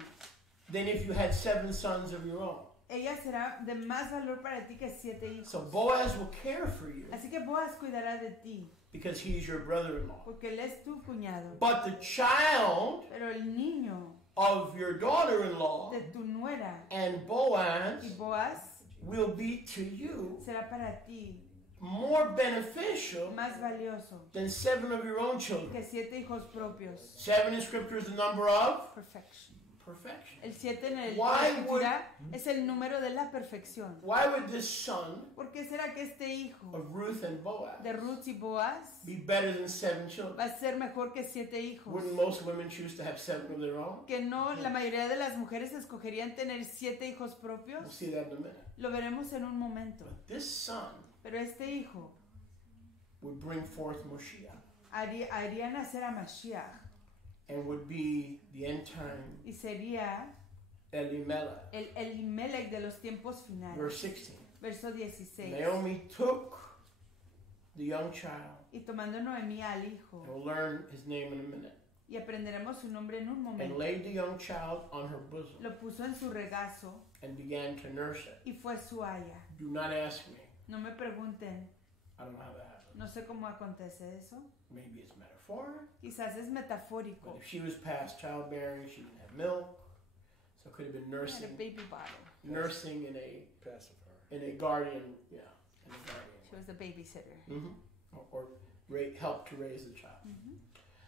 than if you had 7 sons of your own. Ella será de más valor para ti que 7 hijos. So Boaz will care for you Así que Boaz cuidará de ti, because he's your brother-in-law. porque él es tu cuñado. But the child Pero el niño of your daughter-in-law de tu nuera and Boaz y Boaz will be to you será para ti more beneficial más valioso than 7 of your own children. que 7 hijos propios. 7 in Scripture is the number of Perfection. perfection. El 7 en la Why escritura es el número de la perfección. Why would this son ¿Por qué será que este hijo of Ruth and Boaz de Ruth y Boaz be better than 7 children? va a ser mejor que 7 hijos? Wouldn't most women choose to have 7 of their own? Que no, la mayoría de las mujeres escogerían tener 7 hijos propios. We'll see that in a minute. Lo veremos en un momento. But this son Pero este hijo would bring forth Moshiach haría nacer a Mashiach and would be the end time y sería Elimelech. el Elimelech de los tiempos finales. Verse 16. Verso 16. Naomi took the young child, Y tomando Noemí al hijo, and we'll learn his name in a minute, y aprenderemos su nombre en un and momento, laid the young child on her bosom lo puso en su regazo and began to nurse it. y fue su haya. Do not ask me. No me pregunten, I don't know how that happened. no sé cómo acontece eso. Maybe it's metaphor. Quizás es metafórico. But if she was past childbearing, she didn't have milk, so it could have been Had a nursing, baby bottle. nursing in a Pacifier. guardian, yeah, in a guardian. She was a babysitter. Mm-hmm. Or help to raise the child. Ujú.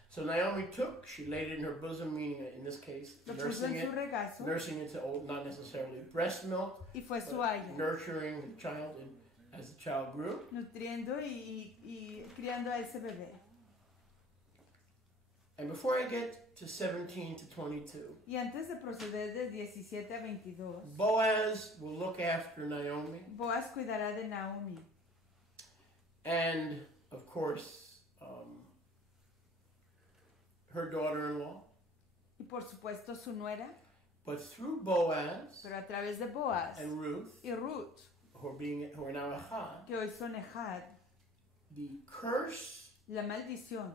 So Naomi took, she laid it in her bosom, meaning in this case, Lo puso nursing en su it, regazo nursing it to old, not necessarily breast milk, y fue su but haya. nurturing the child as the child grew. Nutriendo y criando a ese bebé. And before I get to 17 to 22, Y antes de proceder de 17 a 22, Boaz will look after Naomi, Boaz cuidará de Naomi. and of course, her daughter-in-law. Y por supuesto su nuera. But through Boaz Pero a través de Boaz and Ruth, y Ruth, who are now Echad, que hoy son Ejad, the curse la maldición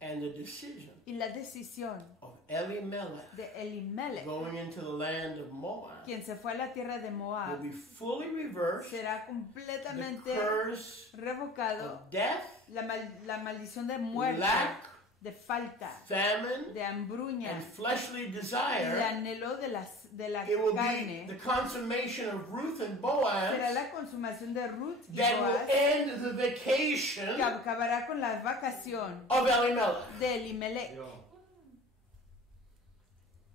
and the decision y la decisión of Elimelech de Elimelech, going into the land of Moab quien se fue a la tierra de will Moab, be fully reversed. será The completamente curse revocado. of death, La maldición de muerte, lack, de falta, famine, de hambruña and fleshly y de desire. anhelo de la It will be carne. the consummation of Ruth and Será Boaz la consumación de Ruth y that will Boaz, end the vacation que acabará con la vacación of Elimelech. de Elimelech. Yeah.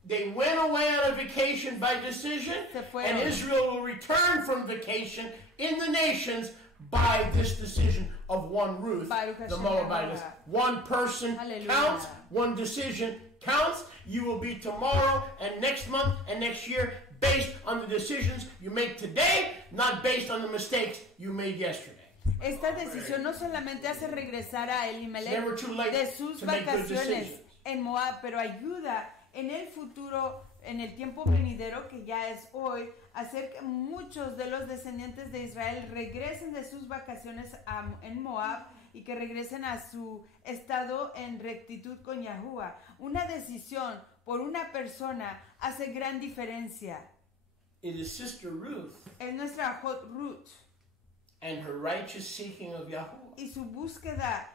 They went away on a vacation by decision, Se and fueron. Israel will return from vacation in the nations by this decision of one Ruth, Baruch the Hashem Moabitess. Yahweh. One person Hallelujah. counts, one decision counts. You will be tomorrow and next month and next year based on the decisions you make today, not based on the mistakes you made yesterday. Esta decisión no solamente hace regresar a It's Elimelech never too late de sus to make good vacaciones decisions. en Moab, pero ayuda en el futuro, en el tiempo venidero que ya es hoy, hacer que muchos de los descendientes de Israel regresen de sus vacaciones en Moab y que regresen a su estado en rectitud con Yahuwah. Una decisión por una persona hace gran diferencia. It is Sister Ruth Es nuestra Hot Ruth and her righteous seeking of Yahuwah y su búsqueda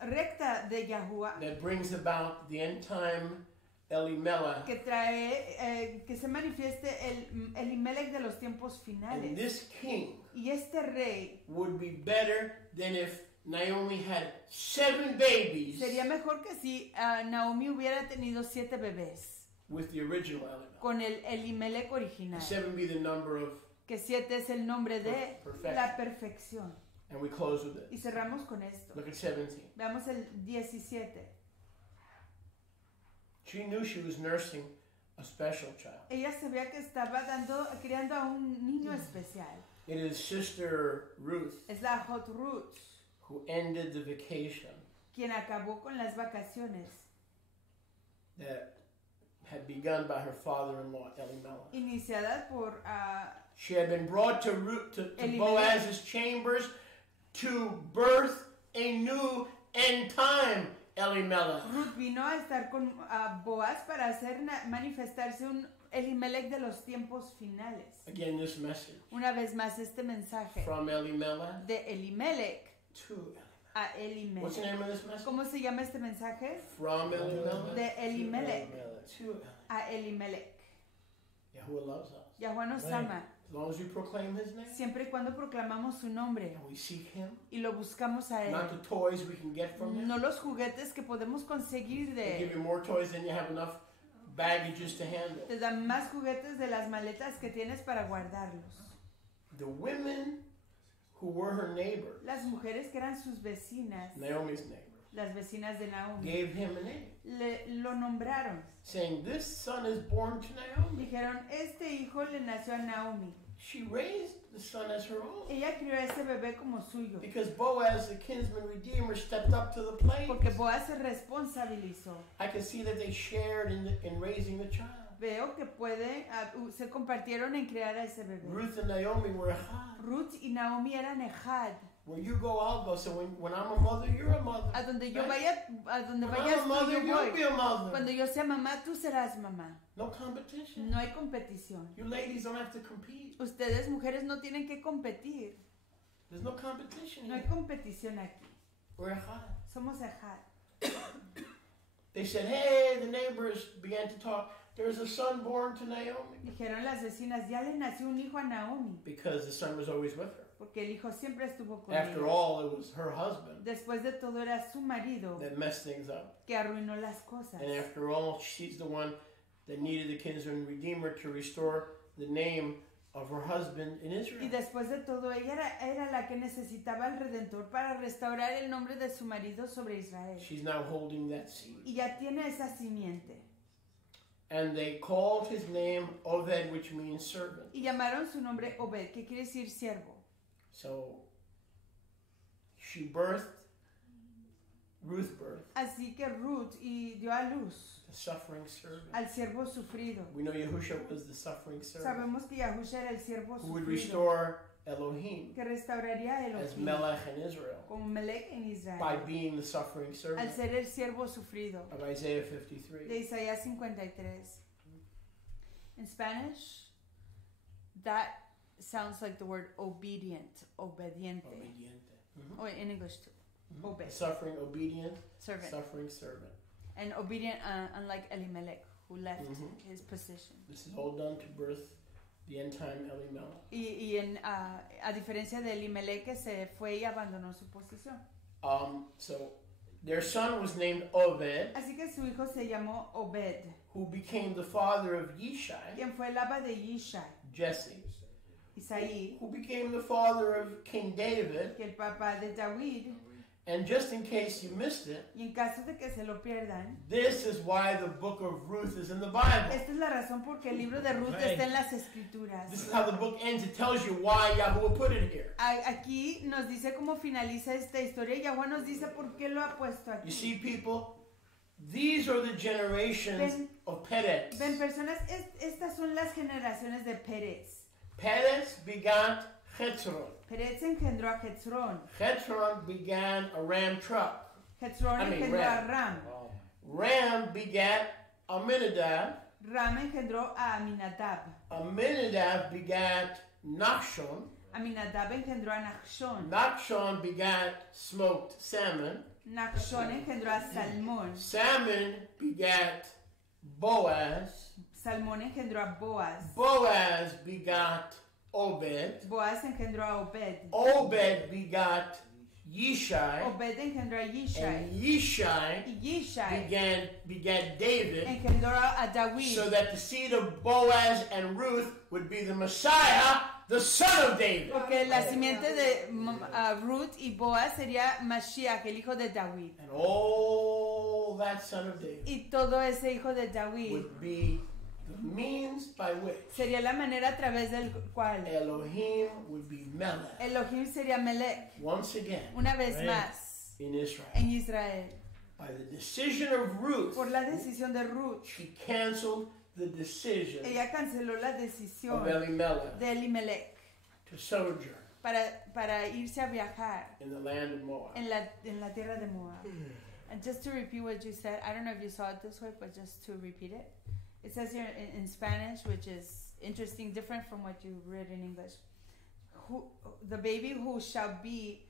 recta de Yahuwah that brings about the end time Elimelech. que trae, que se manifieste el Elimelech de los tiempos And finales. this king Y este rey would be better than if Naomi had 7 babies sería mejor que si Naomi hubiera tenido 7 bebés with the original Elimelech. con el Elimelech original. 7 be the number of, Que 7 es el nombre de Perfection. la perfección. and we close with Y this. cerramos con esto. Look at 17. Veamos el 17. She knew she was nursing a special child. Ella sabía que estaba criando a un niño especial. It is Sister Ruth Es la Hot Ruth who ended the vacation quien acabó con las vacaciones that had begun by her father-in-law Elimelech. iniciadas por She had been brought to Elimelech. Boaz's chambers to birth a new end time Elimelech. Ruth vino a estar con Boaz para hacer manifestarse un Elimelech de los tiempos finales. Again, this message Una vez más este mensaje from Elimelech de Elimelech to Elimelech. a What's the Elimelech. name of this message? ¿Cómo se llama este mensaje? From Elimelech De Elimelech to Elimelech. a Elimelech. Yahuwah loves us. Yahuwah nos Amén. ama As long as we proclaim His name siempre y cuando proclamamos su nombre and we seek Him, y lo buscamos a not él. the toys we can get from Him. No los juguetes que podemos conseguir They de give él. you more toys than you have enough baggages to handle. Te dan más juguetes de las maletas que tienes para guardarlos. The women who were her neighbors, Las mujeres que eran sus vecinas, Naomi's neighbors, las vecinas de Naomi, gave him a name, lo nombraron. saying, "This son is born to Naomi." Dijeron, este hijo le nació a Naomi. She raised the son as her own Ella crió a ese bebé como suyo. because Boaz, the kinsman redeemer, stepped up to the plate. Porque Boaz se responsabilizó. I can see that they shared in raising the child. Veo que se compartieron en criar a ese bebé. Ruth and Naomi were echad. Ruth y Naomi eran ejad. Where you go, I'll go. So when I'm a mother, you're a mother. A donde yo Right? vaya, a donde When vayas I'm a tú, mother, yo you'll be voy. a mother. Cuando yo sea mamá, tú serás mamá. No competition. No hay competición. You ladies don't have to compete. Ustedes, mujeres, no tienen que competir. There's no competition No hay here. competición aquí. We're echad. Somos ejad. They said, hey, the neighbors began to talk. There's a son born to Naomi. Dijeron las vecinas, ya le nació un hijo a Naomi. Because the son was always with her. Porque el hijo siempre estuvo con After ella. all, it was her husband Después de todo era su marido that messed things up. que arruinó las cosas. And after all, she's the one that needed the kinsman redeemer to restore the name of her husband in Y Israel. después de todo, ella era la que necesitaba al Redentor para restaurar el nombre de su marido sobre Israel. She's now holding that seed. Y ya tiene esa simiente. And they called his name Oved, which means servant. Y llamaron su nombre Obed, que quiere decir siervo. So she birthed, Ruth birthed, Así que Ruth dio a luz the suffering servant. al siervo sufrido. We know Yahusha was the suffering servant Sabemos que Yahusha era el siervo who would sufrido, restore Elohim que restauraría a as Elohim Melech in Israel como Melech en by Israel, being the suffering al servant ser el siervo sufrido. of Isaiah De 53. Isaías 53. In Spanish, that sounds like the word obedient, obediente. Obediente. Oh, in English too. Obed. Suffering, obedient, Servant. suffering servant. And obedient, unlike Elimelech, who left his position. This is all done to birth the end time Elimelech. A diferencia de Elimelech, que se fue y abandonó su posición. So their son was named Obed, Así que su hijo se llamó Obed, who became the father of Yishai, quien fue el abba de Yishai, Jesse, Isaí, who became the father of King David. que el papá de David. And just in case you missed it, Y en caso de que se lo pierdan, this is why the book of Ruth is in the Bible. esta es la razón por qué el libro de Ruth está en las escrituras. This is how the book ends. It tells you why Yahweh put it here. Aquí nos dice cómo finaliza esta historia y Yahweh nos dice por qué lo ha puesto You aquí. see, people, these are the generations of Perez. Ven, personas, estas son las generaciones de Pérez. Perez begat Hetzron. Pérez engendró a Hetzron. Hetzron began a ram truck. Hetzron engendró a Ram. Ram begat Aminadab. Ram engendró a Aminadab. Aminadab begat Nachshon. Aminadab engendró a Nachshon. Nachshon begat smoked salmon. Nachshon engendró a Salmón. Salmon begat Boaz. Salmón engendró a Boaz. Boaz begat Obed. Boaz engendró a Obed. Obed begat Yishai. Obed engendró a Yishai. And Yishai Y Yishai begat David, engendró a David. so that the seed of Boaz and Ruth would be the Messiah, the son of David. Porque la simiente de Ruth y Boaz sería Mashiach, el hijo de David. And all that son of David Y todo ese hijo de David would be the means by which sería la manera a través del cual Elohim would be Melech Elohim sería Melech, once again una vez más, in Israel. en Israel. By the decision of Ruth, Por la decisión de Ruth, she canceled the decision ella canceló la of decisión Elimelech de Elimelech to sojourn para irse a viajar in the land of Moab. en la tierra de Moab. And just to repeat what you said, I don't know if you saw it this way, but just to repeat it. It says here in Spanish, which is interesting, different from what you read in English. The baby who shall be